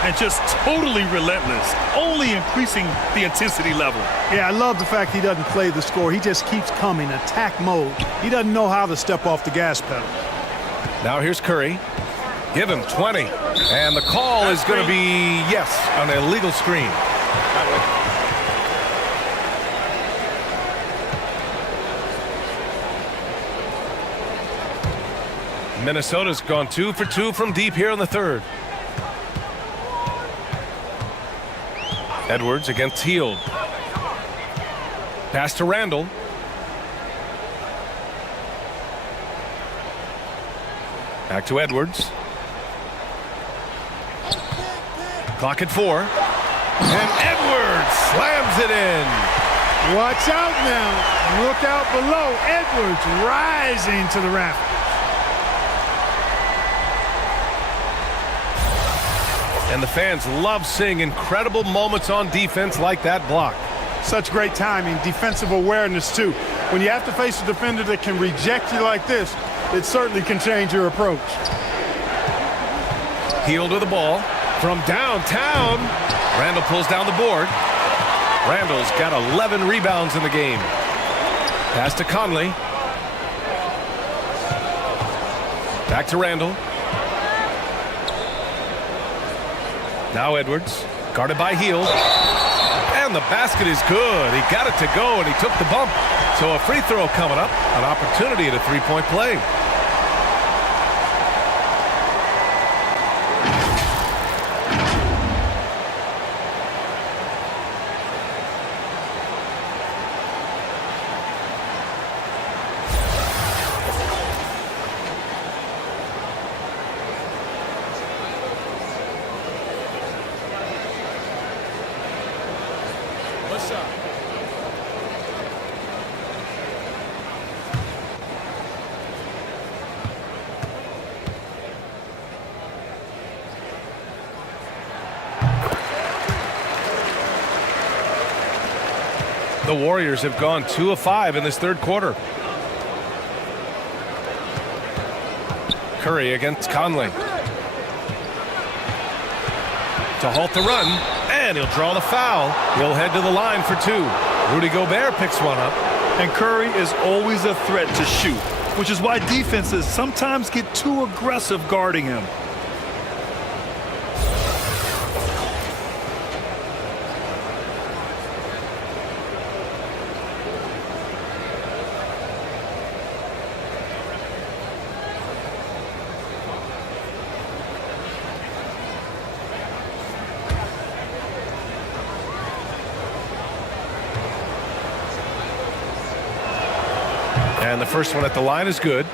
And just totally relentless, only increasing the intensity level. Yeah, I love the fact he doesn't play the score. He just keeps coming, attack mode. He doesn't know how to step off the gas pedal. Now here's Curry. Give him 20. And the call is going to be, yes, an illegal screen. Minnesota's gone 2 for 2 from deep here in the third. Edwards against Hield. Pass to Randall. Back to Edwards. Clock at 4. And Edwards slams it in. Watch out now. Look out below. Edwards rising to the rafters. And the fans love seeing incredible moments on defense like that block. Such great timing, defensive awareness too. When you have to face a defender that can reject you like this, it certainly can change your approach. Hield with the ball from downtown. Randall pulls down the board. Randall's got 11 rebounds in the game. Pass to Conley. Back to Randall. Now Edwards, guarded by Hield. And the basket is good. He got it to go, and he took the bump. So a free throw coming up, an opportunity at a three-point play. The Warriors have gone 2 of 5 in this third quarter. Curry against Conley. To halt the run, and he'll draw the foul. He'll head to the line for 2. Rudy Gobert picks one up. And Curry is always a threat to shoot, which is why defenses sometimes get too aggressive guarding him. And the first one at the line is good.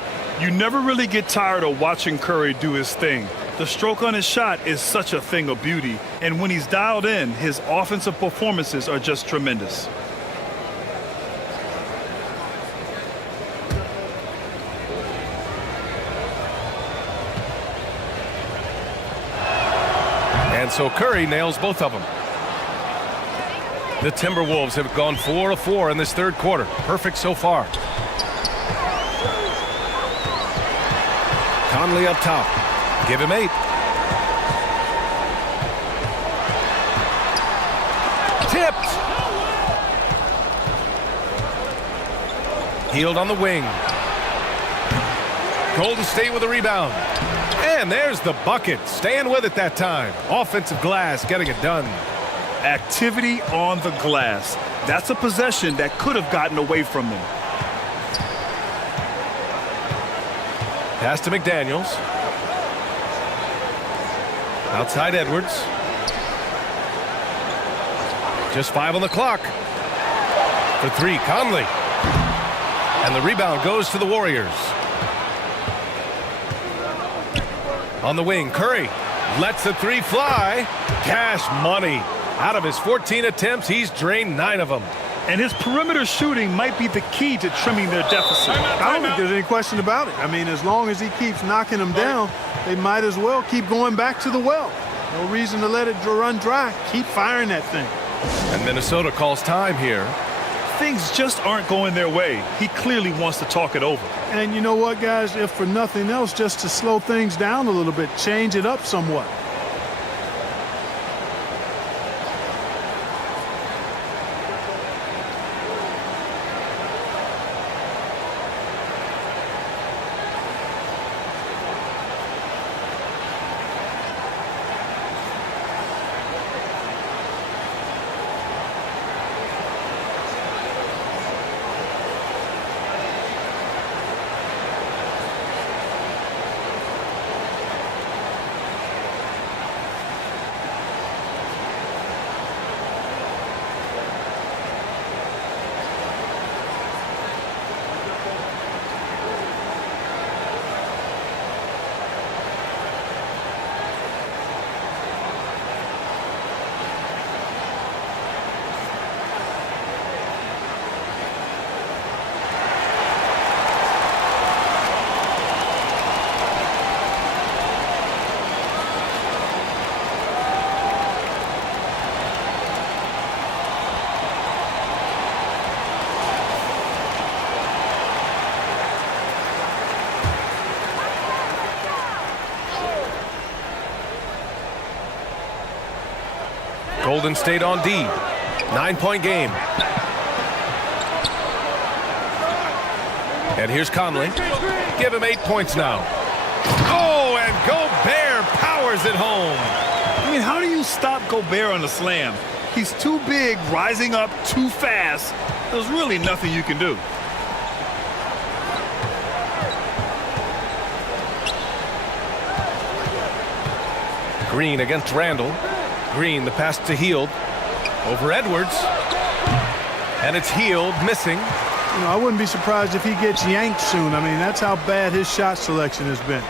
You never really get tired of watching Curry do his thing. The stroke on his shot is such a thing of beauty. And when he's dialed in, his offensive performances are just tremendous. And so Curry nails both of them. The Timberwolves have gone 4 of 4 in this third quarter. Perfect so far. Conley up top. Give him 8. Tipped. Hield on the wing. Golden State with a rebound. And there's the bucket. Staying with it that time. Offensive glass getting it done. Activity on the glass. That's a possession that could have gotten away from them. Pass to McDaniels. Outside Edwards. Just 5 on the clock. For 3, Conley. And the rebound goes to the Warriors. On the wing, Curry lets the 3 fly. Cash money. Out of his 14 attempts, he's drained 9 of them. And his perimeter shooting might be the key to trimming their deficit. I don't think there's any question about it. I mean, as long as he keeps knocking them down, they might as well keep going back to the well. No reason to let it run dry. Keep firing that thing. And Minnesota calls time here. things just aren't going their way. He clearly wants to talk it over. And you know what, guys? If for nothing else, just to slow things down a little bit, change it up somewhat. Golden State on D. 9-point game. And here's Conley. Give him 8 points now. Oh, and Gobert powers it home. I mean, how do you stop Gobert on the slam? He's too big, rising up too fast. There's really nothing you can do. Green against Randall. Green, the pass to Hield. Over Edwards. And it's Hield missing. You know, I wouldn't be surprised if he gets yanked soon. I mean, that's how bad his shot selection has been.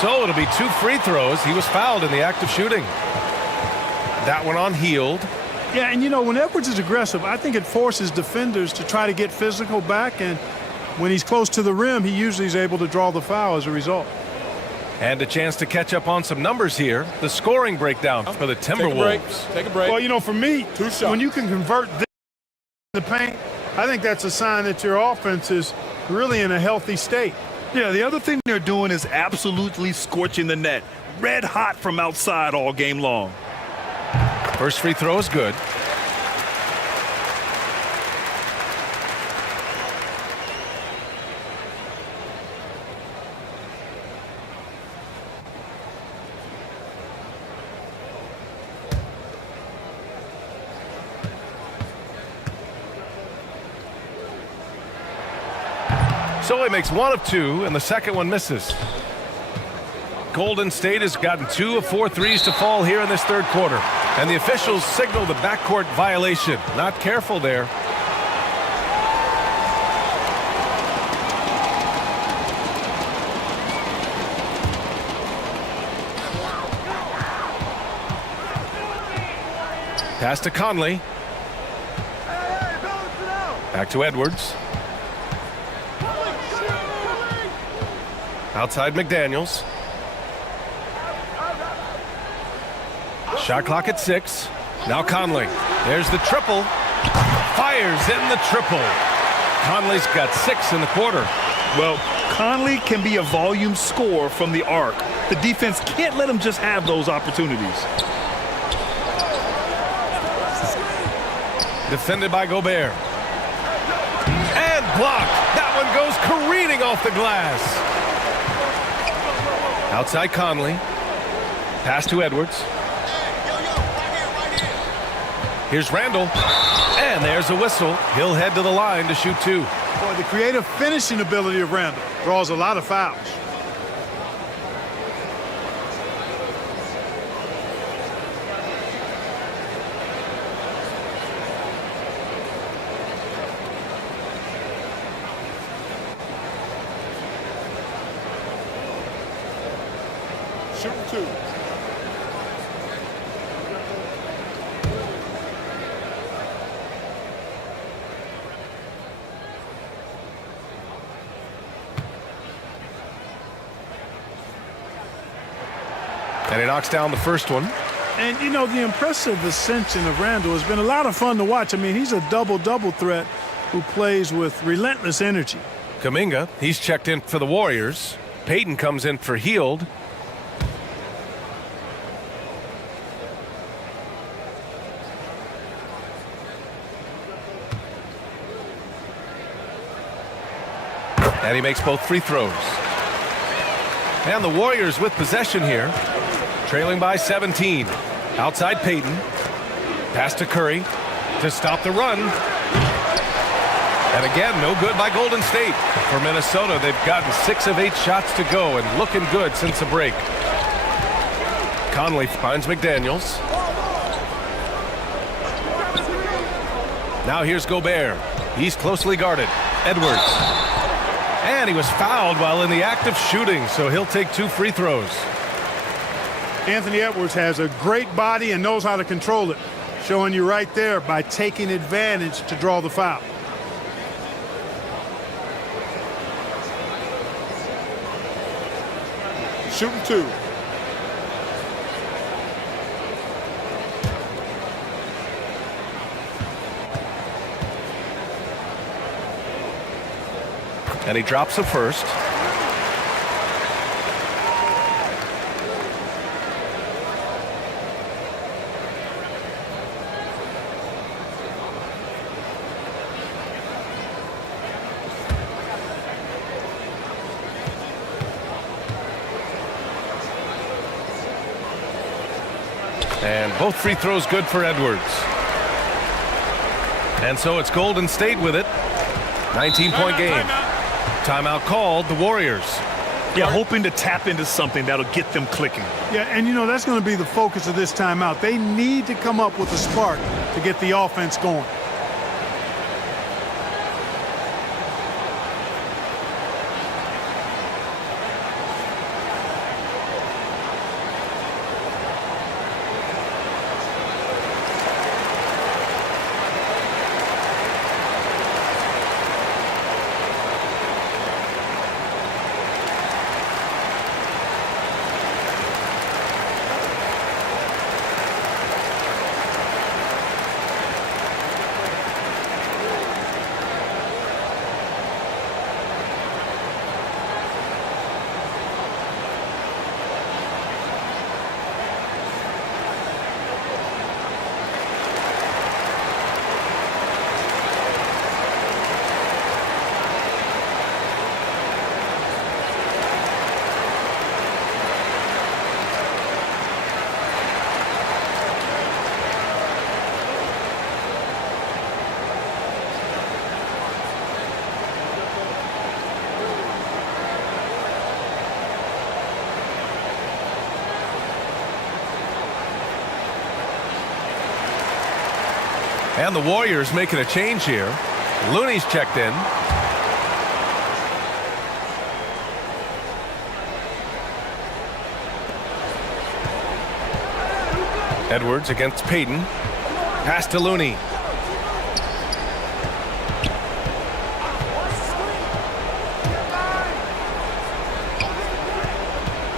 So it'll be 2 free throws. He was fouled in the act of shooting. That one on Hield. Yeah, and you know, when Edwards is aggressive, I think it forces defenders to try to get physical back, and when he's close to the rim, he usually is able to draw the foul as a result. And a chance to catch up on some numbers here. The scoring breakdown for the Timberwolves. Take a break. Well, you know, for me, when you can convert this to the paint, I think that's a sign that your offense is really in a healthy state. Yeah, the other thing they're doing is absolutely scorching the net. Red hot from outside all game long. First free throw is good. So he makes 1 of 2, and the second one misses. Golden State has gotten 2 of 4 threes to fall here in this third quarter. And the officials signal the backcourt violation. Not careful there. Pass to Conley. Back to Edwards. Outside McDaniels. Shot clock at 6. Now Conley. There's the triple. Fires in the triple. Conley's got 6 in the quarter. Well, Conley can be a volume scorer from the arc. The defense can't let him just have those opportunities. Defended by Gobert. And blocked. That one goes careening off the glass. Outside Conley. Pass to Edwards. Here's Randall. And there's a whistle. He'll head to the line to shoot 2. Boy, the creative finishing ability of Randall draws a lot of fouls. Shooting 2. And he knocks down the first one. And, you know, the impressive ascension of Randall has been a lot of fun to watch. I mean, he's a double-double threat who plays with relentless energy. Kuminga, he's checked in for the Warriors. Payton comes in for Hield. And he makes both free throws. And the Warriors with possession here, trailing by 17. Outside Payton. Pass to Curry to stop the run. And again, no good by Golden State. For Minnesota, they've gotten 6 of 8 shots to go and looking good since the break. Conley finds McDaniels. Now here's Gobert. He's closely guarded. Edwards. And he was fouled while in the act of shooting, so he'll take 2 free throws. Anthony Edwards has a great body and knows how to control it, showing you right there by taking advantage to draw the foul. Shooting 2. And he drops the first. And both free throws good for Edwards. And so it's Golden State with it. 19-point game. Timeout called, the Warriors. Yeah, hoping to tap into something that'll get them clicking. Yeah, and you know, that's going to be the focus of this timeout. They need to come up with a spark to get the offense going. And the Warriors making a change here. Looney's checked in. Edwards against Payton. Pass to Looney.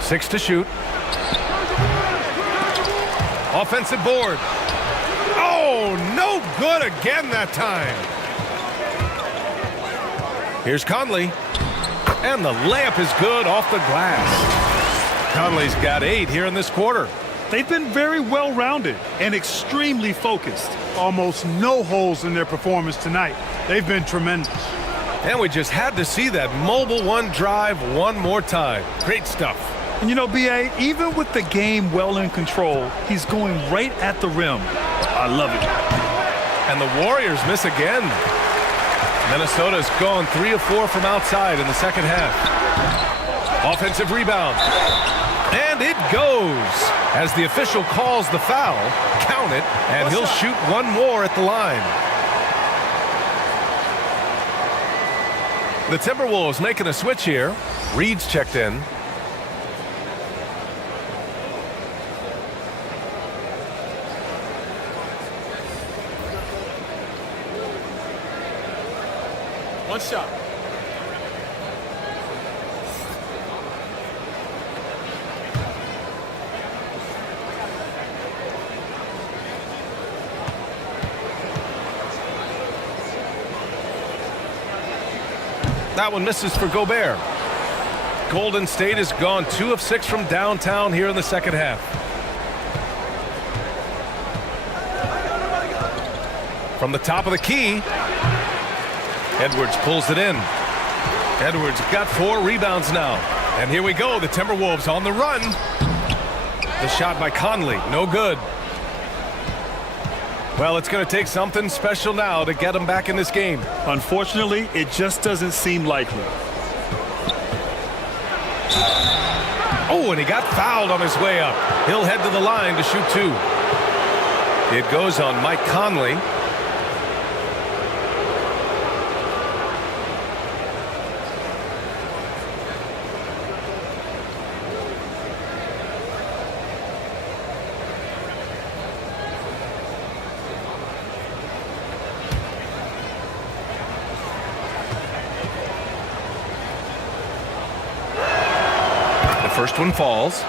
Six to shoot. Offensive board. Oh, no good again that time. Here's Conley. And the layup is good off the glass. Conley's got 8 here in this quarter. They've been very well-rounded and extremely focused. Almost no holes in their performance tonight. They've been tremendous. And we just had to see that mobile one drive one more time. Great stuff. And you know, B.A., even with the game well in control, he's going right at the rim. I love it. And the Warriors miss again. Minnesota's gone 3 of 4 from outside in the second half. Offensive rebound. And it goes. As the official calls the foul, count it, and he'll shoot one more at the line. The Timberwolves making a switch here. Reed's checked in. One shot. That one misses for Gobert. Golden State has gone 2 of 6 from downtown here in the second half. From the top of the key, Edwards pulls it in. Edwards got 4 rebounds now. And here we go, the Timberwolves on the run. The shot by Conley, no good. Well, it's going to take something special now to get him back in this game. Unfortunately, it just doesn't seem likely. Oh, and he got fouled on his way up. He'll head to the line to shoot 2. It goes on Mike Conley. First one falls.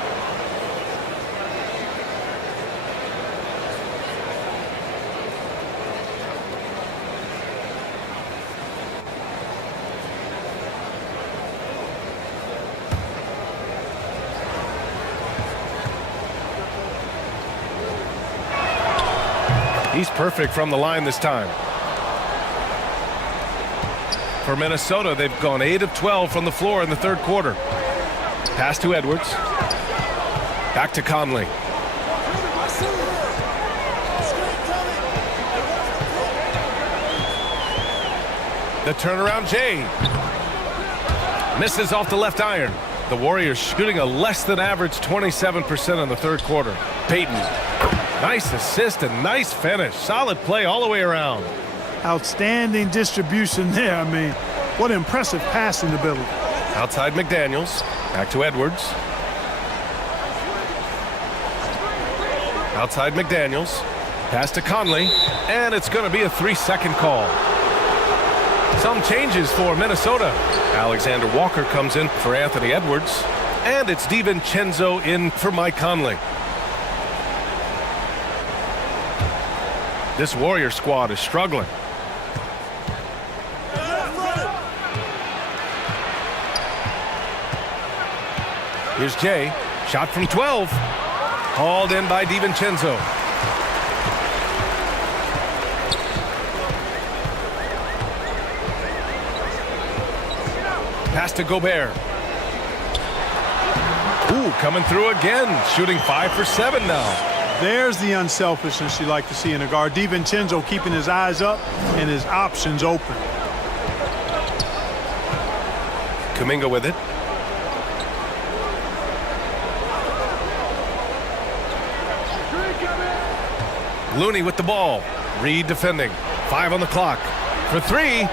He's perfect from the line this time. For Minnesota, they've gone 8 of 12 from the floor in the third quarter. Pass to Edwards. Back to Conley. The turnaround Jay. Misses off the left iron. The Warriors shooting a less than average 27% in the third quarter. Payton. Nice assist and nice finish. Solid play all the way around. Outstanding distribution there. I mean, what impressive passing ability. Outside McDaniels. Back to Edwards. Outside McDaniels. Pass to Conley. And it's going to be a 3-second call. Some changes for Minnesota. Alexander Walker comes in for Anthony Edwards. And it's DiVincenzo in for Mike Conley. This Warrior squad is struggling. Here's Jay. Shot from 12. Hauled in by DiVincenzo. Pass to Gobert. Ooh, coming through again. Shooting 5 for 7 now. There's the unselfishness you like to see in a guard. DiVincenzo keeping his eyes up and his options open. Kuminga with it. Looney with the ball. Reed defending. 5 on the clock. For 3.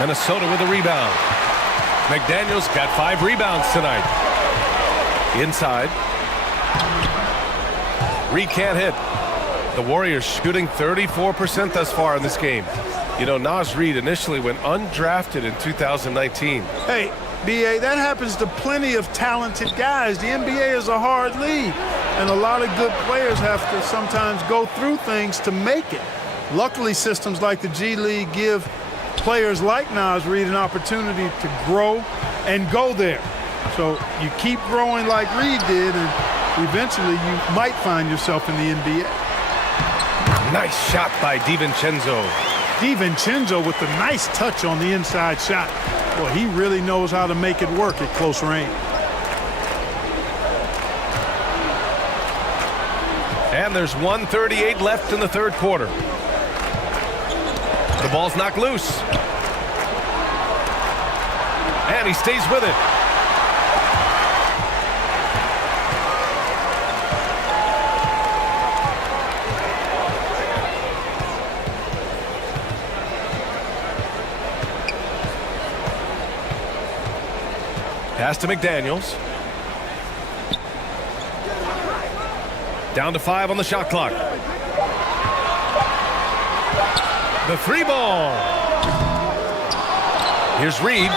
Minnesota with a rebound. McDaniels got 5 rebounds tonight. Inside. Reed can't hit. The Warriors shooting 34% thus far in this game. You know, Naz Reid initially went undrafted in 2019. Hey, B.A., that happens to plenty of talented guys. The NBA is a hard league, and a lot of good players have to sometimes go through things to make it. Luckily, systems like the G League give players like Naz Reid an opportunity to grow and go there. So you keep growing like Reid did, and eventually you might find yourself in the NBA. Nice shot by DiVincenzo. DiVincenzo with the nice touch on the inside shot. Well, he really knows how to make it work at close range. And there's 1:38 left in the third quarter. The ball's knocked loose. And he stays with it. Pass to McDaniels. Down to 5 on the shot clock. The 3 ball. Here's Reed.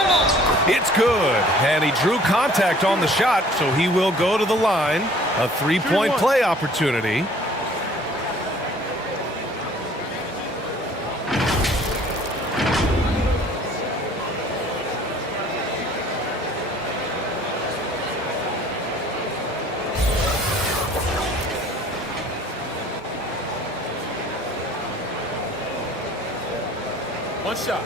It's good. And he drew contact on the shot, so he will go to the line. A 3-point play opportunity. One shot.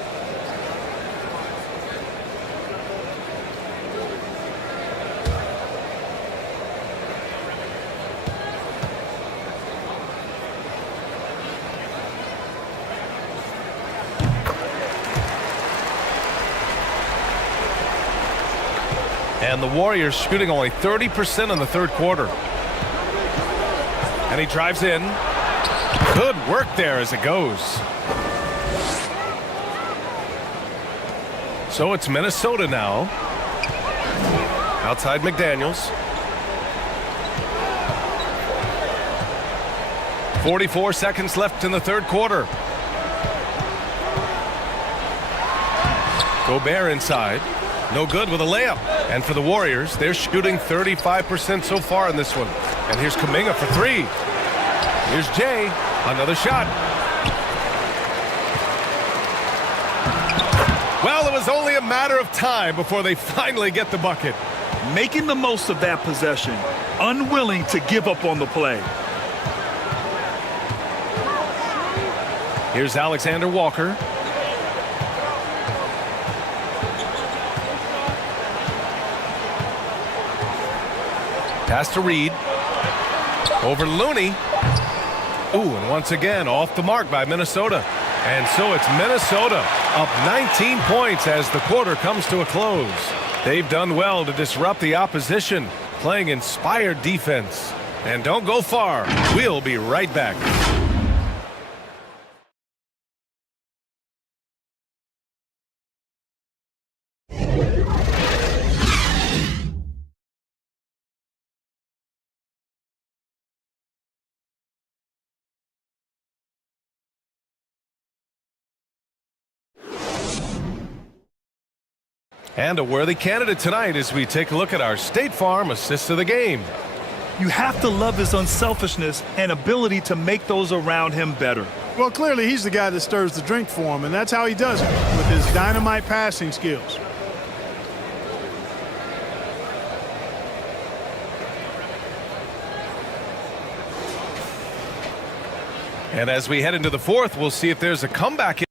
And the Warriors shooting only 30% in the third quarter. And he drives in. Good work there as it goes. So it's Minnesota now. Outside McDaniels. 44 seconds left in the third quarter. Gobert inside. No good with a layup. And for the Warriors, they're shooting 35% so far in this one. And here's Kuminga for three. Here's Jay. Another shot. Well, it was only a matter of time before they finally get the bucket. Making the most of that possession. Unwilling to give up on the play. Here's Alexander Walker. Pass to Reed. Over Looney. Ooh, and once again off the mark by Minnesota. And so it's Minnesota up 19 points as the quarter comes to a close. They've done well to disrupt the opposition, playing inspired defense. And don't go far. We'll be right back. And a worthy candidate tonight as we take a look at our State Farm assist of the game. You have to love his unselfishness and ability to make those around him better. Well, clearly he's the guy that stirs the drink for him, and that's how he does it, with his dynamite passing skills. And as we head into the fourth, we'll see if there's a comeback.